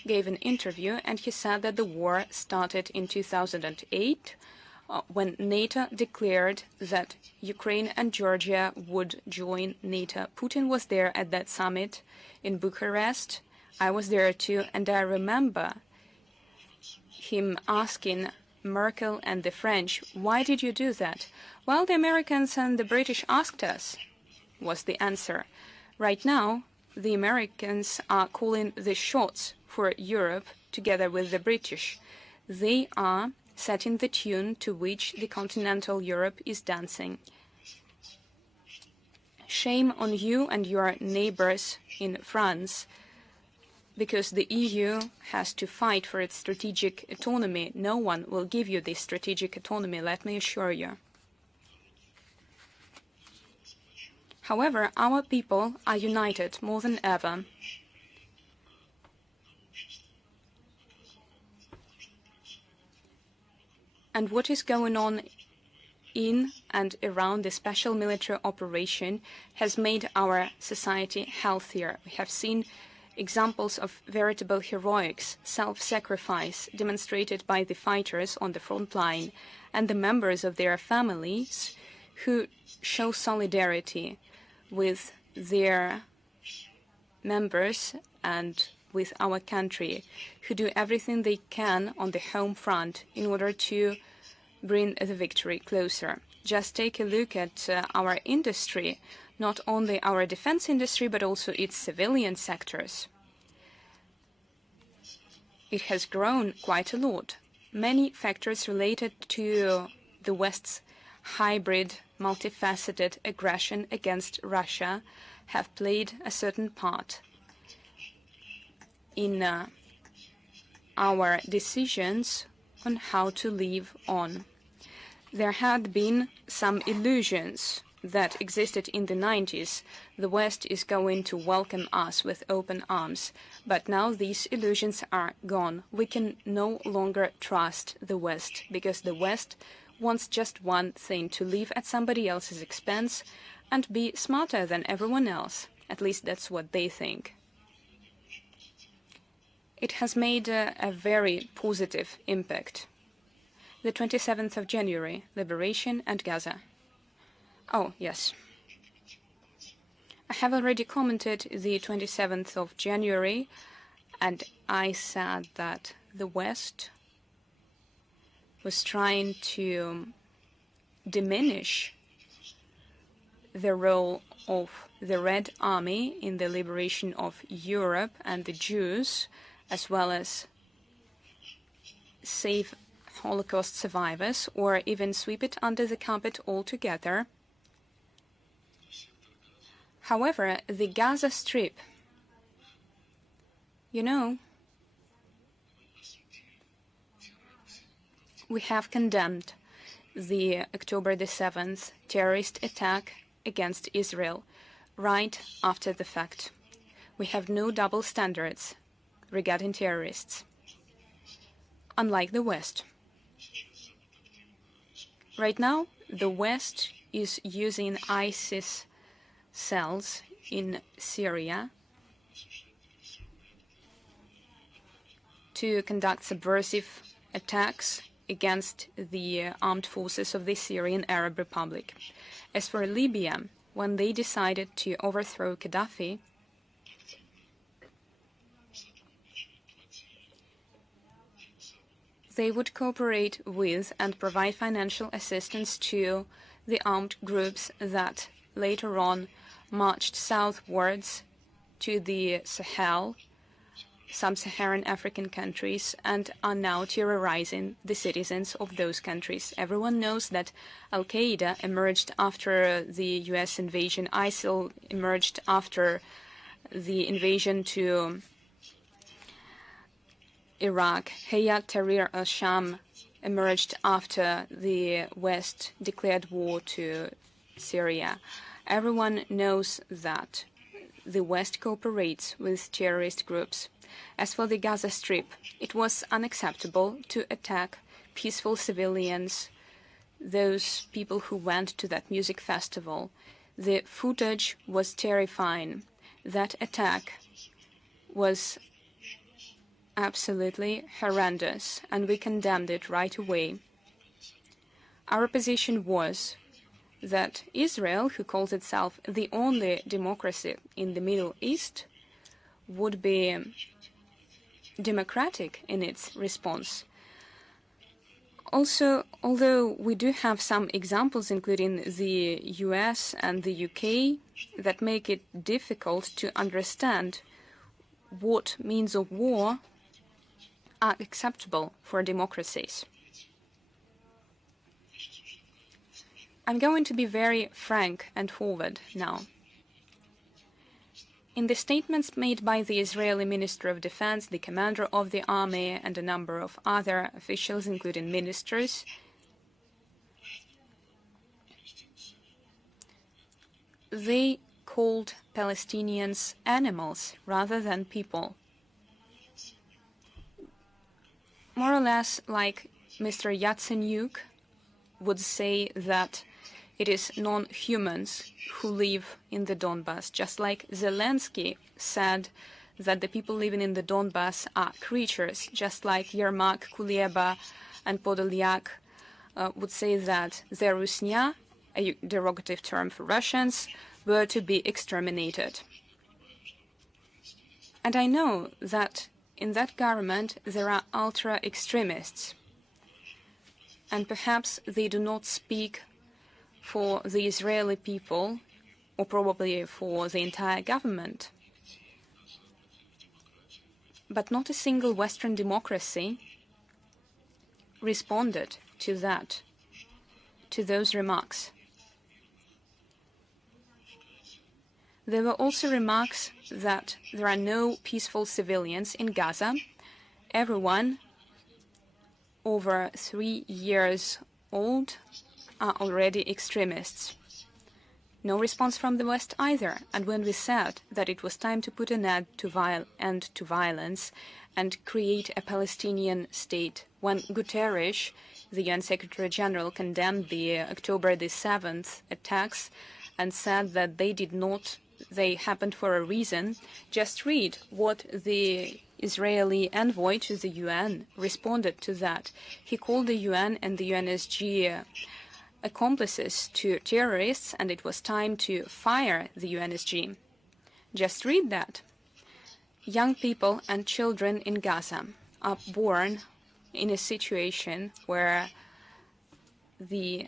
gave an interview and he said that the war started in 2008 when NATO declared that Ukraine and Georgia would join NATO. Putin was there at that summit in Bucharest. I was there too, and I remember him asking Merkel and the French, why did you do that? Well, the Americans and the British asked us, was the answer. Right now, the Americans are calling the shots for Europe together with the British. They are setting the tune to which the continental Europe is dancing. Shame on you and your neighbors in France, because the EU has to fight for its strategic autonomy. No one will give you this strategic autonomy, let me assure you. However, our people are united more than ever. And what is going on in and around the special military operation has made our society healthier. We have seen examples of veritable heroics, self-sacrifice demonstrated by the fighters on the front line and the members of their families who show solidarity with their members and with our country, who do everything they can on the home front in order to bring the victory closer. Just take a look at our industry, not only our defense industry, but also its civilian sectors. It has grown quite a lot. Many factors related to the West's hybrid, multifaceted aggression against Russia have played a certain part in our decisions on how to live on. There had been some illusions that existed in the 90s. The West is going to welcome us with open arms. But now these illusions are gone. We can no longer trust the West, because the West wants just one thing: to live at somebody else's expense and be smarter than everyone else. At least that's what they think. It has made a very positive impact. The 27th of January, liberation and Gaza. Oh, yes. I have already commented the 27th of January, and I said that the West was trying to diminish the role of the Red Army in the liberation of Europe and the Jews, as well as save Holocaust survivors or even sweep it under the carpet altogether. However, the Gaza Strip, you know, we have condemned the October the 7th terrorist attack against Israel right after the fact. We have no double standards regarding terrorists, unlike the West. Right now, the West is using ISIS cells in Syria to conduct subversive attacks against the armed forces of the Syrian Arab Republic. As for Libya, when they decided to overthrow Gaddafi, they would cooperate with and provide financial assistance to the armed groups that later on marched southwards to the Sahel, sub-Saharan African countries, and are now terrorizing the citizens of those countries. Everyone knows that Al-Qaeda emerged after the US invasion, ISIL emerged after the invasion to Iraq, Hayat Tahrir al-Sham emerged after the West declared war to Syria. Everyone knows that the West cooperates with terrorist groups. As for the Gaza Strip, it was unacceptable to attack peaceful civilians, those people who went to that music festival. The footage was terrifying. That attack was absolutely horrendous, and we condemned it right away. Our position was that Israel, who calls itself the only democracy in the Middle East, would be democratic in its response. Also, although we do have some examples, including the US and the UK, that make it difficult to understand what means of war are acceptable for democracies. I'm going to be very frank and forward now. In the statements made by the Israeli Minister of Defense, the commander of the army, and a number of other officials, including ministers, they called Palestinians animals rather than people. More or less like Mr. Yatsenyuk would say that it is non-humans who live in the Donbass, just like Zelensky said that the people living in the Donbass are creatures, just like Yermak, Kuleba, and Podolyak would say that the Rusnya, a derogative term for Russians, were to be exterminated. And I know that in that government there are ultra-extremists, and perhaps they do not speak for the Israeli people, or probably for the entire government. But not a single Western democracy responded to that, to those remarks. There were also remarks that there are no peaceful civilians in Gaza. Everyone over 3 years old are already extremists. No response from the West either. And when we said that it was time to put an end to violence and create a Palestinian state, when Guterres, the UN Secretary General, condemned the October the 7th attacks and said that they happened for a reason, just read what the Israeli envoy to the UN responded to that. He called the UN and the UNSG accomplices to terrorists, and it was time to fire the UNSG. Just read that. Young people and children in Gaza are born in a situation where the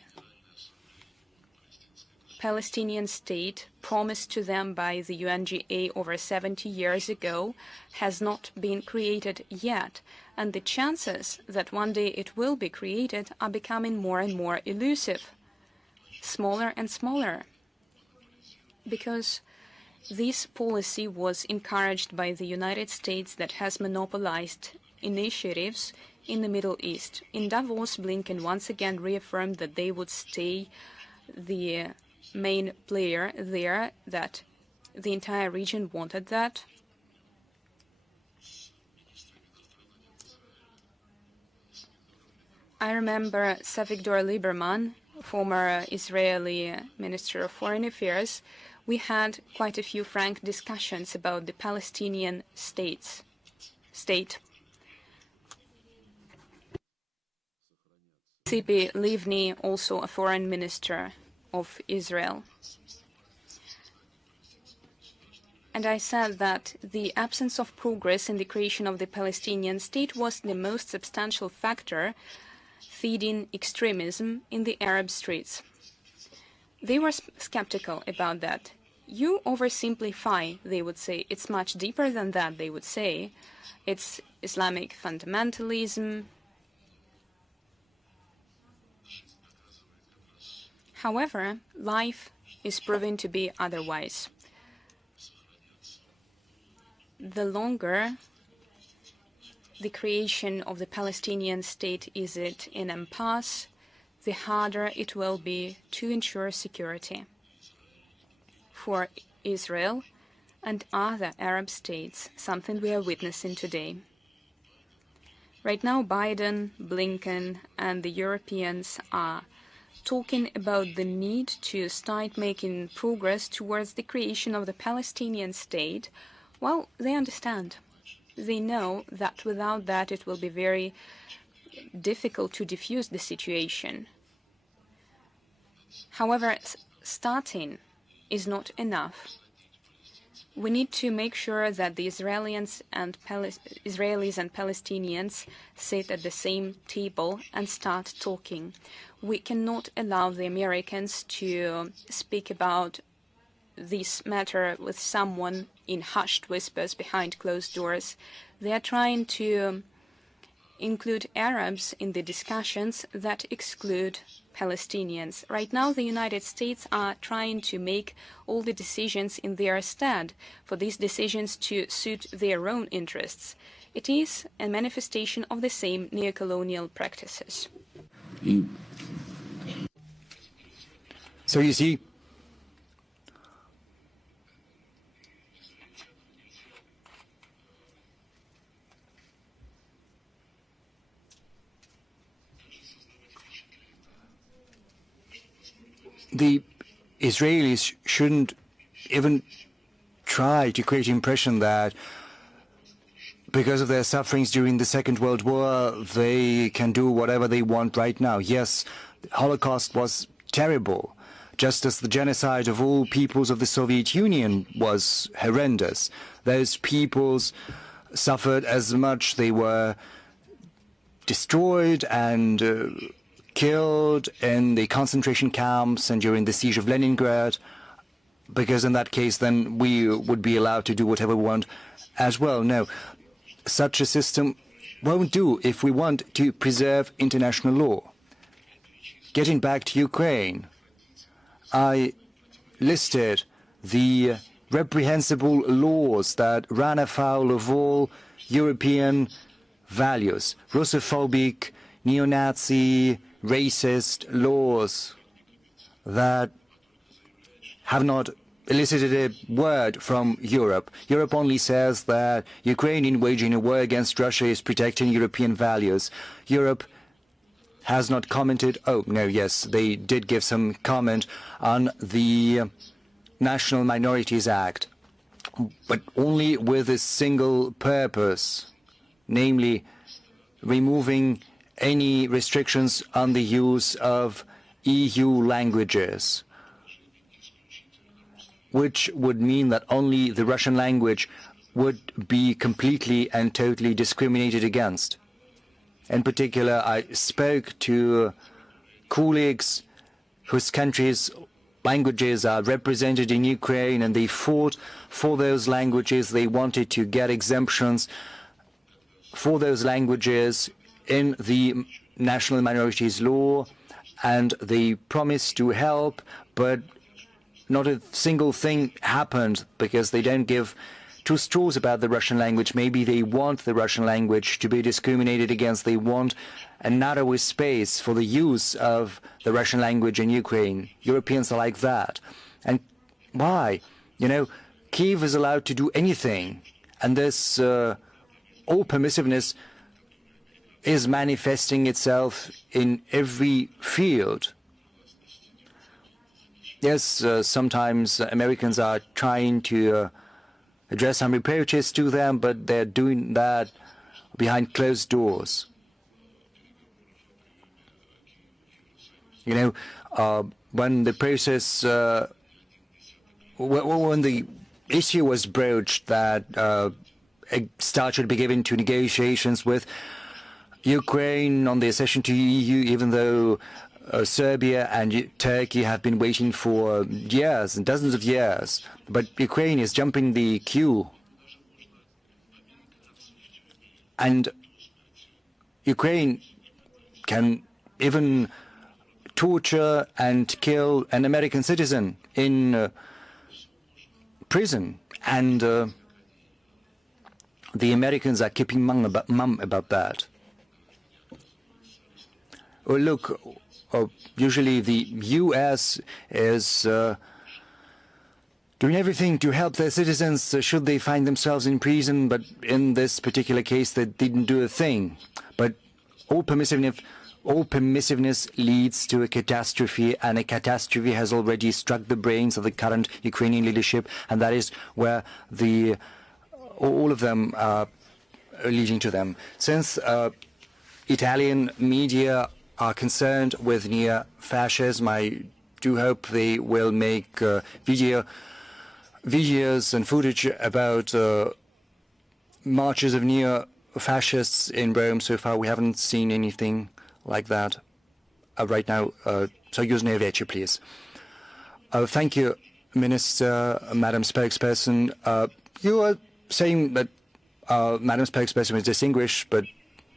Palestinian state promised to them by the UNGA over 70 years ago has not been created yet, and the chances that one day it will be created are becoming more and more elusive, smaller and smaller, because this policy was encouraged by the United States that has monopolized initiatives in the Middle East. In Davos, Blinken once again reaffirmed that they would stay the main player there, that the entire region wanted that. I remember Avigdor Lieberman, former Israeli Minister of Foreign Affairs. We had quite a few frank discussions about the Palestinian state. Tzipi Livni, also a foreign minister of Israel. And I said that the absence of progress in the creation of the Palestinian state was the most substantial factor feeding extremism in the Arab streets. They were skeptical about that. You oversimplify, they would say. It's much deeper than that, they would say. It's Islamic fundamentalism. However, life is proving to be otherwise. The longer the creation of the Palestinian state is at an impasse, the harder it will be to ensure security for Israel and other Arab states, something we are witnessing today. Right now, Biden, Blinken, and the Europeans are talking about the need to start making progress towards the creation of the Palestinian state. Well, they understand. They know that without that it will be very difficult to diffuse the situation. However, starting is not enough. We need to make sure that the Israelis and Palestinians sit at the same table and start talking. We cannot allow the Americans to speak about this matter with someone in hushed whispers behind closed doors. They are trying to include Arabs in the discussions that exclude Palestinians. Right now, the United States are trying to make all the decisions in their stead, for these decisions to suit their own interests. It is a manifestation of the same neocolonial practices. So you see, the Israelis shouldn't even try to create the impression that because of their sufferings during the Second World War, they can do whatever they want right now. Yes, the Holocaust was terrible, just as the genocide of all peoples of the Soviet Union was horrendous. Those peoples suffered as much. They were destroyed and killed in the concentration camps and during the siege of Leningrad, because in that case then we would be allowed to do whatever we want as well. No, such a system won't do if we want to preserve international law. Getting back to Ukraine, I listed the reprehensible laws that ran afoul of all European values, Russophobic, neo-Nazi, racist laws that have not elicited a word from Europe. Europe only says that Ukraine in waging a war against Russia is protecting European values. Europe has not commented. Oh, no, yes, they did give some comment on the National Minorities Act, but only with a single purpose, namely removing any restrictions on the use of EU languages, which would mean that only the Russian language would be completely and totally discriminated against. In particular, I spoke to colleagues whose countries languages are represented in Ukraine, and they fought for those languages. They wanted to get exemptions for those languages in the national minorities law, and they promised to help, but not a single thing happened because they don't give two straws about the Russian language. Maybe they want the Russian language to be discriminated against. They want a narrower space for the use of the Russian language in Ukraine. Europeans are like that. And why? You know, Kyiv is allowed to do anything. And this all permissiveness is manifesting itself in every field. Yes, sometimes Americans are trying to address some reproaches to them, but they're doing that behind closed doors. You know, when the process, when the issue was broached that a start should be given to negotiations with Ukraine on the accession to EU, even though Serbia and Turkey have been waiting for years and dozens of years, but Ukraine is jumping the queue. And Ukraine can even torture and kill an American citizen in prison, and the Americans are keeping mum about that. Oh, look, usually the U.S. is doing everything to help their citizens should they find themselves in prison, but in this particular case they didn't do a thing. But all permissiveness leads to a catastrophe, and a catastrophe has already struck the brains of the current Ukrainian leadership, and that is where all of them are leading to them. Since Italian media are concerned with neo-fascism, I do hope they will make videos and footage about marches of neo-fascists in Rome. So far, we haven't seen anything like that. Right now, Soyuzные Вечи, please. Thank you, Minister, Madam Spokesperson. You are saying that Madam Spokesperson is distinguished, but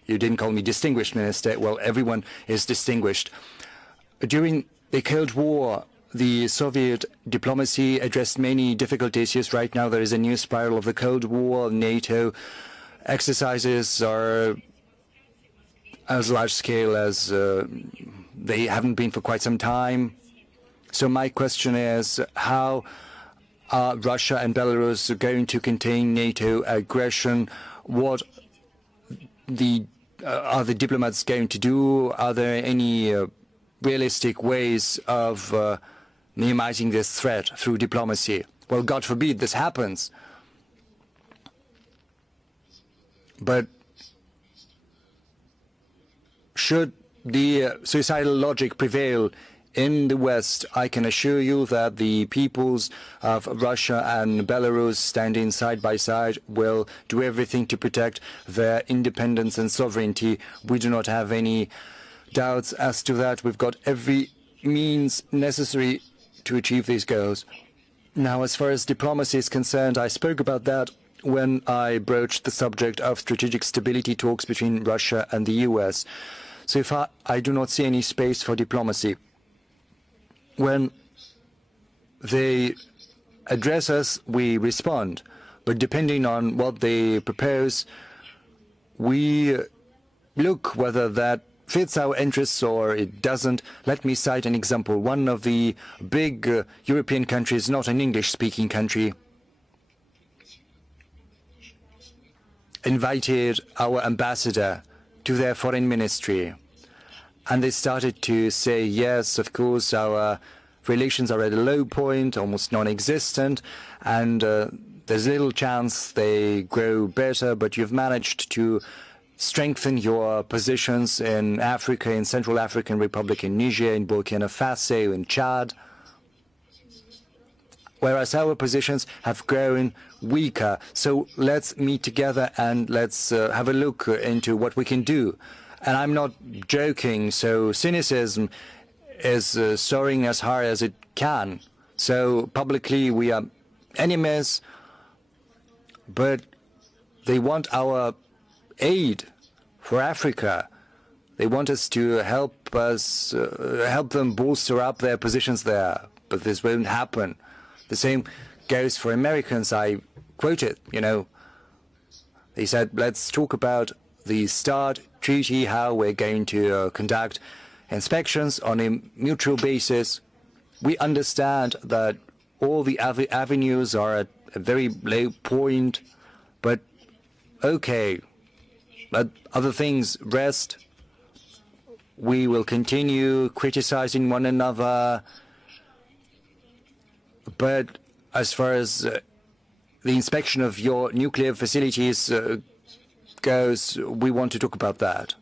you didn't call me distinguished, Minister. Well, everyone is distinguished. During the Cold War, the Soviet diplomacy addressed many difficult issues. Right now, there is a new spiral of the Cold War. NATO exercises are as large scale as they haven't been for quite some time. So my question is, how are Russia and Belarus going to contain NATO aggression? What are the diplomats going to do? Are there any realistic ways of minimizing this threat through diplomacy? Well, God forbid this happens. But should the suicidal logic prevail in the West, I can assure you that the peoples of Russia and Belarus, standing side by side, will do everything to protect their independence and sovereignty. We do not have any doubts as to that. We've got every means necessary to achieve these goals. Now, as far as diplomacy is concerned, I spoke about that when I broached the subject of strategic stability talks between Russia and the US. So far, I do not see any space for diplomacy. When they address us, we respond. But depending on what they propose, we look whether that fits our interests or it doesn't. Let me cite an example. One of the big European countries, not an English-speaking country, invited our ambassador to their foreign ministry. And they started to say, yes, of course, our relations are at a low point, almost non-existent, and there's little chance they grow better, but you've managed to strengthen your positions in Africa, in Central African Republic, in Niger, in Burkina Faso, in Chad, whereas our positions have grown weaker. So let's meet together and let's have a look into what we can do. And I'm not joking, so cynicism is soaring as high as it can. So publicly we are enemies, but they want our aid for Africa. They want us to help them bolster up their positions there, but this won't happen. The same goes for Americans. I quoted, they said, let's talk about the START treaty, how we're going to conduct inspections on a mutual basis. We understand that all the avenues are at a very low point, but okay, let other things rest. We will continue criticizing one another, but as far as the inspection of your nuclear facilities goes, we want to talk about that.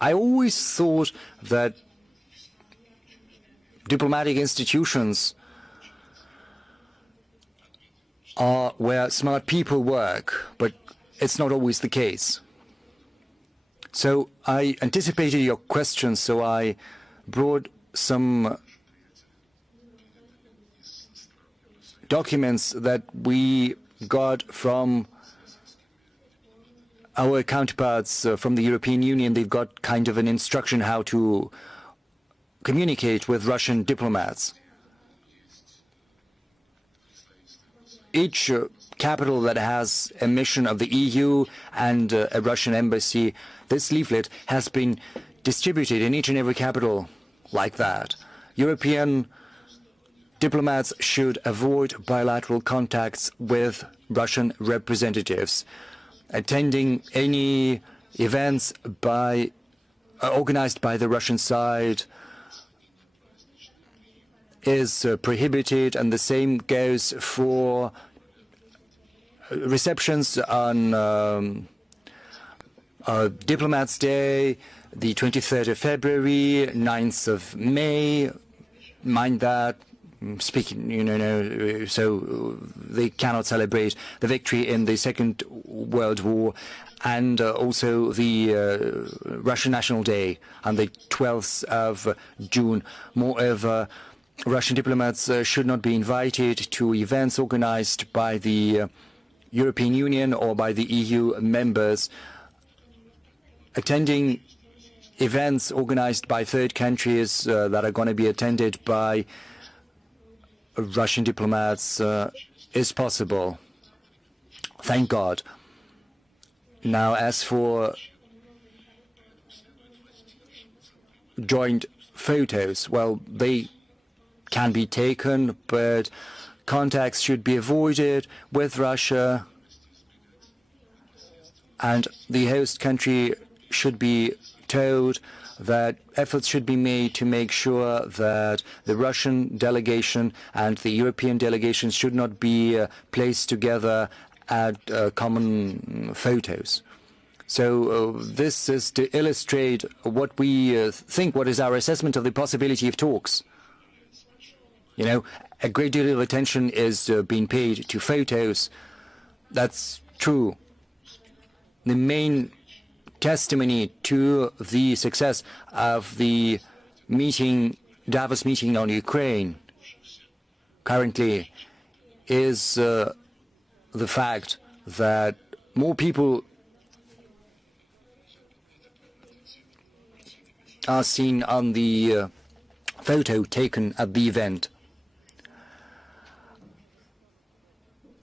I always thought that diplomatic institutions are where smart people work, but it's not always the case. So I anticipated your question, so I brought some documents that we got from our counterparts from the European Union. They've got kind of an instruction how to communicate with Russian diplomats. Each capital that has a mission of the EU and a Russian embassy, this leaflet has been distributed in each and every capital like that. European diplomats should avoid bilateral contacts with Russian representatives. Attending any events organized by the Russian side is prohibited, and the same goes for receptions on Diplomats' Day, the 23rd of February, 9th of May. Mind that. Speaking, so they cannot celebrate the victory in the Second World War, and also the Russian National Day on the 12th of June. Moreover, Russian diplomats should not be invited to events organized by the European Union or by the EU members. Attending events organized by third countries that are going to be attended by Russian diplomats is possible. Thank God. Now, as for joint photos, well, they can be taken, but contacts should be avoided with Russia, and the host country should be told that efforts should be made to make sure that the Russian delegation and the European delegation should not be placed together at common photos. So this is to illustrate what we think, what is our assessment of the possibility of talks. A great deal of attention is being paid to photos. That's true. The main testimony to the success of the Davos meeting on Ukraine currently is the fact that more people are seen on the photo taken at the event.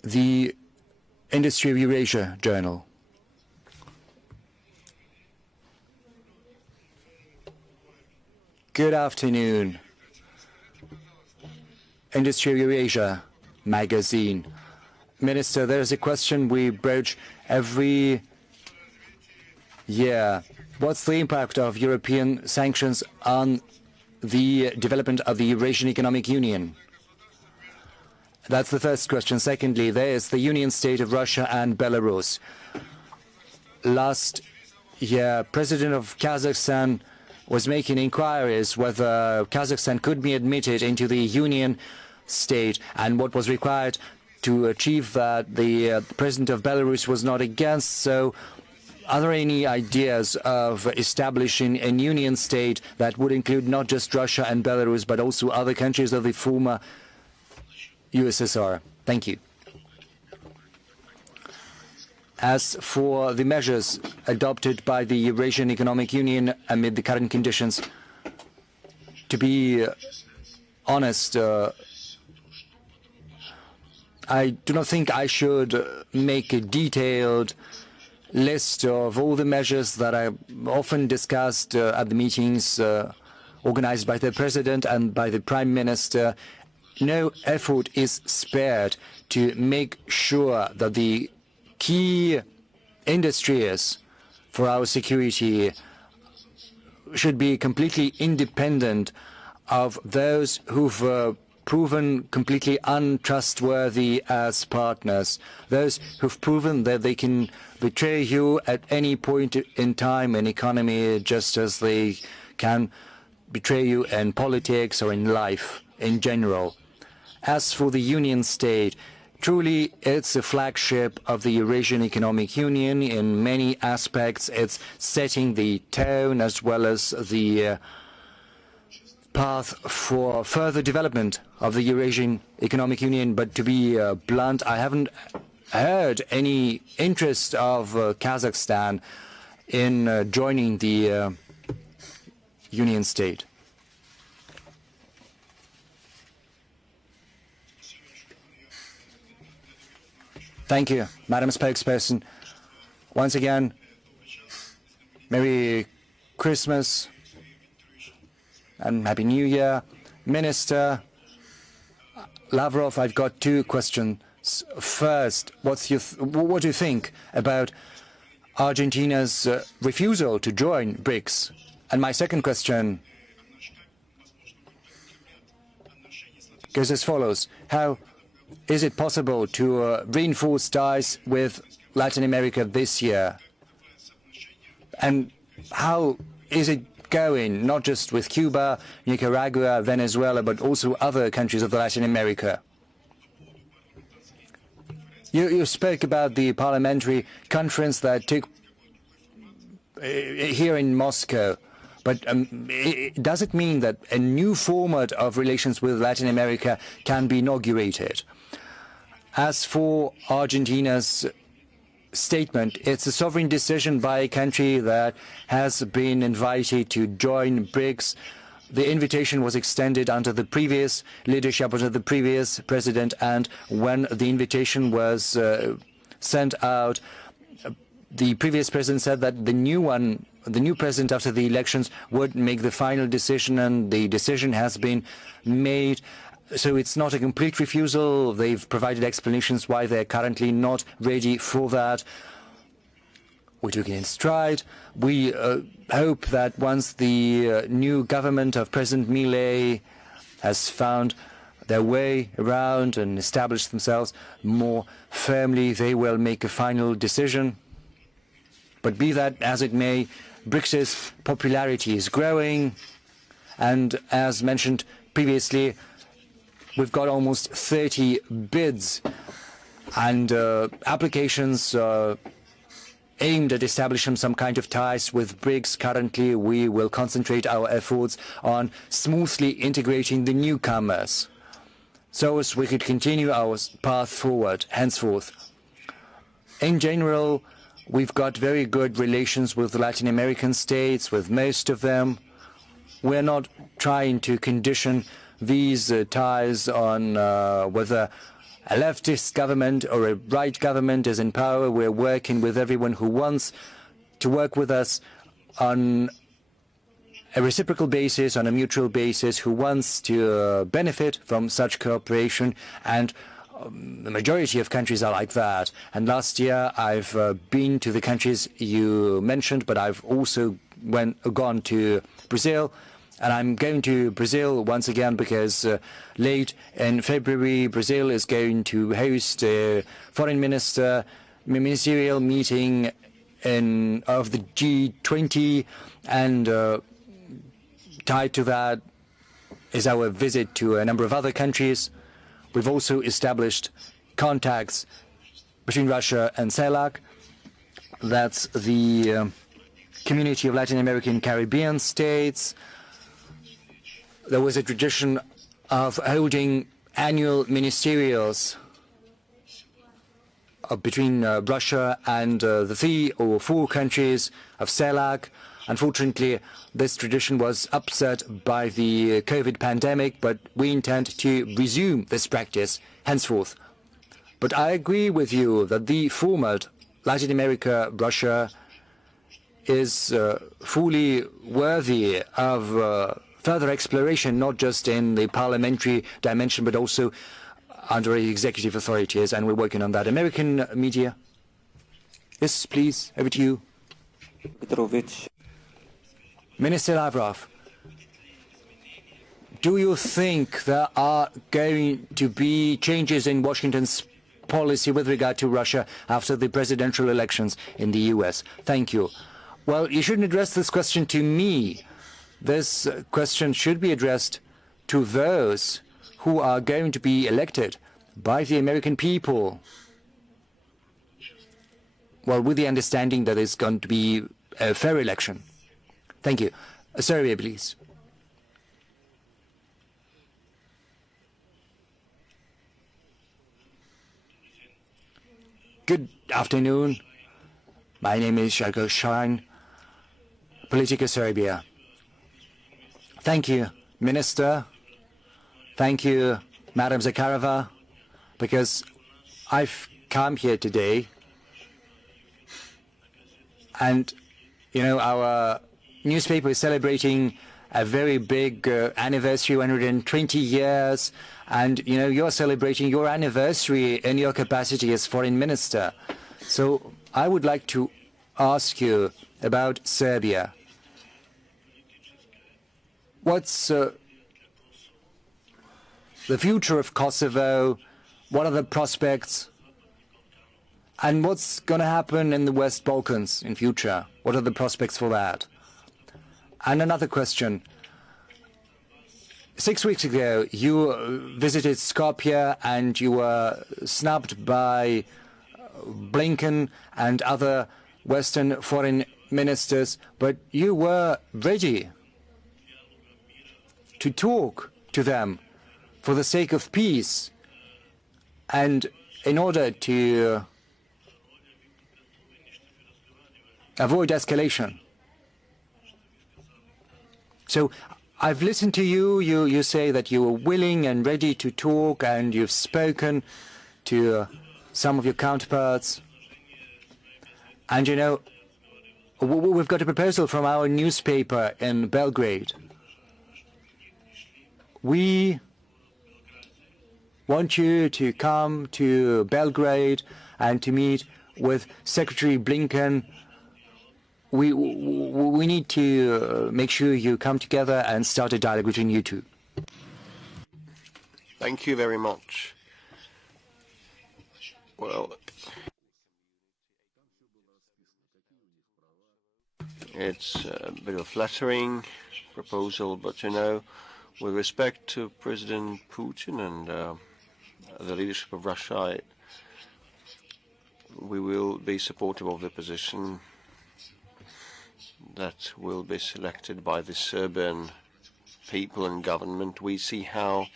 The Industry of Eurasia Journal. Good afternoon. Industry of Eurasia magazine. Minister, there is a question we broach every year. What's the impact of European sanctions on the development of the Eurasian Economic Union? That's the first question. Secondly, there is the Union State of Russia and Belarus. Last year, President of Kazakhstan was making inquiries whether Kazakhstan could be admitted into the Union State, and what was required to achieve that the President of Belarus was not against. So are there any ideas of establishing a union state that would include not just Russia and Belarus, but also other countries of the former USSR? Thank you. As for the measures adopted by the Eurasian Economic Union amid the current conditions, to be honest, I do not think I should make a detailed list of all the measures that are often discussed at the meetings organized by the President and by the Prime Minister. No effort is spared to make sure that the key industries for our security should be completely independent of those who've proven completely untrustworthy as partners, those who've proven that they can betray you at any point in time in economy, just as they can betray you in politics or in life in general. As for the Union State, truly, it's a flagship of the Eurasian Economic Union. In many aspects, it's setting the tone as well as the path for further development of the Eurasian Economic Union. But to be blunt, I haven't heard any interest of Kazakhstan in joining the Union State. Thank you, Madam Spokesperson. Once again, Merry Christmas and Happy New Year. Minister Lavrov, I've got two questions. First, what do you think about Argentina's refusal to join BRICS? And my second question goes as follows. How is it possible to reinforce ties with Latin America this year? And how is it going, not just with Cuba, Nicaragua, Venezuela, but also other countries of Latin America? You spoke about the parliamentary conference that took here in Moscow. But does it mean that a new format of relations with Latin America can be inaugurated? As for Argentina's statement, it's a sovereign decision by a country that has been invited to join BRICS. The invitation was extended under the previous leadership, under the previous president, and when the invitation was sent out, the previous president said that the new president after the elections would make the final decision, and the decision has been made. So it's not a complete refusal. They've provided explanations why they're currently not ready for that. We took it in stride. We hope that once the new government of President Milei has found their way around and established themselves more firmly, they will make a final decision. But be that as it may, BRICS's popularity is growing, and as mentioned previously, we've got almost 30 bids and applications aimed at establishing some kind of ties with BRICS. Currently, we will concentrate our efforts on smoothly integrating the newcomers so as we could continue our path forward henceforth. In general, we've got very good relations with Latin American states, with most of them. We're not trying to condition these ties on whether a leftist government or a right government is in power. We're working with everyone who wants to work with us on a reciprocal basis, on a mutual basis, who wants to benefit from such cooperation, and the majority of countries are like that. And last year I've been to the countries you mentioned, but I've also gone to Brazil. And I'm going to Brazil once again because late in February, Brazil is going to host a foreign ministerial meeting of the G20, and tied to that is our visit to a number of other countries. We've also established contacts between Russia and CELAC. That's the community of Latin American Caribbean states. There was a tradition of holding annual ministerials between Russia and the 3 or 4 countries of CELAC. Unfortunately, this tradition was upset by the COVID pandemic, but we intend to resume this practice henceforth. But I agree with you that the format, Latin America, Russia, is fully worthy of further exploration, not just in the parliamentary dimension, but also under executive authorities, and we're working on that. American media. Yes, please, over to you. Minister Lavrov, do you think there are going to be changes in Washington's policy with regard to Russia after the presidential elections in the US? Thank you. Well, you shouldn't address this question to me. This question should be addressed to those who are going to be elected by the American people. Well, with the understanding that it's going to be a fair election. Thank you. Serbia, please. Good afternoon. My name is Shako Shine, Politica Serbia. Thank you, Minister. Thank you, Madam Zakharova, because I've come here today and, you know, our newspaper is celebrating a very big anniversary, 120 years, and, you know, you're celebrating your anniversary in your capacity as Foreign Minister. So I would like to ask you about Serbia. What's the future of Kosovo? What are the prospects? And what's going to happen in the West Balkans in future? What are the prospects for that? And another question. 6 weeks ago, you visited Skopje and you were snubbed by Blinken and other Western foreign ministers, but you were ready to talk to them for the sake of peace and in order to avoid escalation. So I've listened to you. You say that you were willing and ready to talk, and you've spoken to some of your counterparts. And, you know, we've got a proposal from our newspaper in Belgrade. We want you to come to Belgrade and to meet with Secretary Blinken. We need to make sure you come together and start a dialogue between you two. Thank you very much. Well, it's a bit of a flattering proposal, but, you know, with respect to President Putin and the leadership of Russia, we will be supportive of the position that will be selected by the Serbian people and government. We see how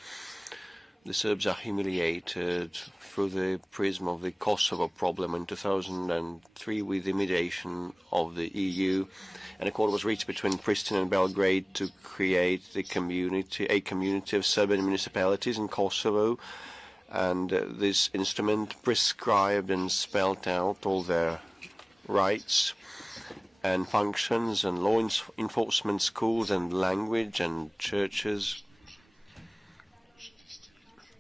the Serbs are humiliated through the prism of the Kosovo problem in 2003 with the mediation of the EU. And a accord was reached between Pristina and Belgrade to create a community of Serbian municipalities in Kosovo. And this instrument prescribed and spelled out all their rights and functions and law enforcement schools and language and churches.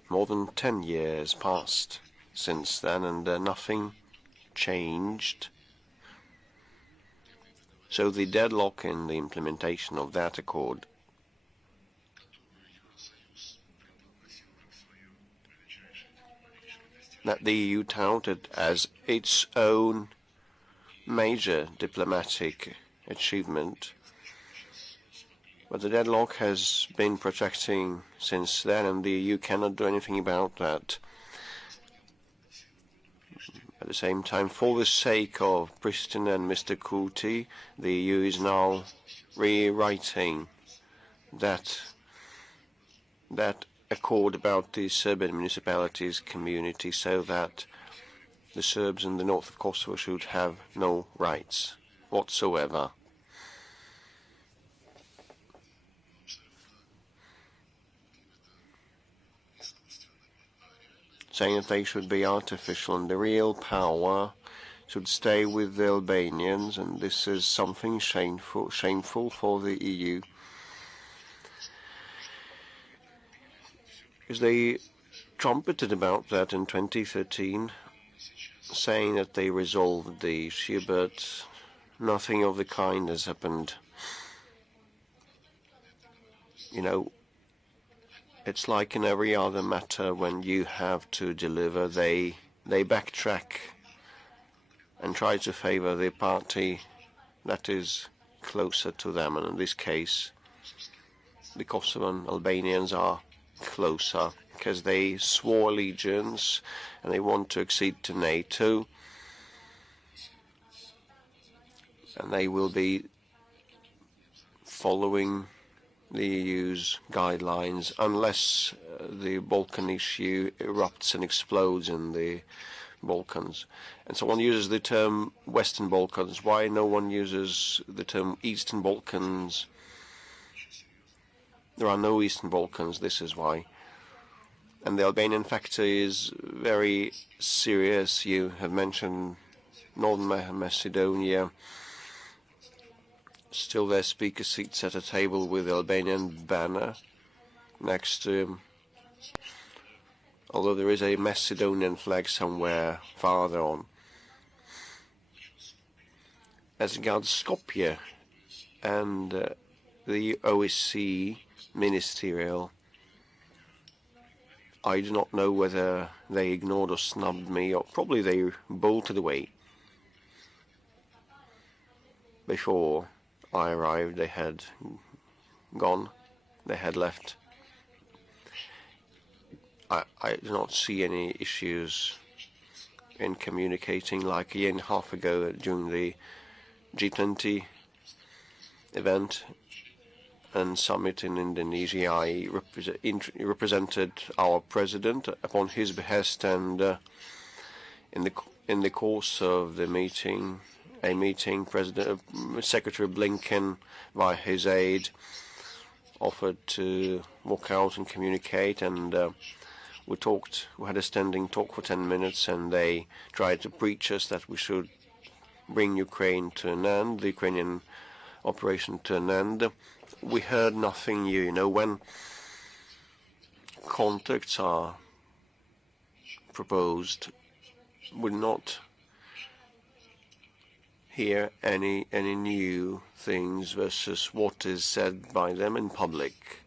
More than 10 years passed since then, and nothing changed. So the deadlock in the implementation of that accord that the EU touted as its own major diplomatic achievement, but the deadlock has been protracting since then, and the EU cannot do anything about that. At the same time, for the sake of Pristina and Mr. Kuti, the EU is now rewriting that accord about the Serbian municipalities community so that the Serbs in the north of Kosovo should have no rights whatsoever. Saying that they should be artificial and the real power should stay with the Albanians, and this is something shameful for the EU. Because they trumpeted about that in 2013, saying that they resolved the issue, but nothing of the kind has happened. You know, it's like in every other matter when you have to deliver, they backtrack and try to favor the party that is closer to them. And in this case, the Kosovan Albanians are closer because they swore allegiance and they want to accede to NATO. And they will be following the EU's guidelines unless the Balkan issue erupts and explodes in the Balkans. And someone uses the term Western Balkans. Why no one uses the term Eastern Balkans? There are no Eastern Balkans, this is why. And the Albanian factor is very serious. You have mentioned Northern Macedonia. Still their speaker sits at a table with the Albanian banner next to him. Although there is a Macedonian flag somewhere farther on. As regards Skopje and the OSCE ministerial, I do not know whether they ignored or snubbed me, or probably they bolted away. Before I arrived, they had gone, they had left. I do not see any issues in communicating. Like a year and a half ago during the G20 event and summit in Indonesia, I represented our president upon his behest, and in the course of the meeting, Secretary Blinken, via his aide, offered to walk out and communicate, and we had a standing talk for 10 minutes, and they tried to preach us that we should bring Ukraine to an end, the Ukrainian operation to an end. We heard nothing new. You know, when contacts are proposed, we not hear any new things versus what is said by them in public.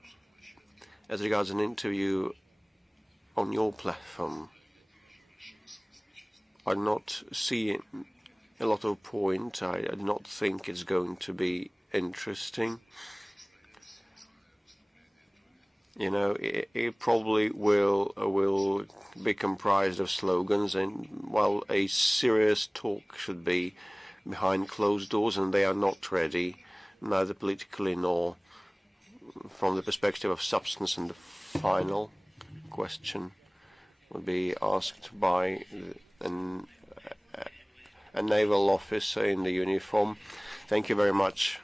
As regards an interview on your platform, I do not see a lot of point. I do not think it's going to be interesting. You know, it probably will be comprised of slogans, and while a serious talk should be behind closed doors, and they are not ready, neither politically nor from the perspective of substance. And the final question will be asked by a naval officer in the uniform. Thank you very much,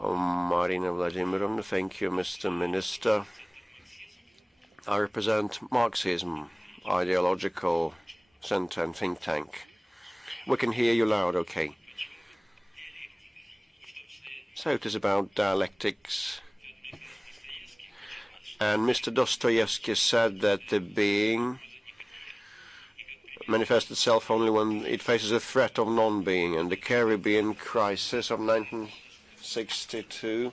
Marina Vladimirovna. Thank you, Mr. Minister. I represent Marxism, ideological center and think tank. We can hear you loud, okay. So it is about dialectics. And Mr. Dostoevsky said that the being manifests itself only when it faces a threat of non-being. And the Caribbean crisis of 1962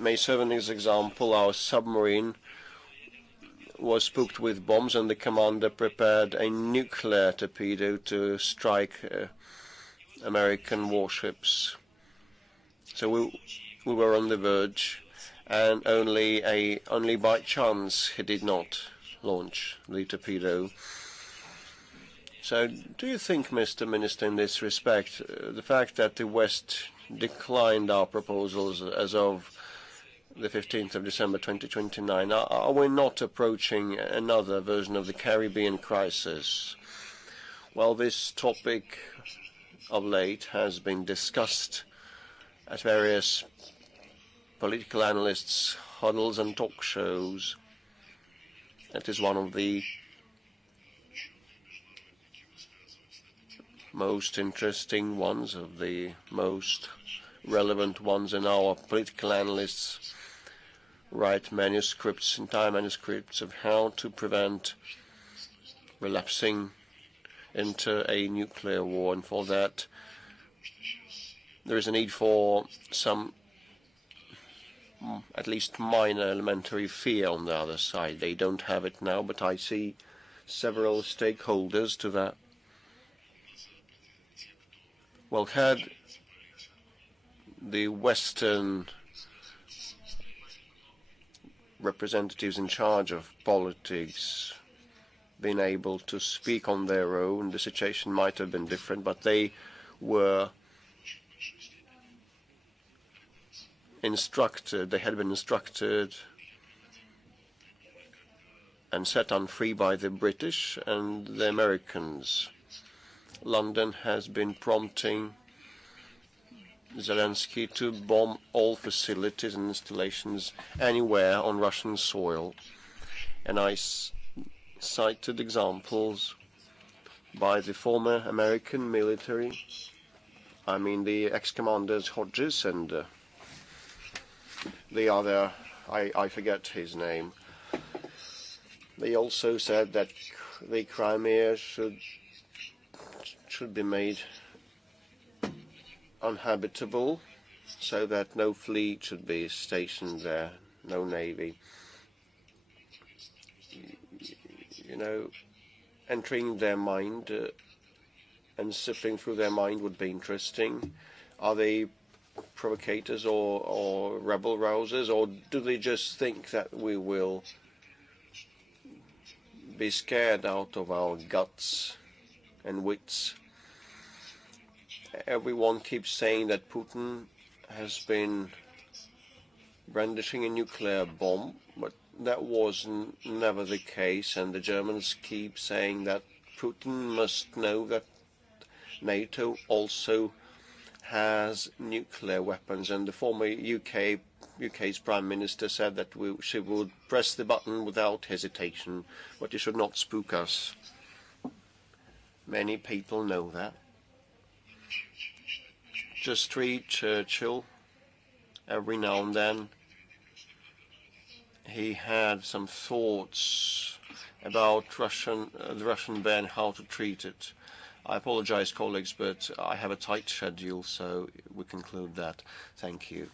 may serve as an example. Our submarine was spooked with bombs, and the commander prepared a nuclear torpedo to strike American warships. So we were on the verge, and only by chance he did not launch the torpedo. So do you think, Mr. Minister, in this respect, the fact that the West declined our proposals as of the 15th of December 2029, are we not approaching another version of the Caribbean crisis? Well, this topic of late has been discussed at various political analysts' huddles and talk shows. It is one of the most interesting ones, of the most relevant ones, and our political analysts write manuscripts, entire manuscripts of how to prevent relapsing into a nuclear war, and for that there is a need for some at least minor elementary fear on the other side. They don't have it now, but I see several stakeholders to that. Well, had the Western representatives in charge of politics been able to speak on their own, the situation might have been different, but they were instructed, they had been instructed and set on free by the British and the Americans. London has been prompting Zelensky to bomb all facilities and installations anywhere on Russian soil. And I cited examples by the former American military, I mean the ex-commanders Hodges and the other, I forget his name. They also said that the Crimea should be made uninhabitable, so that no fleet should be stationed there, no navy. You know, entering their mind and sifting through their mind would be interesting. Are they provocators or rebel rousers, or do they just think that we will be scared out of our guts and wits? Everyone keeps saying that Putin has been brandishing a nuclear bomb, but that was never the case, and the Germans keep saying that Putin must know that NATO also has nuclear weapons, and the former UK's Prime Minister said that she would press the button without hesitation, but it should not spook us. Many people know that. Just read Churchill. Every now and then he had some thoughts about the Russian bear and how to treat it. I apologize, colleagues, but I have a tight schedule, so we conclude that. Thank you.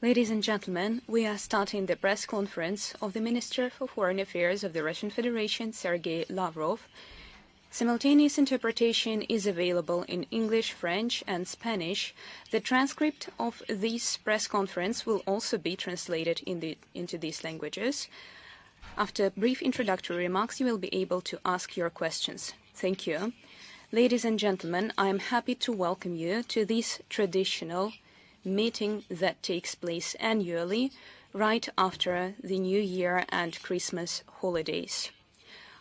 Ladies and gentlemen, we are starting the press conference of the Minister for Foreign Affairs of the Russian Federation, Sergey Lavrov. Simultaneous interpretation is available in English, French, and Spanish. The transcript of this press conference will also be translated into these languages. After brief introductory remarks, you will be able to ask your questions. Thank you. Ladies and gentlemen, I am happy to welcome you to this traditional meeting that takes place annually right after the New Year and Christmas holidays.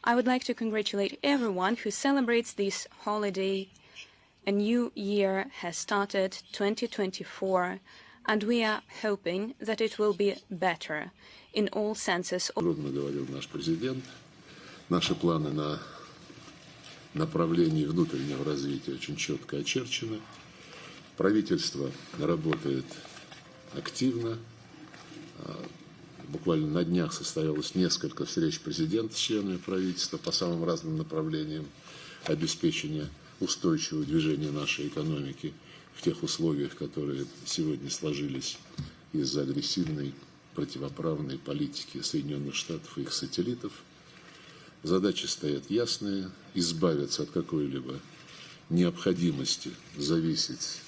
I would like to congratulate everyone who celebrates this holiday. A new year has started, 2024, and we are hoping that it will be better in all senses. Подробно говорил наш президент. Наши планы на направлении внутреннего развития очень четко очерчены. Правительство работает активно. Буквально на днях состоялось несколько встреч президента с членами правительства по самым разным направлениям обеспечения устойчивого движения нашей экономики в тех условиях, которые сегодня сложились из-за агрессивной противоправной политики Соединенных Штатов и их сателлитов. Задачи стоят ясные: избавиться от какой-либо необходимости зависеть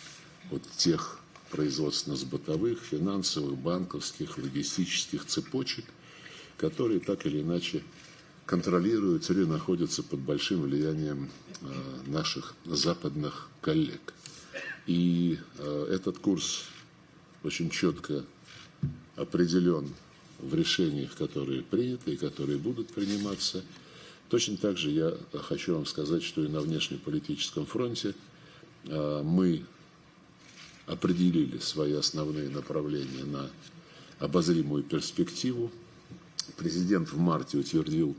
от тех производственно-бытовых, финансовых, банковских, логистических цепочек, которые так или иначе контролируются или находятся под большим влиянием наших западных коллег. И этот курс очень четко определен в решениях, которые приняты и которые будут приниматься. Точно так же я хочу вам сказать, что и на внешнеполитическом фронте мы определили свои основные направления на обозримую перспективу. Президент в марте утвердил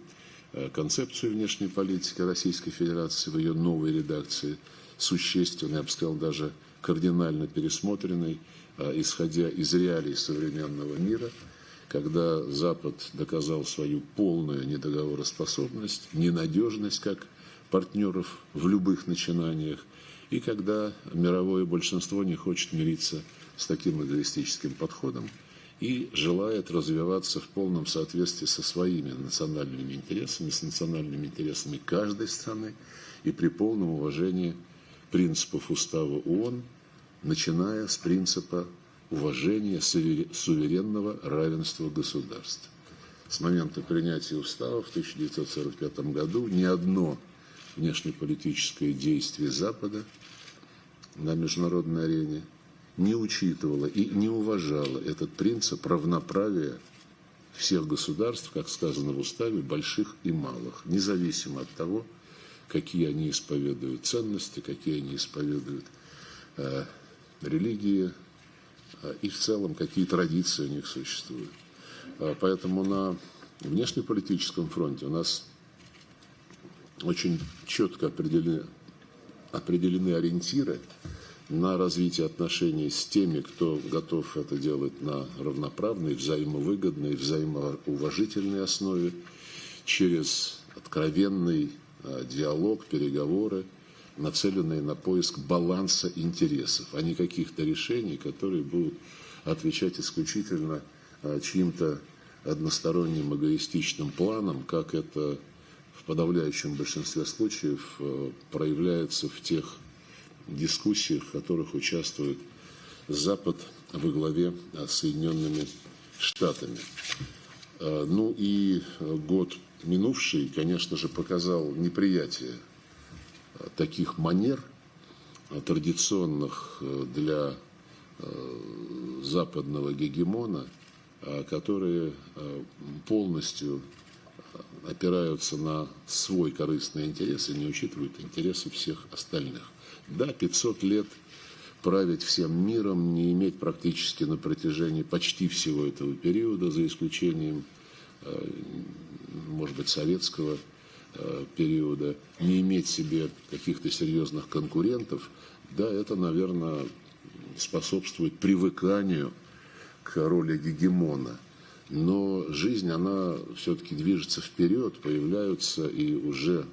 концепцию внешней политики Российской Федерации в ее новой редакции, существенно, я бы сказал, даже кардинально пересмотренной, исходя из реалий современного мира, когда Запад доказал свою полную недоговороспособность, ненадежность как партнеров в любых начинаниях, и когда мировое большинство не хочет мириться с таким эгоистическим подходом и желает развиваться в полном соответствии со своими национальными интересами, с национальными интересами каждой страны и при полном уважении принципов Устава ООН, начиная с принципа уважения суверенного равенства государств. С момента принятия Устава в 1945 году ни одно внешнеполитическое действие Запада на международной арене не учитывало и не уважало этот принцип равноправия всех государств, как сказано в Уставе, больших и малых, независимо от того, какие они исповедуют ценности, какие они исповедуют религии и в целом какие традиции у них существуют. Поэтому на внешнеполитическом фронте у нас очень четко определены ориентиры на развитие отношений с теми, кто готов это делать на равноправной, взаимовыгодной, взаимоуважительной основе, через откровенный диалог, переговоры, нацеленные на поиск баланса интересов, а не каких-то решений, которые будут отвечать исключительно чьим-то односторонним эгоистичным планам, как это в подавляющем большинстве случаев проявляется в тех дискуссиях, в которых участвует Запад во главе с Соединенными Штатами. Ну и год минувший, конечно же, показал неприятие таких манер, традиционных для западного гегемона, которые полностью опираются на свой корыстный интерес и не учитывают интересы всех остальных. Да, 500 лет править всем миром, не иметь практически на протяжении почти всего этого периода, за исключением, может быть, советского периода, не иметь себе каких-то серьезных конкурентов, да, это, наверное, способствует привыканию к роли гегемона. Но жизнь, она все-таки движется вперед, появляются и уже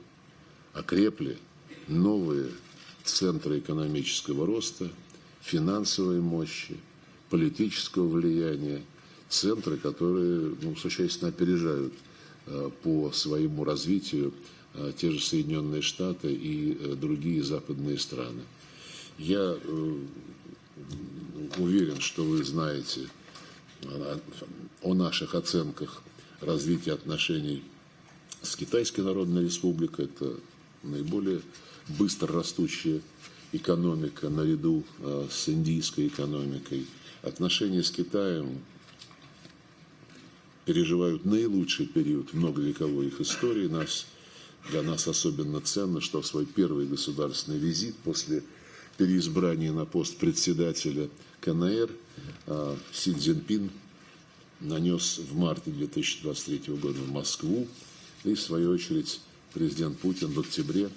окрепли новые центры экономического роста финансовой мощи, политического влияния, центры, которые существенно опережают по своему развитию те же Соединенные Штаты и другие западные страны. Я уверен, что вы знаете о наших оценках развития отношений с Китайской Народной Республикой. Это наиболее быстро растущая экономика наряду с индийской экономикой. Отношения с Китаем переживают наилучший период в многовековой их истории. Для нас особенно ценно, что в свой первый государственный визит после переизбрания на пост председателя КНР Си Цзиньпин нанес в марте 2023 года в Москву, и в свою очередь президент Путин в октябре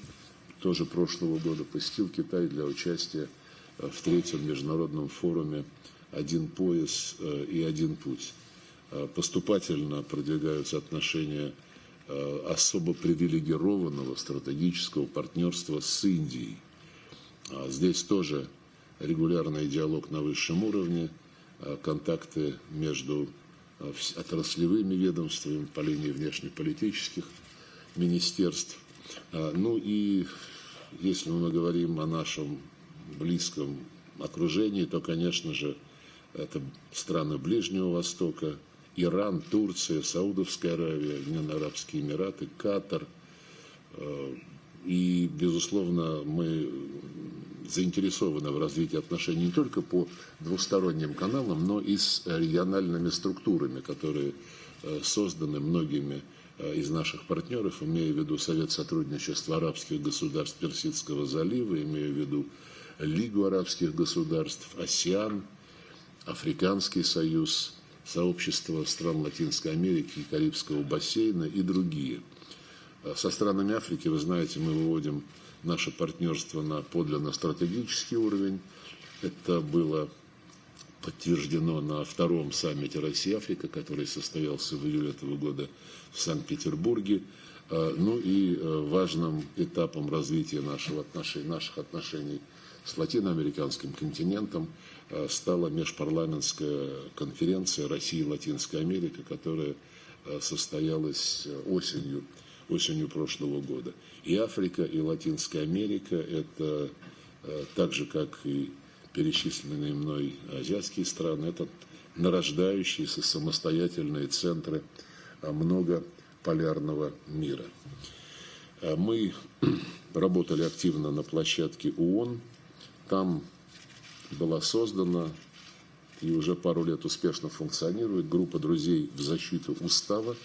тоже прошлого года посетил Китай для участия в третьем международном форуме «Один пояс и один путь». Поступательно продвигаются отношения особо привилегированного стратегического партнерства с Индией. Здесь тоже регулярный диалог на высшем уровне, контакты между отраслевыми ведомствами по линии внешнеполитических министерств. Ну и если мы говорим о нашем близком окружении, то, конечно же, это страны Ближнего Востока, Иран, Турция, Саудовская Аравия, Объединенные Арабские Эмираты, Катар. И, безусловно, мы заинтересованы в развитии отношений не только по двусторонним каналам, но и с региональными структурами, которые созданы многими из наших партнеров, имея в виду Совет сотрудничества арабских государств Персидского залива, имея в виду Лигу арабских государств, АСЕАН, Африканский союз, сообщество стран Латинской Америки и Карибского бассейна и другие. Со странами Африки, вы знаете, мы выводим наше партнерство на подлинно стратегический уровень. Это было подтверждено на втором саммите Россия-Африка, который состоялся в июле этого года в Санкт-Петербурге. Ну и важным этапом развития наших отношений с латиноамериканским континентом стала межпарламентская конференция России и Латинская Америка, которая состоялась осенью прошлого года. И Африка, и Латинская Америка – это так же, как и перечисленные мной азиатские страны, это нарождающиеся самостоятельные центры многополярного мира. Мы работали активно на площадке ООН. Там была создана и уже пару лет успешно функционирует группа друзей в защиту устава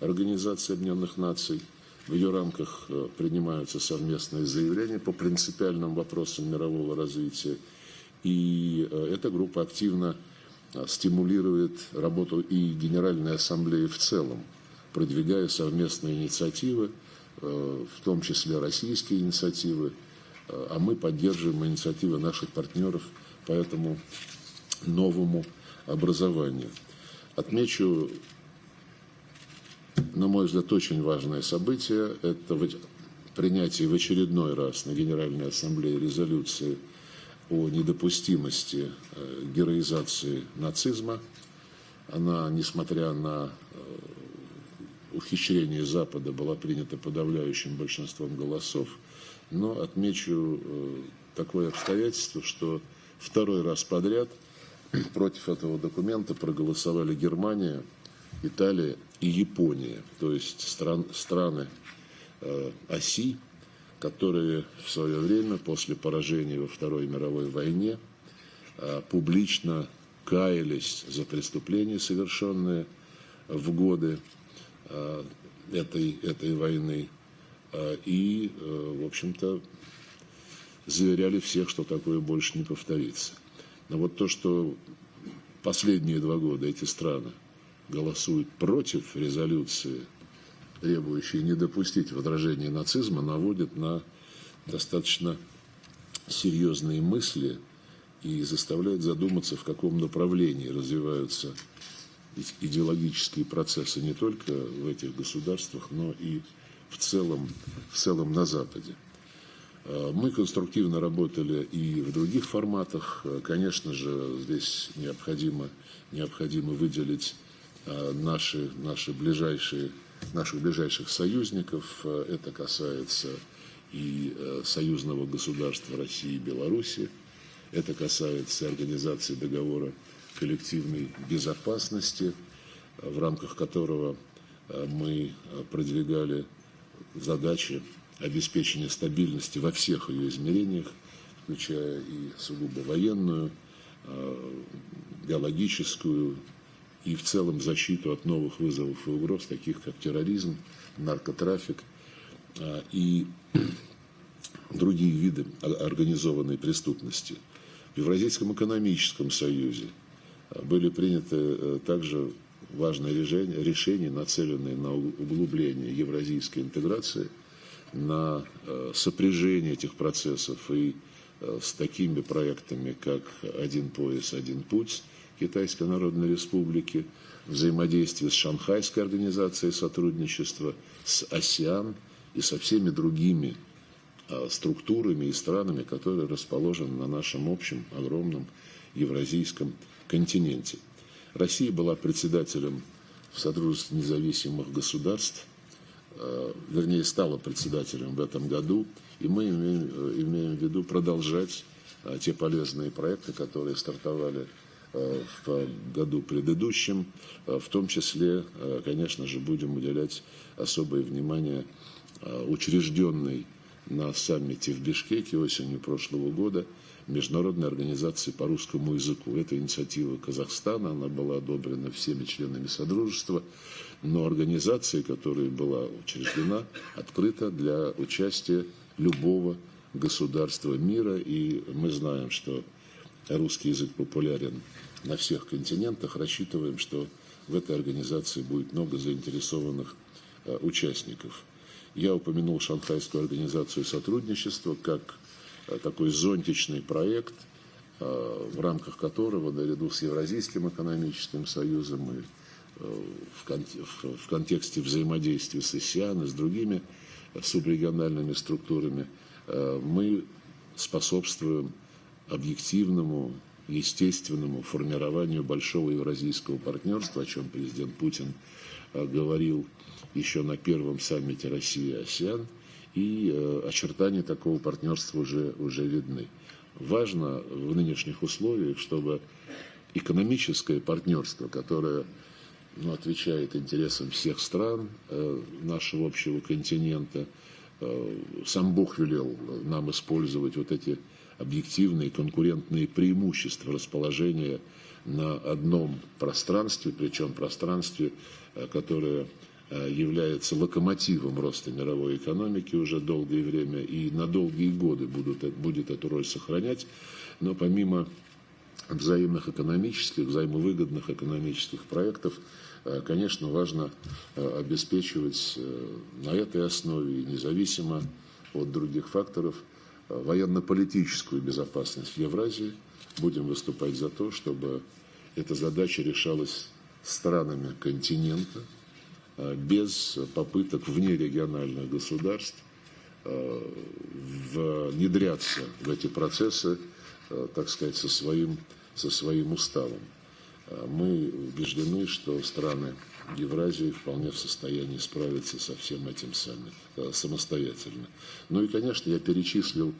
Организации Объединенных Наций. В ее рамках принимаются совместные заявления по принципиальным вопросам мирового развития. И эта группа активно стимулирует работу и Генеральной Ассамблеи в целом, продвигая совместные инициативы, в том числе российские инициативы, а мы поддерживаем инициативы наших партнеров по этому новому образованию. Отмечу, на мой взгляд, очень важное событие – это принятие в очередной раз на Генеральной Ассамблее резолюции о недопустимости героизации нацизма. Она, несмотря на ухищрение Запада, была принята подавляющим большинством голосов. Но отмечу такое обстоятельство, что второй раз подряд против этого документа проголосовали Германия, Италия и Япония, то есть страны оси, которые в свое время, после поражения во Второй мировой войне, публично каялись за преступления, совершенные в годы этой войны, и, в общем-то, заверяли всех, что такое больше не повторится. Но вот то, что последние 2 года эти страны голосуют против резолюции, требующей не допустить возрождения нацизма, наводит на достаточно серьезные мысли и заставляет задуматься, в каком направлении развиваются идеологические процессы не только в этих государствах, но и в целом на Западе. Мы конструктивно работали и в других форматах. Конечно же, здесь необходимо выделить наших ближайших союзников. Это касается и союзного государства России и Беларуси. Это касается организации договора коллективной безопасности, в рамках которого мы продвигали задачи обеспечения стабильности во всех ее измерениях, включая и сугубо военную, биологическую и в целом защиту от новых вызовов и угроз, таких как терроризм, наркотрафик и другие виды организованной преступности. В Евразийском экономическом союзе были приняты также важные решения, нацеленные на углубление евразийской интеграции, на сопряжение этих процессов и с такими проектами, как «Один пояс, один путь» Китайской Народной Республики, взаимодействие с Шанхайской организацией сотрудничества, с АСЕАН и со всеми другими структурами и странами, которые расположены на нашем общем огромном евразийском континенте. Россия была председателем в Содружестве независимых государств, вернее, стала председателем в этом году, и мы имеем в виду продолжать те полезные проекты, которые стартовали в году предыдущем. В том числе, конечно же, будем уделять особое внимание учрежденной на саммите в Бишкеке осенью прошлого года Международной организации по русскому языку. Это инициатива Казахстана, она была одобрена всеми членами Содружества, но организация, которая была учреждена, открыта для участия любого государства мира, и мы знаем, что русский язык популярен на всех континентах. Рассчитываем, что в этой организации будет много заинтересованных участников. Я упомянул Шанхайскую организацию сотрудничества как такой зонтичный проект, в рамках которого, наряду с Евразийским экономическим союзом и в контексте взаимодействия с АСЕАН и с другими субрегиональными структурами, мы способствуем объективному, естественному формированию большого евразийского партнерства, о чем президент Путин говорил еще на первом саммите России-АСЕАН, и очертания такого партнерства уже видны. Важно в нынешних условиях, чтобы экономическое партнерство, которое отвечает интересам всех стран нашего общего континента, сам Бог велел нам использовать вот эти объективные конкурентные преимущества расположения на одном пространстве, причем пространстве, которое является локомотивом роста мировой экономики уже долгое время и на долгие годы будет эту роль сохранять. Но помимо взаимных экономических, взаимовыгодных экономических проектов, конечно, важно обеспечивать на этой основе, независимо от других факторов, военно-политическую безопасность в Евразии. Будем выступать за то, чтобы эта задача решалась странами континента, без попыток внерегиональных государств внедряться в эти процессы, так сказать, со своим уставом. Мы убеждены, что страны Евразии вполне в состоянии справиться со всем этим самостоятельно. Ну и, конечно, я перечислил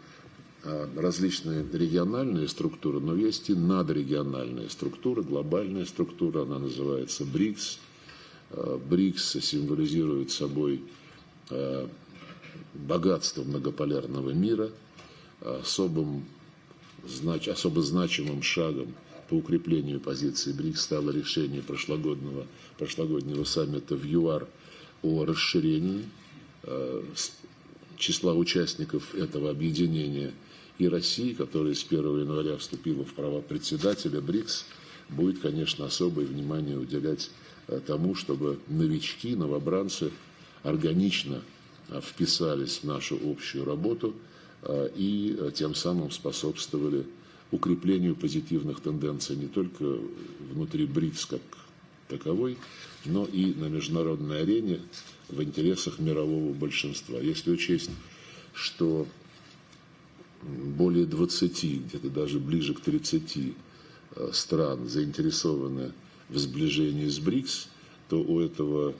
различные региональные структуры, но есть и надрегиональная структура, глобальная структура, она называется БРИКС. БРИКС символизирует собой богатство многополярного мира. Особо значимым шагом по укреплению позиции БРИКС стало решение прошлогоднего саммита в ЮАР о расширении числа участников этого объединения. И Россия, которая с 1 января вступила в права председателя БРИКС, будет, конечно, особое внимание уделять тому, чтобы новички, новобранцы органично вписались в нашу общую работу и тем самым способствовали укреплению позитивных тенденций не только внутри БРИКС как таковой, но и на международной арене в интересах мирового большинства. Если учесть, что более 20, где-то даже ближе к 30 стран заинтересованы в сближении с БРИКС, то у этого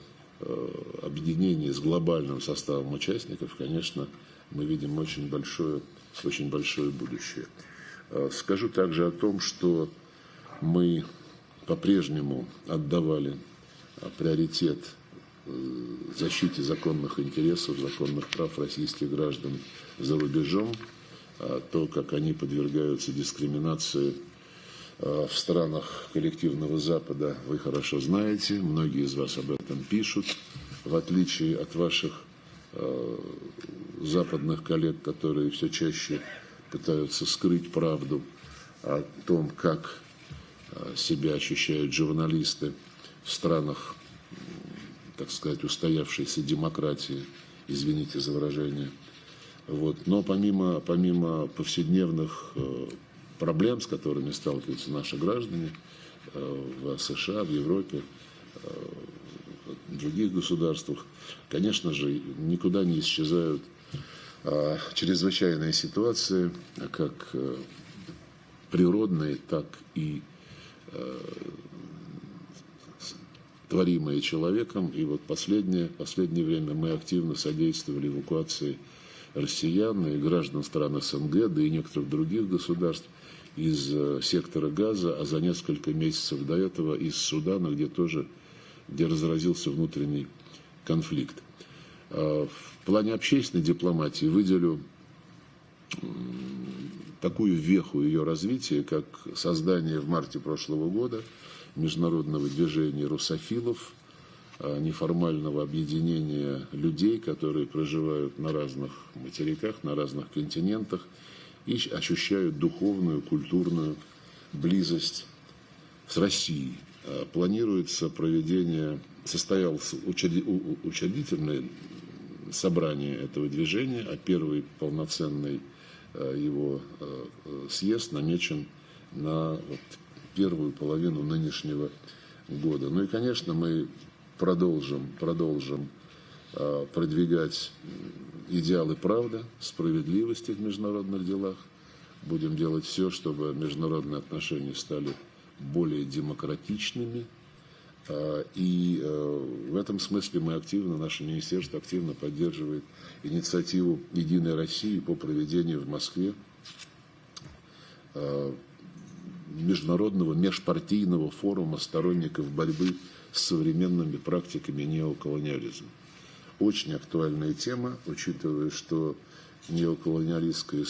объединения с глобальным составом участников, конечно, мы видим очень большое будущее. Скажу также о том, что мы по-прежнему отдавали приоритет защите законных интересов, законных прав российских граждан за рубежом. То, как они подвергаются дискриминации в странах коллективного Запада, вы хорошо знаете. Многие из вас об этом пишут, в отличие от ваших западных коллег, которые все чаще пытаются скрыть правду о том, как себя ощущают журналисты в странах, так сказать, устоявшейся демократии, извините за выражение. Вот. Но помимо повседневных проблем, с которыми сталкиваются наши граждане в США, в Европе, в других государствах, конечно же, никуда не исчезают чрезвычайные ситуации, как природные, так и творимые человеком. И вот последнее время мы активно содействовали эвакуации россиян и граждан стран СНГ, да и некоторых других государств из сектора Газа, а за несколько месяцев до этого из Судана, где разразился внутренний конфликт. В плане общественной дипломатии выделю такую веху ее развития, как создание в марте прошлого года международного движения русофилов, неформального объединения людей, которые проживают на разных материках, на разных континентах и ощущают духовную, культурную близость с Россией. Планируется состоялось учредительное собрание этого движения, а первый полноценный его съезд намечен на первую половину нынешнего года. Ну и, конечно, мы продолжим продвигать идеалы правды, справедливости в международных делах. Будем делать все, чтобы международные отношения стали более демократичными. И в этом смысле наше министерство активно поддерживает инициативу «Единой России» по проведению в Москве международного межпартийного форума сторонников борьбы с современными практиками неоколониализма. Очень актуальная тема, учитывая, что неоколониалистская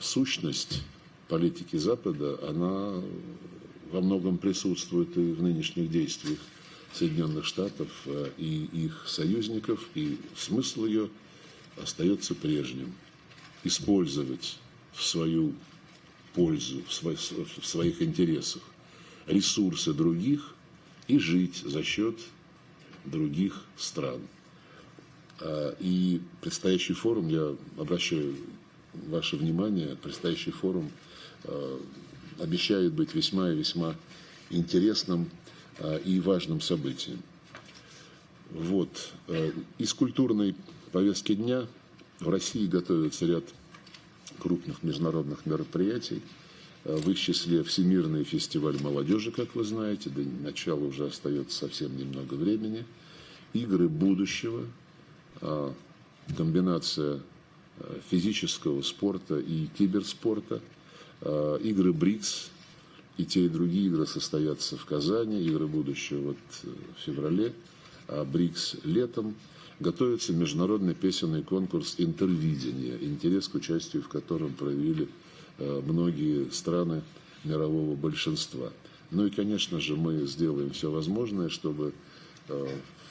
сущность политики Запада, она во многом присутствует и в нынешних действиях Соединенных Штатов и их союзников, и смысл ее остается прежним. Использовать в свою пользу, в своих интересах ресурсы других и жить за счет других стран. И предстоящий форум, я обращаю ваше внимание, предстоящий форум обещает быть весьма и весьма интересным и важным событием. Вот. Из культурной повестки дня в России готовится ряд крупных международных мероприятий. В их числе Всемирный фестиваль молодежи, как вы знаете, до начала уже остается совсем немного времени. Игры будущего, комбинация физического спорта и киберспорта, игры БРИКС, и те, и другие игры состоятся в Казани, игры будущего в феврале, а БРИКС летом. Готовится международный песенный конкурс «Интервидение», интерес к участию в котором проявили многие страны мирового большинства. Ну и, конечно же, мы сделаем все возможное, чтобы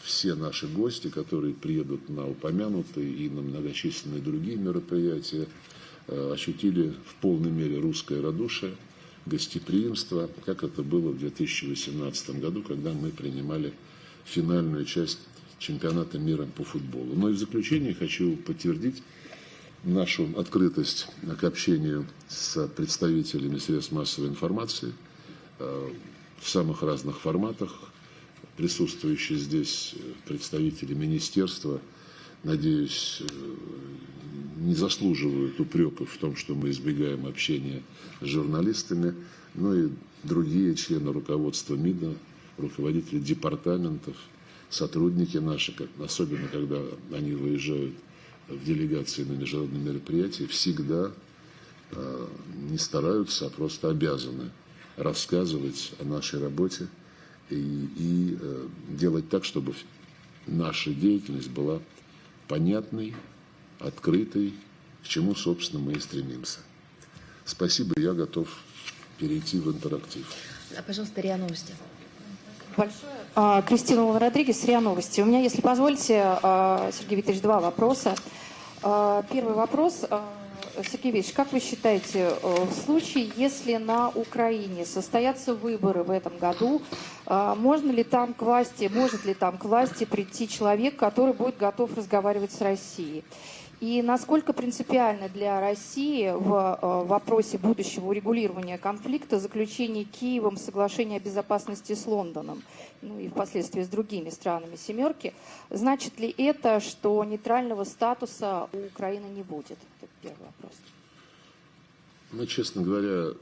все наши гости, которые приедут на упомянутые и на многочисленные другие мероприятия, ощутили в полной мере русское радушие, гостеприимство, как это было в 2018 году, когда мы принимали финальную часть чемпионата мира по футболу. Но и в заключение хочу подтвердить нашу открытость к общению с представителями средств массовой информации в самых разных форматах. Присутствующие здесь представители министерства надеюсь, не заслуживают упреков в том, что мы избегаем общения с журналистами, но и другие члены руководства МИДа, руководители департаментов, сотрудники наши, особенно когда они выезжают в делегации на международные мероприятия, всегда не стараются, а просто обязаны рассказывать о нашей работе и делать так, чтобы наша деятельность была понятной, открытой, к чему, собственно, мы и стремимся. Спасибо, я готов перейти в интерактив. Пожалуйста, РИА Новости. Большое. Кристина Родригес, РИА Новости. У меня, если позволите, Сергей Викторович, два вопроса. Первый вопрос. Сергей Викторович, как вы считаете, в случае, если на Украине состоятся выборы в этом году, может ли там к власти прийти человек, который будет готов разговаривать с Россией? И насколько принципиально для России в вопросе будущего урегулирования конфликта заключение Киевом соглашения о безопасности с Лондоном, ну и впоследствии с другими странами «семерки», значит ли это, что нейтрального статуса у Украины не будет? Это первый вопрос. Мы, честно говоря,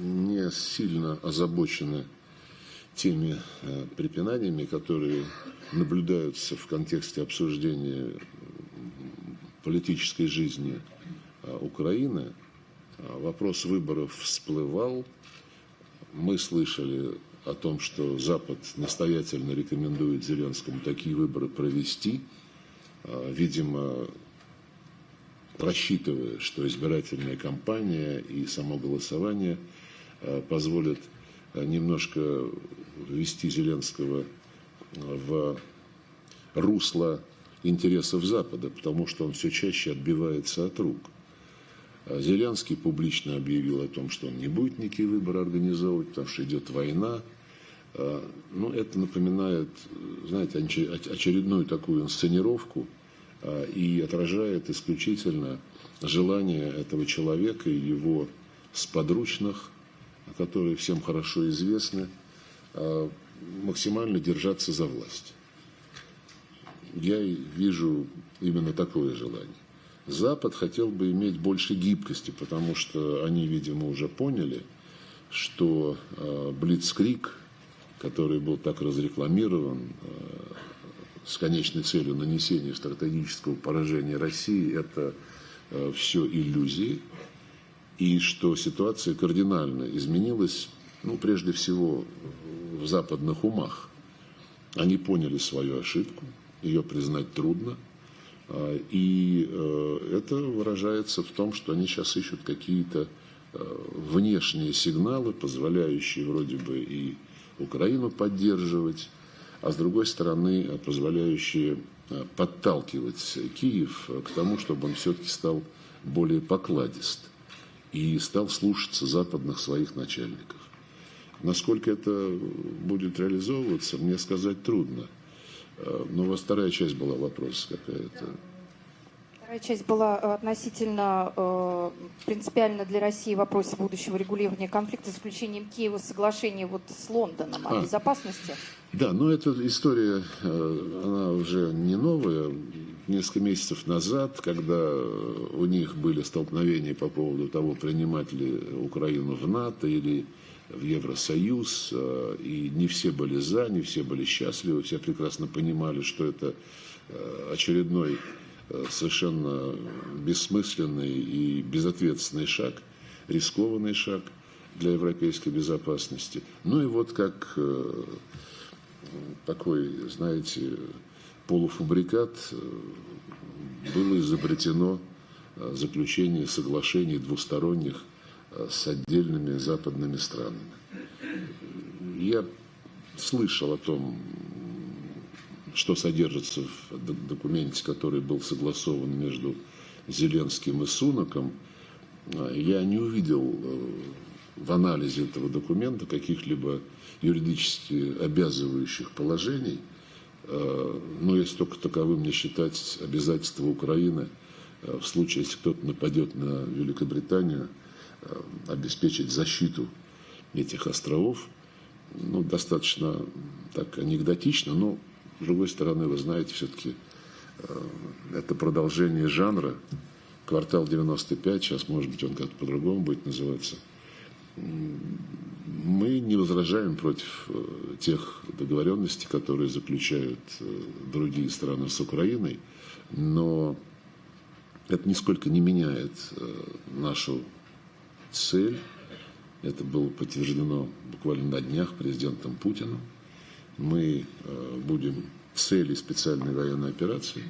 не сильно озабочены теми препинаниями, которые наблюдаются в контексте обсуждения политической жизни Украины. Вопрос выборов всплывал. Мы слышали о том, что Запад настоятельно рекомендует Зеленскому такие выборы провести, видимо, рассчитывая, что избирательная кампания и само голосование позволят немножко ввести Зеленского в русло интересов Запада, потому что он все чаще отбивается от рук. Зеленский публично объявил о том, что он не будет никакие выборы организовывать, потому что идет война. Ну, это напоминает, знаете, очередную такую инсценировку и отражает исключительно желание этого человека и его сподручных, которые всем хорошо известны, максимально держаться за власть. Я вижу именно такое желание. Запад хотел бы иметь больше гибкости, потому что они, видимо, уже поняли, что блицкриг, который был так разрекламирован с конечной целью нанесения стратегического поражения России, это все иллюзии, и что ситуация кардинально изменилась, ну, прежде всего, в западных умах. Они поняли свою ошибку, ее признать трудно, и это выражается в том, что они сейчас ищут какие-то внешние сигналы, позволяющие вроде бы и Украину поддерживать, а с другой стороны позволяющие подталкивать Киев к тому, чтобы он все-таки стал более покладист и стал слушаться западных своих начальников. Насколько это будет реализовываться, мне сказать трудно. Но у вас вторая часть была вопроса какая-то. Вторая часть была относительно принципиально для России в вопросе будущего регулирования конфликта с заключением Киева соглашения вот с Лондоном о безопасности. Да, но эта история, она уже не новая. Несколько месяцев назад, когда у них были столкновения по поводу того, принимать ли Украину в НАТО или в Евросоюз, и не все были за, не все были счастливы, все прекрасно понимали, что это очередной совершенно бессмысленный и безответственный шаг, рискованный шаг для европейской безопасности. Ну и вот как такой, знаете, полуфабрикат было изобретено заключение соглашений двусторонних с отдельными западными странами. Я слышал о том, что содержится в документе, который был согласован между Зеленским и Сунаком. Я не увидел в анализе этого документа каких-либо юридически обязывающих положений, но если только таковым не считать обязательства Украины в случае, если кто-то нападет на Великобританию, обеспечить защиту этих островов. Ну, достаточно так анекдотично, но, с другой стороны, вы знаете, все-таки это продолжение жанра. Квартал 95, сейчас, может быть, он как-то по-другому будет называться. Мы не возражаем против тех договоренностей, которые заключают другие страны с Украиной, но это нисколько не меняет нашу цель. Это было подтверждено буквально на днях президентом Путиным. Мы будем цели специальной военной операции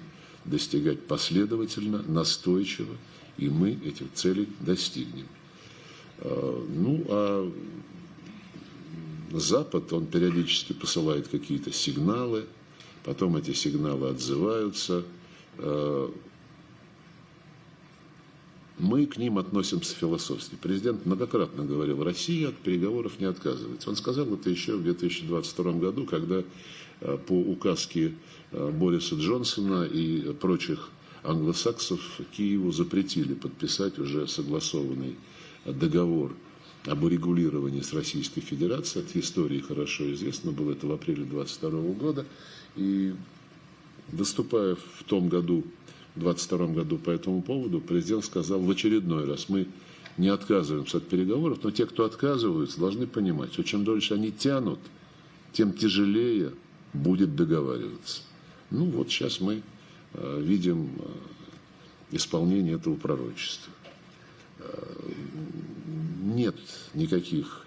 достигать последовательно, настойчиво, и мы этих целей достигнем. Ну, а Запад, он периодически посылает какие-то сигналы, потом эти сигналы отзываются. Мы к ним относимся философски. Президент многократно говорил, Россия от переговоров не отказывается. Он сказал это еще в 2022 году, когда по указке Бориса Джонсона и прочих англосаксов Киеву запретили подписать уже согласованный договор об урегулировании с Российской Федерацией. От истории хорошо известно, было это в апреле 2022 года. И выступая в том году, в 2022 году по этому поводу, президент сказал в очередной раз, мы не отказываемся от переговоров, но те, кто отказываются, должны понимать, что чем дольше они тянут, тем тяжелее будет договариваться. Ну вот сейчас мы видим исполнение этого пророчества. Нет никаких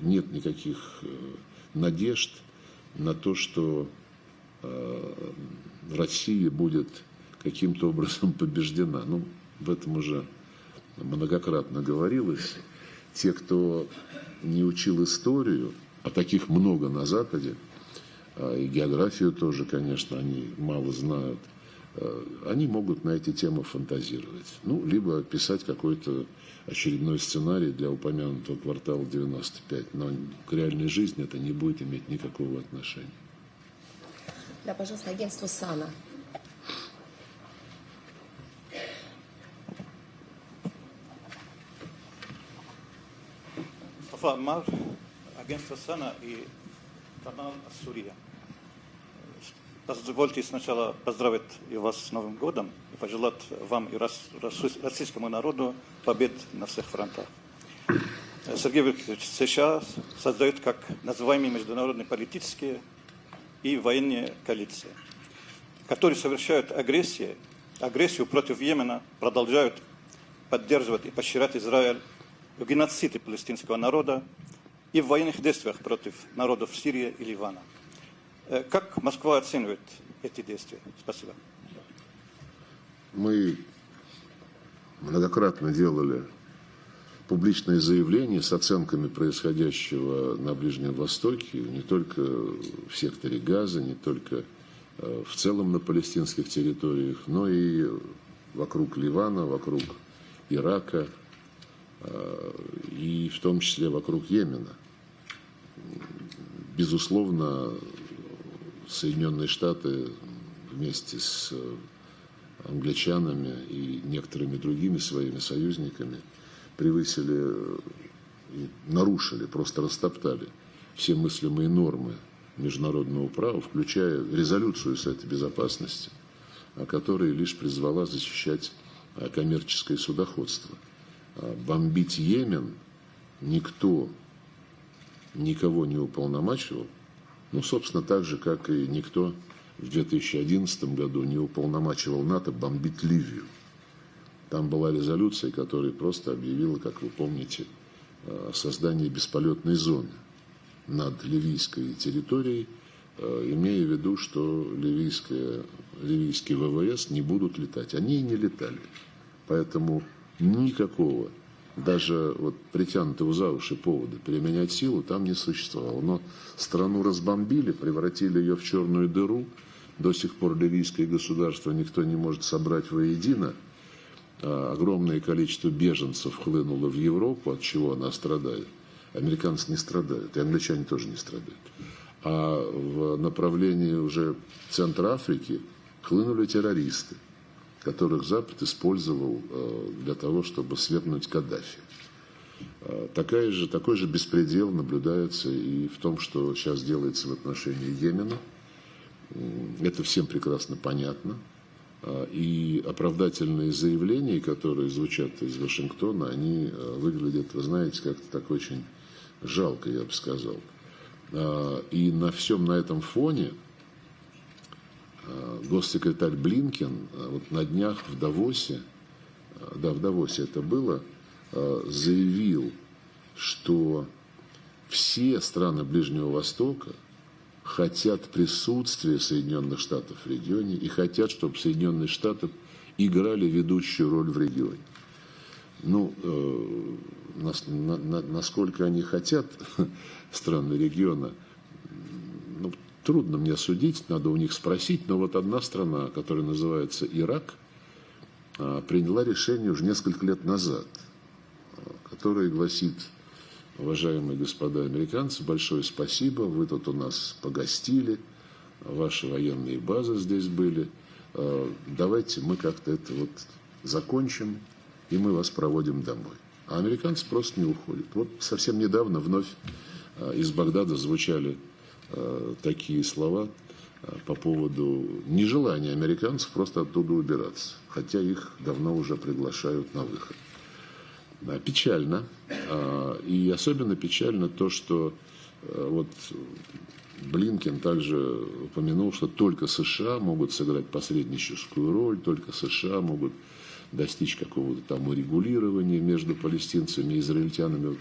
надежд на то, что Россия будет каким-то образом побеждена. Ну, об этом уже многократно говорилось. Те, кто не учил историю, а таких много на Западе, и географию тоже, конечно, они мало знают, они могут на эти темы фантазировать. Ну, либо писать какой-то очередной сценарий для упомянутого квартала 95. Но к реальной жизни это не будет иметь никакого отношения. Да, пожалуйста, агентство САНА. Амар, агентство САНА и канал Ассурия. Позвольте сначала поздравить и вас с Новым годом и пожелать вам и российскому народу побед на всех фронтах. Сергей Викторович, США создают как называемые международные политические и военные коалиции, которые совершают агрессию против Йемена, продолжают поддерживать и поощрять Израиль в геноциде палестинского народа и в военных действиях против народов Сирии и Ливана. Как Москва оценивает эти действия? Спасибо. Мы многократно делали публичные заявления с оценками происходящего на Ближнем Востоке, не только в секторе Газа, не только в целом на палестинских территориях, но и вокруг Ливана, вокруг Ирака и в том числе вокруг Йемена. Безусловно, Соединенные Штаты вместе с англичанами и некоторыми другими своими союзниками превысили и нарушили, просто растоптали все мыслимые нормы международного права, включая резолюцию Совета Безопасности, которая лишь призвала защищать коммерческое судоходство. Бомбить Йемен никто никого не уполномачивал, ну, собственно, так же, как и никто в 2011 году не уполномачивал НАТО бомбить Ливию. Там была резолюция, которая просто объявила, как вы помните, о создании бесполетной зоны над ливийской территорией, имея в виду, что ливийские ВВС не будут летать. Они и не летали. Поэтому никакого, даже вот притянутого за уши повода применять силу там не существовало. Но страну разбомбили, превратили ее в черную дыру. До сих пор ливийское государство никто не может собрать воедино. Огромное количество беженцев хлынуло в Европу, от чего она страдает. Американцы не страдают, и англичане тоже не страдают. А в направлении уже центра Африки хлынули террористы, которых Запад использовал для того, чтобы свергнуть Каддафи. Такой же беспредел наблюдается и в том, что сейчас делается в отношении Йемена. Это всем прекрасно понятно. И оправдательные заявления, которые звучат из Вашингтона, они выглядят, вы знаете, как-то так очень жалко, я бы сказал. И на этом фоне госсекретарь Блинкен вот на днях в Давосе, в Давосе это было, заявил, что все страны Ближнего Востока хотят присутствия Соединенных Штатов в регионе и хотят, чтобы Соединенные Штаты играли ведущую роль в регионе. Ну, насколько они хотят, страны региона, ну, трудно мне судить, надо у них спросить, но вот одна страна, которая называется Ирак, приняла решение уже несколько лет назад, которое гласит: уважаемые господа американцы, большое спасибо, вы тут у нас погостили, ваши военные базы здесь были, давайте мы как-то это вот закончим, и мы вас проводим домой. А американцы просто не уходят. Вот совсем недавно вновь из Багдада звучали такие слова по поводу нежелания американцев просто оттуда убираться, хотя их давно уже приглашают на выход. Печально. И особенно печально то, что вот Блинкен также упомянул, что только США могут сыграть посредническую роль, только США могут достичь какого-то там урегулирования между палестинцами и израильтянами.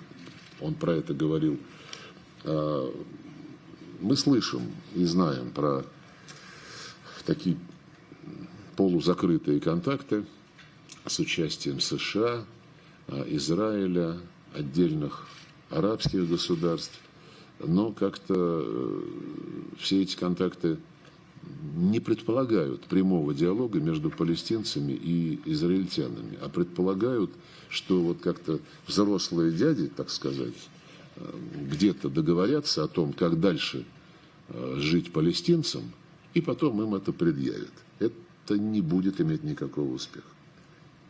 Он про это говорил. Мы слышим и знаем про такие полузакрытые контакты с участием США, Израиля, отдельных арабских государств, но как-то все эти контакты не предполагают прямого диалога между палестинцами и израильтянами, а предполагают, что вот как-то взрослые дяди, так сказать, где-то договорятся о том, как дальше жить палестинцам, и потом им это предъявят. Это не будет иметь никакого успеха.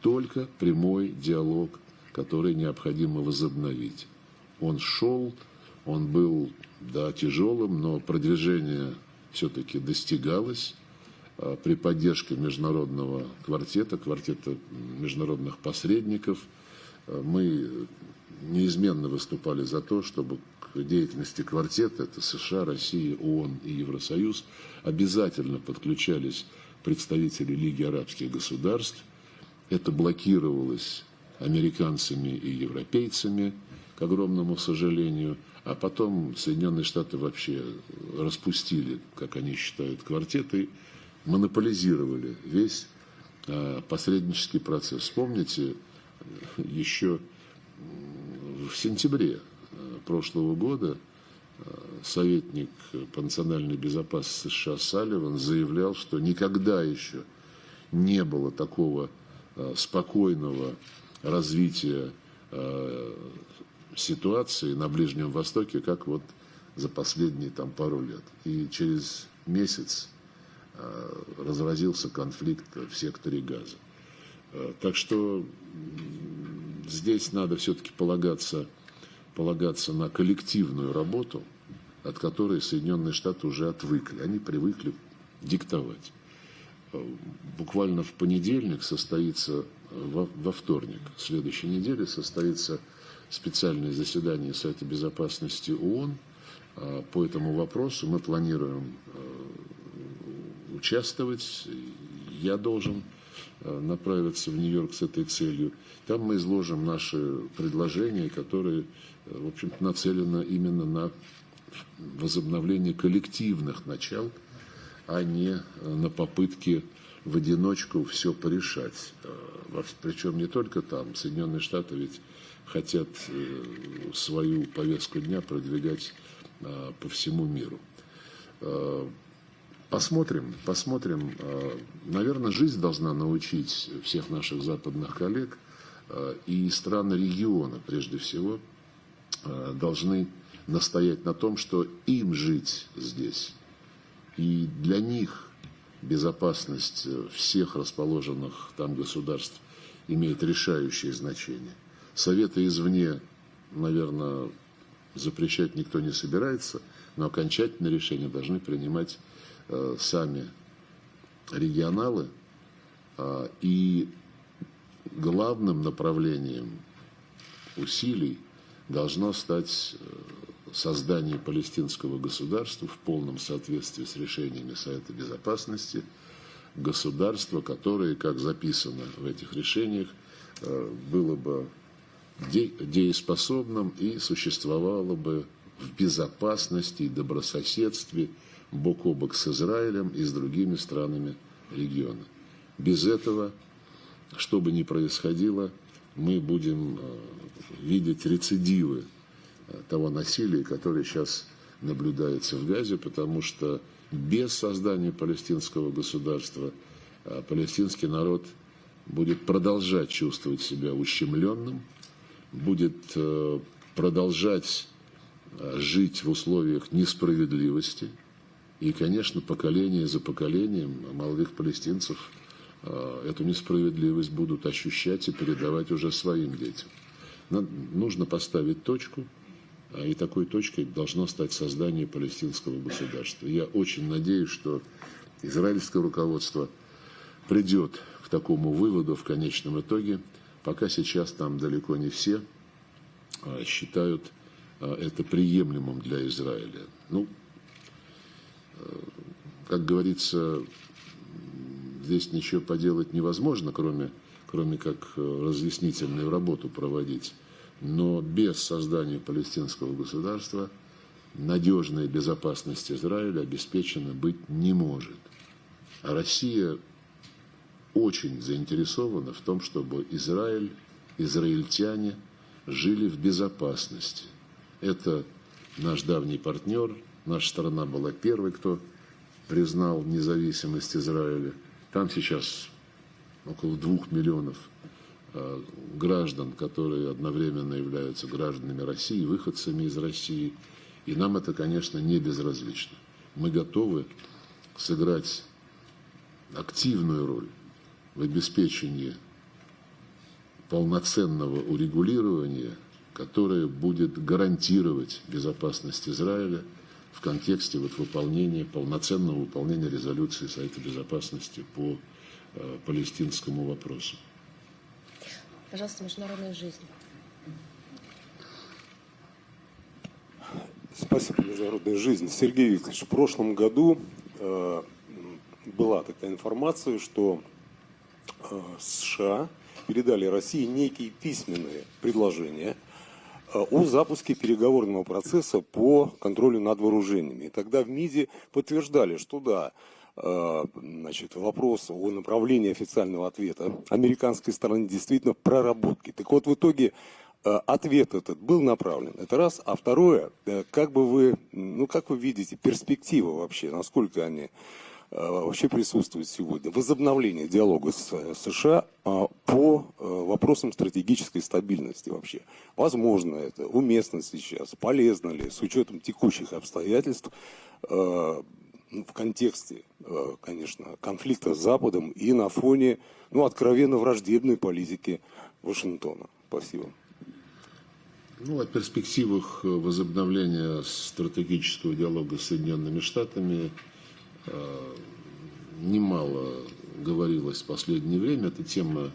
Только прямой диалог, который необходимо возобновить. Он шел, он был, да, тяжелым, но продвижение все-таки достигалось при поддержке международного квартета международных посредников. Мы неизменно выступали за то, чтобы к деятельности квартета, это США, Россия, ООН и Евросоюз, обязательно подключались представители Лиги арабских государств. Это блокировалось американцами и европейцами, к огромному сожалению. А потом Соединенные Штаты вообще распустили, как они считают, квартет и монополизировали весь посреднический процесс. Вспомните, еще в сентябре прошлого года советник по национальной безопасности США Салливан заявлял, что никогда еще не было такого спокойного развития ситуации на Ближнем Востоке, как вот за последние там пару лет. И через месяц разразился конфликт в секторе Газа. Так что здесь надо все-таки полагаться на коллективную работу, от которой Соединенные Штаты уже отвыкли. Они привыкли диктовать. Буквально в понедельник состоится, во вторник следующей недели состоится специальное заседание Совета Безопасности ООН по этому вопросу. Мы планируем участвовать. Я должен направиться в Нью-Йорк с этой целью. Там мы изложим наши предложения, которые, в общем-то, нацелены именно на возобновление коллективных начал, а не на попытки в одиночку все порешать. Причем не только там. Соединенные Штаты ведь хотят свою повестку дня продвигать по всему миру. Посмотрим. Наверное, жизнь должна научить всех наших западных коллег, и страны региона, прежде всего, должны настоять на том, что им жить здесь. И для них безопасность всех расположенных там государств имеет решающее значение. Советы извне, наверное, запрещать никто не собирается, но окончательное решение должны принимать сами регионалы, И главным направлением усилий должно стать создание палестинского государства в полном соответствии с решениями Совета Безопасности, государство, которое, как записано в этих решениях, было бы дееспособным и существовало бы в безопасности и добрососедстве бок о бок с Израилем и с другими странами региона. Без этого, что бы ни происходило, мы будем видеть рецидивы того насилия, которое сейчас наблюдается в Газе, потому что без создания палестинского государства палестинский народ будет продолжать чувствовать себя ущемленным, будет продолжать жить в условиях несправедливости. И, конечно, поколение за поколением молодых палестинцев эту несправедливость будут ощущать и передавать уже своим детям. Нужно поставить точку, и такой точкой должно стать создание палестинского государства. Я очень надеюсь, что израильское руководство придет к такому выводу в конечном итоге, пока сейчас там далеко не все считают это приемлемым для Израиля. Ну, как говорится, здесь ничего поделать невозможно, кроме как разъяснительную работу проводить. Но без создания палестинского государства надежная безопасность Израиля обеспечена быть не может. А Россия очень заинтересована в том, чтобы Израиль, израильтяне жили в безопасности. Это наш давний партнер. Наша страна была первой, кто признал независимость Израиля. Там сейчас около 2 миллионов граждан, которые одновременно являются гражданами России, выходцами из России. И нам это, конечно, не безразлично. Мы готовы сыграть активную роль в обеспечении полноценного урегулирования, которое будет гарантировать безопасность Израиля в контексте полноценного выполнения резолюции Совета Безопасности по палестинскому вопросу. Пожалуйста, международная жизнь. Спасибо, международная жизнь. Сергей Викторович, в прошлом году была такая информация, что США передали России некие письменные предложения о запуске переговорного процесса по контролю над вооружениями. И тогда в МИДе подтверждали, что да, вопрос о направлении официального ответа американской стороны действительно в проработке. Так вот, в итоге ответ этот был направлен. Это раз. А второе, как вы видите перспективы вообще, насколько они вообще присутствуют сегодня, возобновление диалога с США по вопросам стратегической стабильности вообще. Возможно это, уместно сейчас, полезно ли, с учетом текущих обстоятельств, в контексте, конечно, конфликта с Западом и на фоне, откровенно враждебной политики Вашингтона. Спасибо. О перспективах возобновления стратегического диалога с Соединенными Штатами немало говорилось в последнее время. Эта тема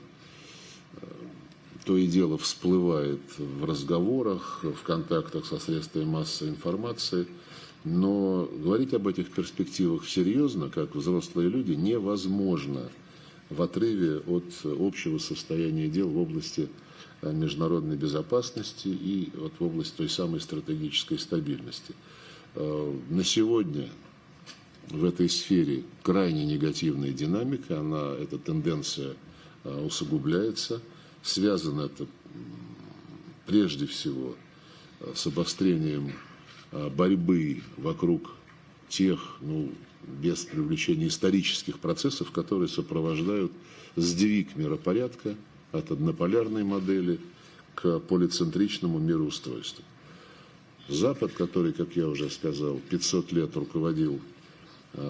то и дело всплывает в разговорах, в контактах со средствами массовой информации. Но говорить об этих перспективах серьезно, как взрослые люди, невозможно в отрыве от общего состояния дел в области международной безопасности и в области той самой стратегической стабильности. На сегодня в этой сфере крайне негативная динамика, эта тенденция усугубляется. Связано это прежде всего с обострением борьбы вокруг тех, без привлечения исторических процессов, которые сопровождают сдвиг миропорядка от однополярной модели к полицентричному мироустройству. Запад, который, как я уже сказал, 500 лет руководил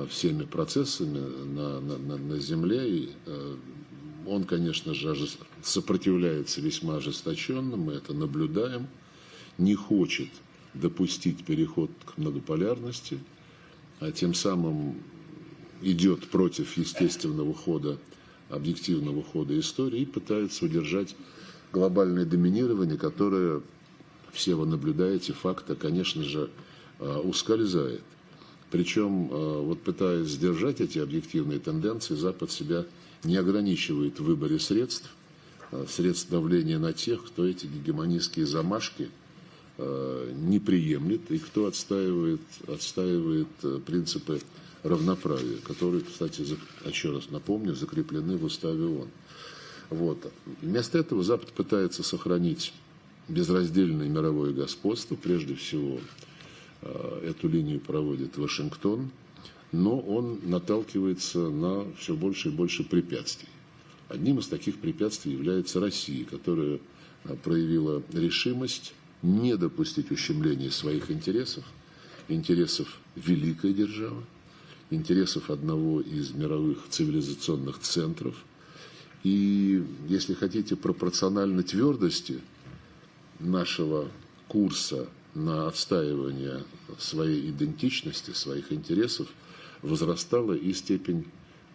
всеми процессами на Земле, и он, конечно же, сопротивляется весьма ожесточенно, мы это наблюдаем, не хочет допустить переход к многополярности, а тем самым идет против естественного хода объективного хода истории и пытается удержать глобальное доминирование, которое, все вы наблюдаете, факта, конечно же, ускользает. Причем, вот пытаясь сдержать эти объективные тенденции, Запад себя не ограничивает в выборе средств давления на тех, кто эти гегемонистские замашки не приемлет и кто отстаивает принципы равноправия, которые, кстати, еще раз напомню, закреплены в уставе ООН. Вот. Вместо этого Запад пытается сохранить безраздельное мировое господство. Прежде всего, эту линию проводит Вашингтон, но он наталкивается на все больше и больше препятствий. Одним из таких препятствий является Россия, которая проявила решимость не допустить ущемления своих интересов, интересов великой державы, интересов одного из мировых цивилизационных центров. И, если хотите, пропорционально твердости нашего курса на отстаивание своей идентичности, своих интересов, возрастала и степень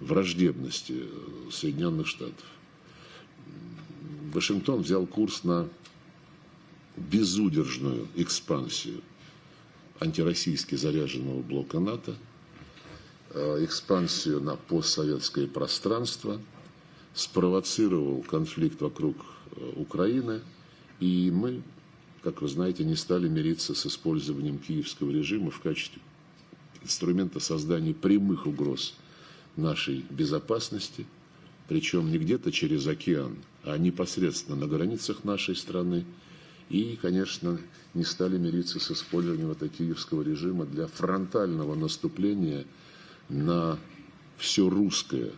враждебности Соединенных Штатов. Вашингтон взял курс на безудержную экспансию антироссийски заряженного блока НАТО, экспансию на постсоветское пространство, спровоцировал конфликт вокруг Украины, и мы, как вы знаете, не стали мириться с использованием киевского режима в качестве инструмента создания прямых угроз нашей безопасности, причем не где-то через океан, а непосредственно на границах нашей страны. И, конечно, не стали мириться с использованием киевского режима для фронтального наступления на все русское,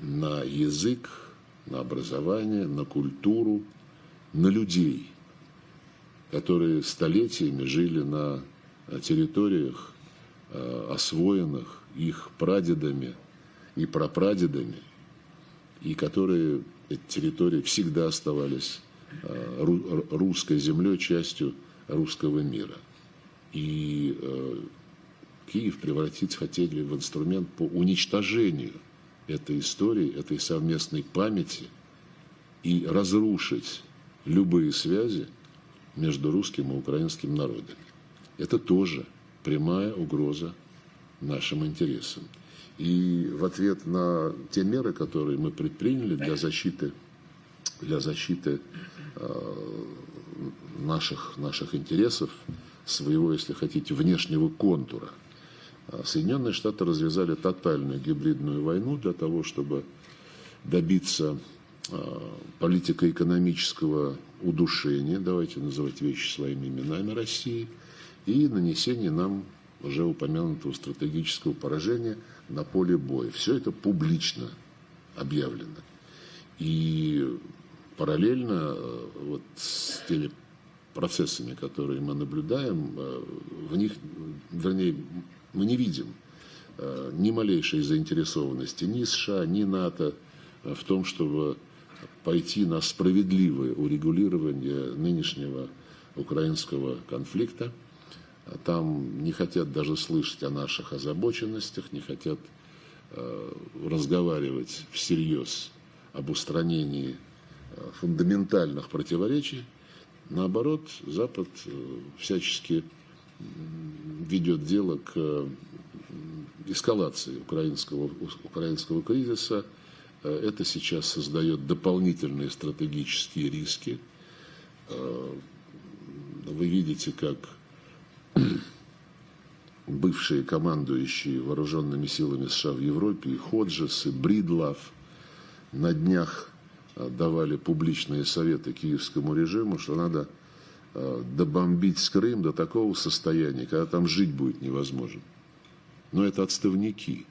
на язык, на образование, на культуру, на людей, которые столетиями жили на территориях, освоенных их прадедами и прапрадедами, и которые, эти территории, всегда оставались русской землей, частью русского мира. И Киев превратить хотели в инструмент по уничтожению этой истории, этой совместной памяти и разрушить любые связи между русским и украинским народами. Это тоже прямая угроза нашим интересам. И в ответ на те меры, которые мы предприняли для защиты наших интересов, своего, если хотите, внешнего контура, Соединенные Штаты развязали тотальную гибридную войну для того, чтобы добиться политико-экономического удушения, давайте называть вещи своими именами, России, и нанесения нам уже упомянутого стратегического поражения на поле боя. Все это публично объявлено. И параллельно вот с теми процессами, которые мы наблюдаем, в них, вернее, мы не видим ни малейшей заинтересованности ни США, ни НАТО в том, чтобы пойти на справедливое урегулирование нынешнего украинского конфликта. Там не хотят даже слышать о наших озабоченностях, не хотят разговаривать всерьез об устранении фундаментальных противоречий. Наоборот, Запад всячески ведет дело к эскалации украинского кризиса. Это сейчас создает дополнительные стратегические риски. Вы видите, как бывшие командующие вооруженными силами США в Европе, и Ходжес, и Бридлав, на днях давали публичные советы киевскому режиму, что надо добомбить Крым до такого состояния, когда там жить будет невозможно. Но это отставники.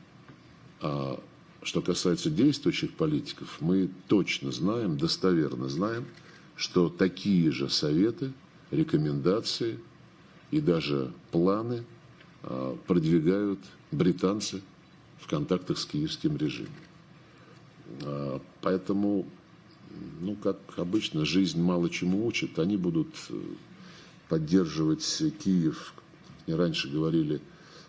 А что касается действующих политиков, мы точно знаем, достоверно знаем, что такие же советы, рекомендации и даже планы продвигают британцы в контактах с киевским режимом. Поэтому, как обычно, жизнь мало чему учит. Они будут поддерживать Киев, и раньше говорили,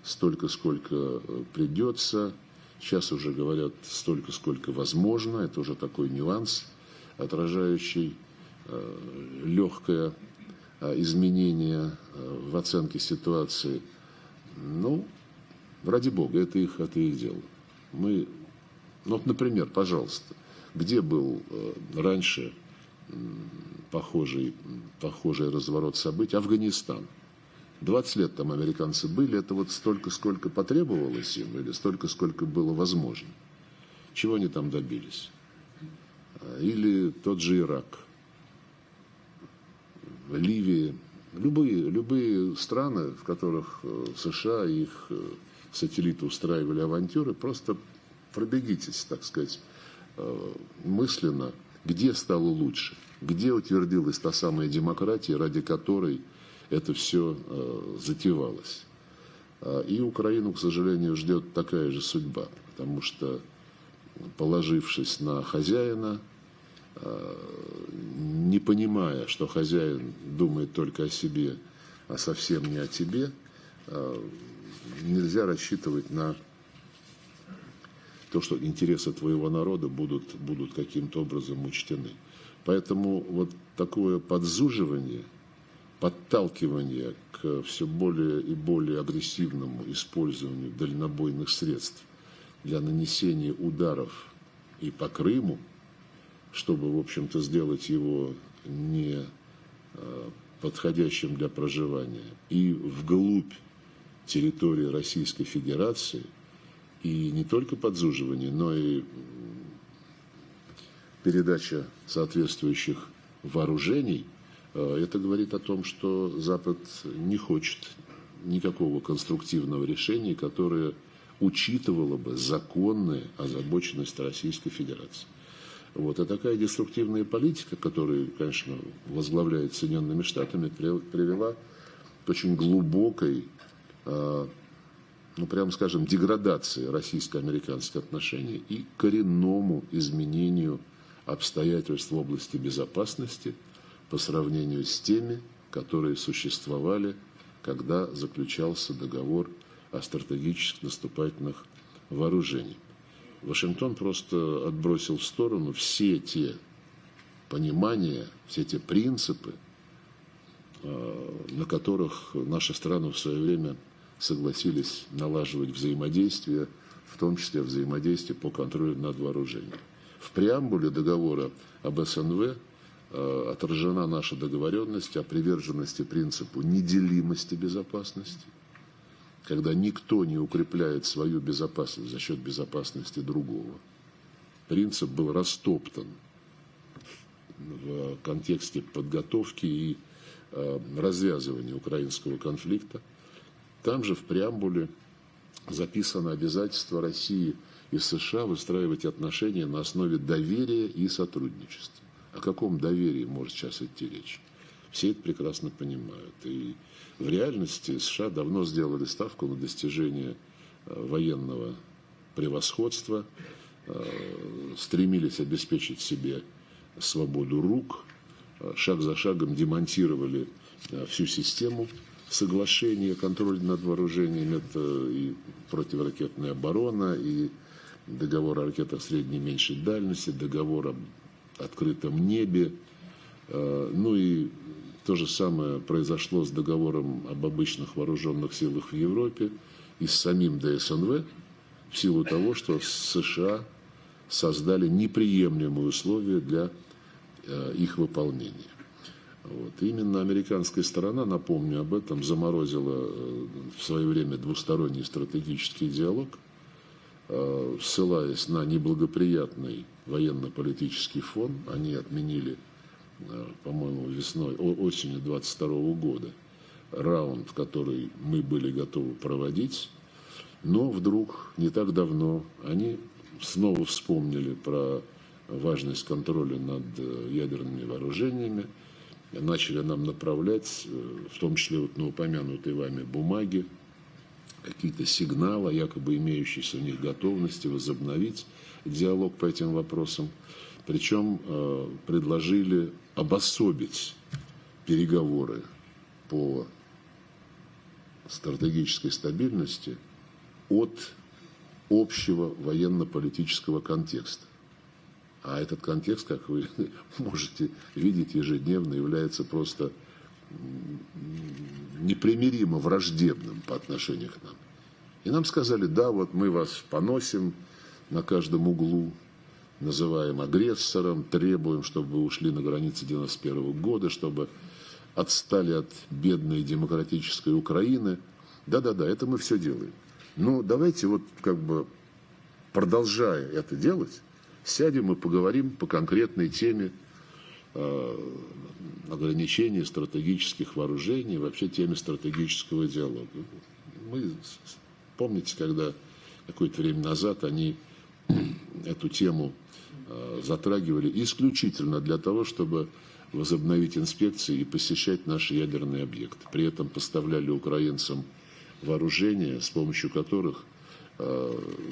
столько, сколько придется, Сейчас уже говорят столько, сколько возможно. Это уже такой нюанс, отражающий легкое изменение в оценке ситуации. Ну, ради бога, это их дело. Мы, ну, вот, например, пожалуйста, где был раньше похожий разворот событий? Афганистан. 20 лет там американцы были, это вот столько, сколько потребовалось им, или столько, сколько было возможно. Чего они там добились? Или тот же Ирак, Ливия, любые страны, в которых США и их сателлиты устраивали авантюры, просто пробегитесь, так сказать, мысленно, где стало лучше, где утвердилась та самая демократия, ради которой это все затевалось. И Украину, к сожалению, ждет такая же судьба, потому что, положившись на хозяина, не понимая, что хозяин думает только о себе, а совсем не о тебе, нельзя рассчитывать на то, что интересы твоего народа будут каким-то образом учтены. Поэтому вот такое подзуживание, подталкивание к все более и более агрессивному использованию дальнобойных средств для нанесения ударов и по Крыму, чтобы, в общем-то, сделать его не подходящим для проживания, и вглубь территории Российской Федерации, и не только подзуживание, но и передача соответствующих вооружений, это говорит о том, что Запад не хочет никакого конструктивного решения, которое учитывало бы законную озабоченность Российской Федерации. Вот. А такая деструктивная политика, которая, конечно, возглавляет Соединенными Штатами, привела к очень глубокой, ну, прямо скажем, деградации российско-американских отношений и коренному изменению обстоятельств в области безопасности по сравнению с теми, которые существовали, когда заключался договор о стратегических наступательных вооружениях. Вашингтон просто отбросил в сторону все те понимания, все те принципы, на которых наши страны в свое время согласились налаживать взаимодействие, в том числе взаимодействие по контролю над вооружением. В преамбуле договора об СНВ отражена наша договоренность о приверженности принципу неделимости безопасности, когда никто не укрепляет свою безопасность за счет безопасности другого. Принцип был растоптан в контексте подготовки и развязывания украинского конфликта. Там же в преамбуле записано обязательство России и США выстраивать отношения на основе доверия и сотрудничества. О каком доверии может сейчас идти речь? Все это прекрасно понимают. И в реальности США давно сделали ставку на достижение военного превосходства, стремились обеспечить себе свободу рук, шаг за шагом демонтировали всю систему соглашения контроля над вооружением. Это и противоракетная оборона, и договор о ракетах средней и меньшей дальности, договор об открытом небе. Ну и то же самое произошло с договором об обычных вооруженных силах в Европе и с самим ДСНВ, в силу того, что США создали неприемлемые условия для их выполнения. Вот. Именно американская сторона, напомню об этом, заморозила в свое время двусторонний стратегический диалог, ссылаясь на неблагоприятный военно-политический фон. Они отменили, по-моему, осенью 22 года раунд, который мы были готовы проводить. Но вдруг, не так давно, они снова вспомнили про важность контроля над ядерными вооружениями, начали нам направлять, в том числе вот на упомянутой вами бумаге, какие-то сигналы, якобы имеющиеся у них готовности возобновить диалог по этим вопросам. Причем предложили обособить переговоры по стратегической стабильности от общего военно-политического контекста. А этот контекст, как вы можете видеть, ежедневно является просто непримиримо враждебным по отношению к нам. И нам сказали, да, вот мы вас поносим на каждом углу, называем агрессором, требуем, чтобы вы ушли на границы 1991 года, чтобы отстали от бедной демократической Украины. Да-да-да, это мы все делаем. Но давайте вот как бы продолжая это делать, сядем и поговорим по конкретной теме ограничения стратегических вооружений, вообще теме стратегического диалога. Мы, помните, когда какое-то время назад они эту тему затрагивали исключительно для того, чтобы возобновить инспекции и посещать наши ядерные объекты. При этом поставляли украинцам вооружения, с помощью которых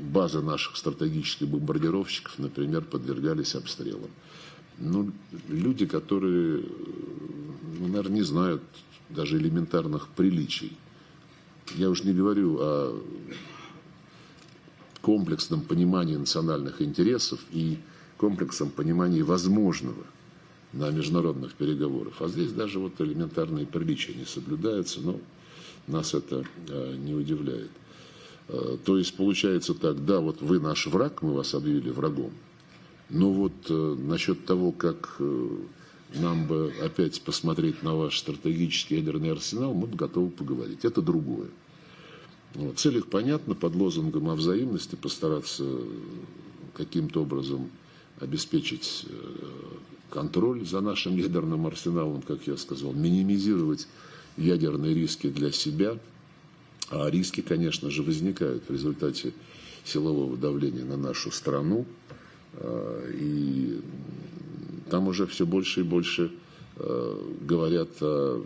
базы наших стратегических бомбардировщиков, например, подвергались обстрелам. Ну, люди, которые, наверное, не знают даже элементарных приличий. Я уж не говорю о комплексном понимании национальных интересов и комплексном понимании возможного на международных переговорах. А здесь даже вот элементарные приличия не соблюдаются, но нас это не удивляет. То есть получается так, да, вот вы наш враг, мы вас объявили врагом, но вот насчет того, как нам бы опять посмотреть на ваш стратегический ядерный арсенал, мы бы готовы поговорить. Это другое. Вот. Цель их понятна, под лозунгом о взаимности постараться каким-то образом обеспечить контроль за нашим ядерным арсеналом, как я сказал, минимизировать ядерные риски для себя. А риски, конечно же, возникают в результате силового давления на нашу страну. И там уже все больше и больше говорят о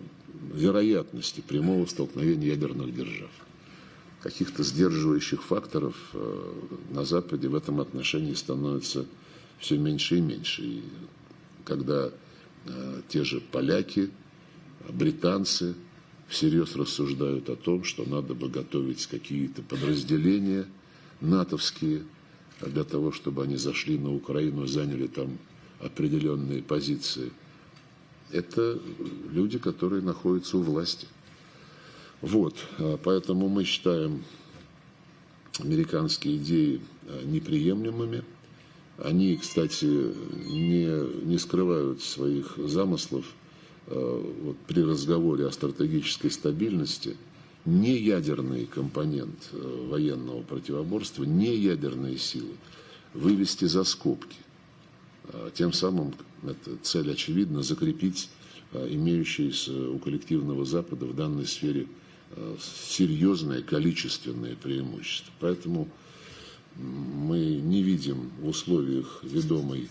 вероятности прямого столкновения ядерных держав. Каких-то сдерживающих факторов на Западе в этом отношении становится все меньше и меньше. И когда те же поляки, британцы всерьез рассуждают о том, что надо бы готовить какие-то подразделения натовские для того, чтобы они зашли на Украину и заняли там определенные позиции. Это люди, которые находятся у власти. Вот, поэтому мы считаем американские идеи неприемлемыми. Они, кстати, не скрывают своих замыслов. Вот при разговоре о стратегической стабильности не ядерный компонент военного противоборства, не ядерные силы вывести за скобки. Тем самым, эта цель очевидна, закрепить имеющиеся у коллективного Запада в данной сфере серьезное количественное преимущество. Поэтому мы не видим в условиях ведомой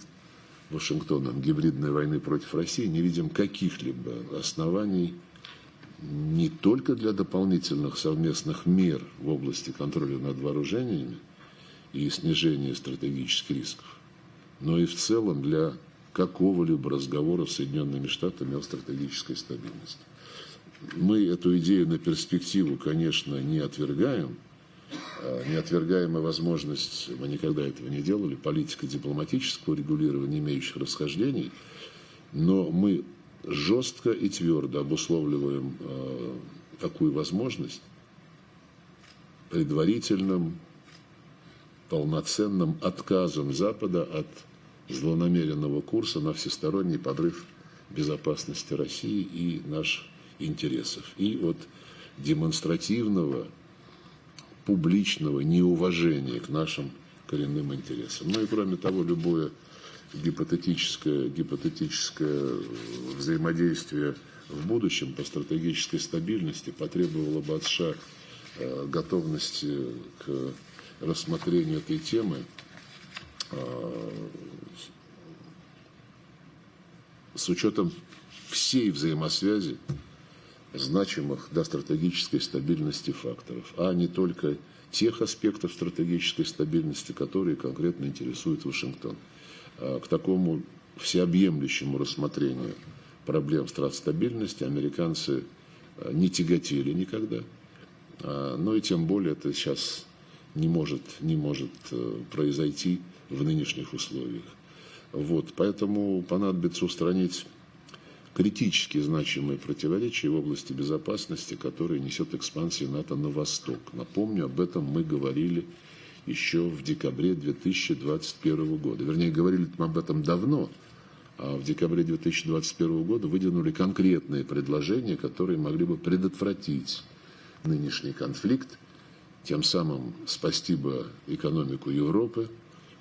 Вашингтоном гибридной войны против России, не видим каких-либо оснований не только для дополнительных совместных мер в области контроля над вооружениями и снижения стратегических рисков, но и в целом для какого-либо разговора с Соединенными Штатами о стратегической стабильности. Мы эту идею на перспективу, конечно, не отвергаем. Неотвергаемая возможность, мы никогда этого не делали, политика дипломатического регулирования имеющих расхождений, но мы жестко и твердо обусловливаем такую возможность предварительным, полноценным отказом Запада от злонамеренного курса на всесторонний подрыв безопасности России и наших интересов, и от демонстративного публичного неуважения к нашим коренным интересам. Ну и кроме того, любое гипотетическое взаимодействие в будущем по стратегической стабильности потребовало бы от США готовности к рассмотрению этой темы с учетом всей взаимосвязи значимых для стратегической стабильности факторов, а не только тех аспектов стратегической стабильности, которые конкретно интересуют Вашингтон. К такому всеобъемлющему рассмотрению проблем стратстабильности американцы не тяготели никогда. Ну и тем более это сейчас не может произойти в нынешних условиях. Вот, поэтому понадобится устранить критически значимые противоречия в области безопасности, которые несет экспансия НАТО на восток. Напомню, об этом мы говорили еще в декабре 2021 года. Вернее, говорили мы об этом давно, а в декабре 2021 года выдвинули конкретные предложения, которые могли бы предотвратить нынешний конфликт, тем самым спасти бы экономику Европы,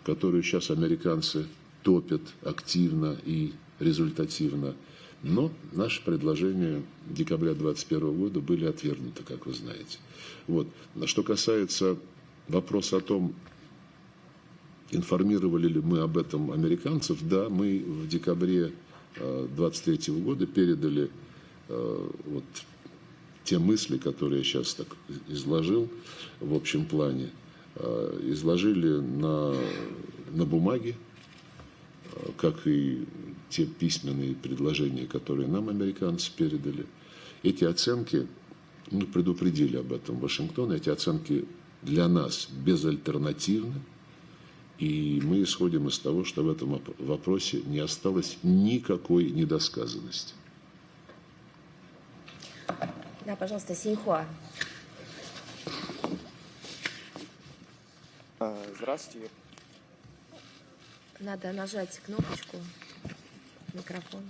которую сейчас американцы топят активно и результативно. Но наши предложения декабря 2021 года были отвергнуты, как вы знаете. Вот. Что касается вопроса о том, информировали ли мы об этом американцев, да, мы в декабре 2023 года передали вот те мысли, которые я сейчас так изложил в общем плане, изложили на бумаге, как и те письменные предложения, которые нам американцы передали. Эти оценки, мы предупредили об этом Вашингтон, эти оценки для нас безальтернативны, и мы исходим из того, что в этом вопросе не осталось никакой недосказанности. Да, пожалуйста, Синьхуа. Здравствуйте. Надо нажать кнопочку микрофона.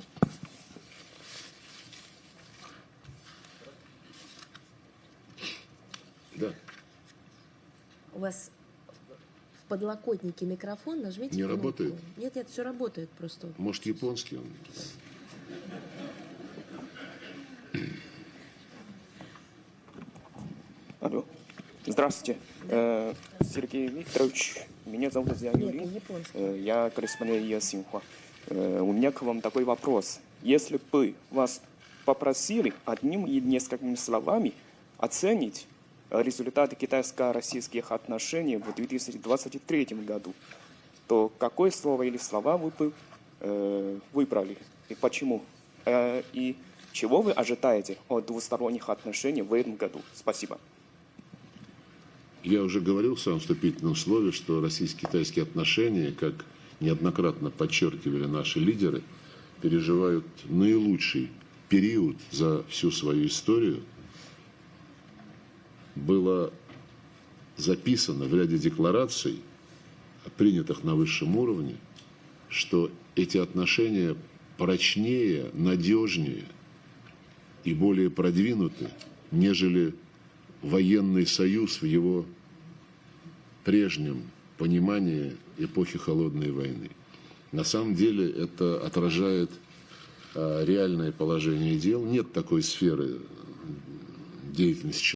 Да. У вас в подлокотнике микрофон, нажмите Не кнопку. работает? Нет, все работает просто. Может, японский он? Алло. Здравствуйте. Сергей Викторович, меня зовут Юрий. Я корреспондент Синьхуа. У меня к вам такой вопрос. Если бы вас попросили одним и несколькими словами оценить результаты китайско-российских отношений в 2023 году, то какое слово или слова вы бы выбрали и почему? И чего вы ожидаете от двусторонних отношений в этом году? Спасибо. Я уже говорил в своем вступительном слове, что российско-китайские отношения, как неоднократно подчеркивали наши лидеры, переживают наилучший период за всю свою историю. Было записано в ряде деклараций, принятых на высшем уровне, что эти отношения прочнее, надежнее и более продвинуты, нежели военный союз в его прежнем понимании эпохи Холодной войны. На самом деле это отражает реальное положение дел. Нет такой сферы деятельности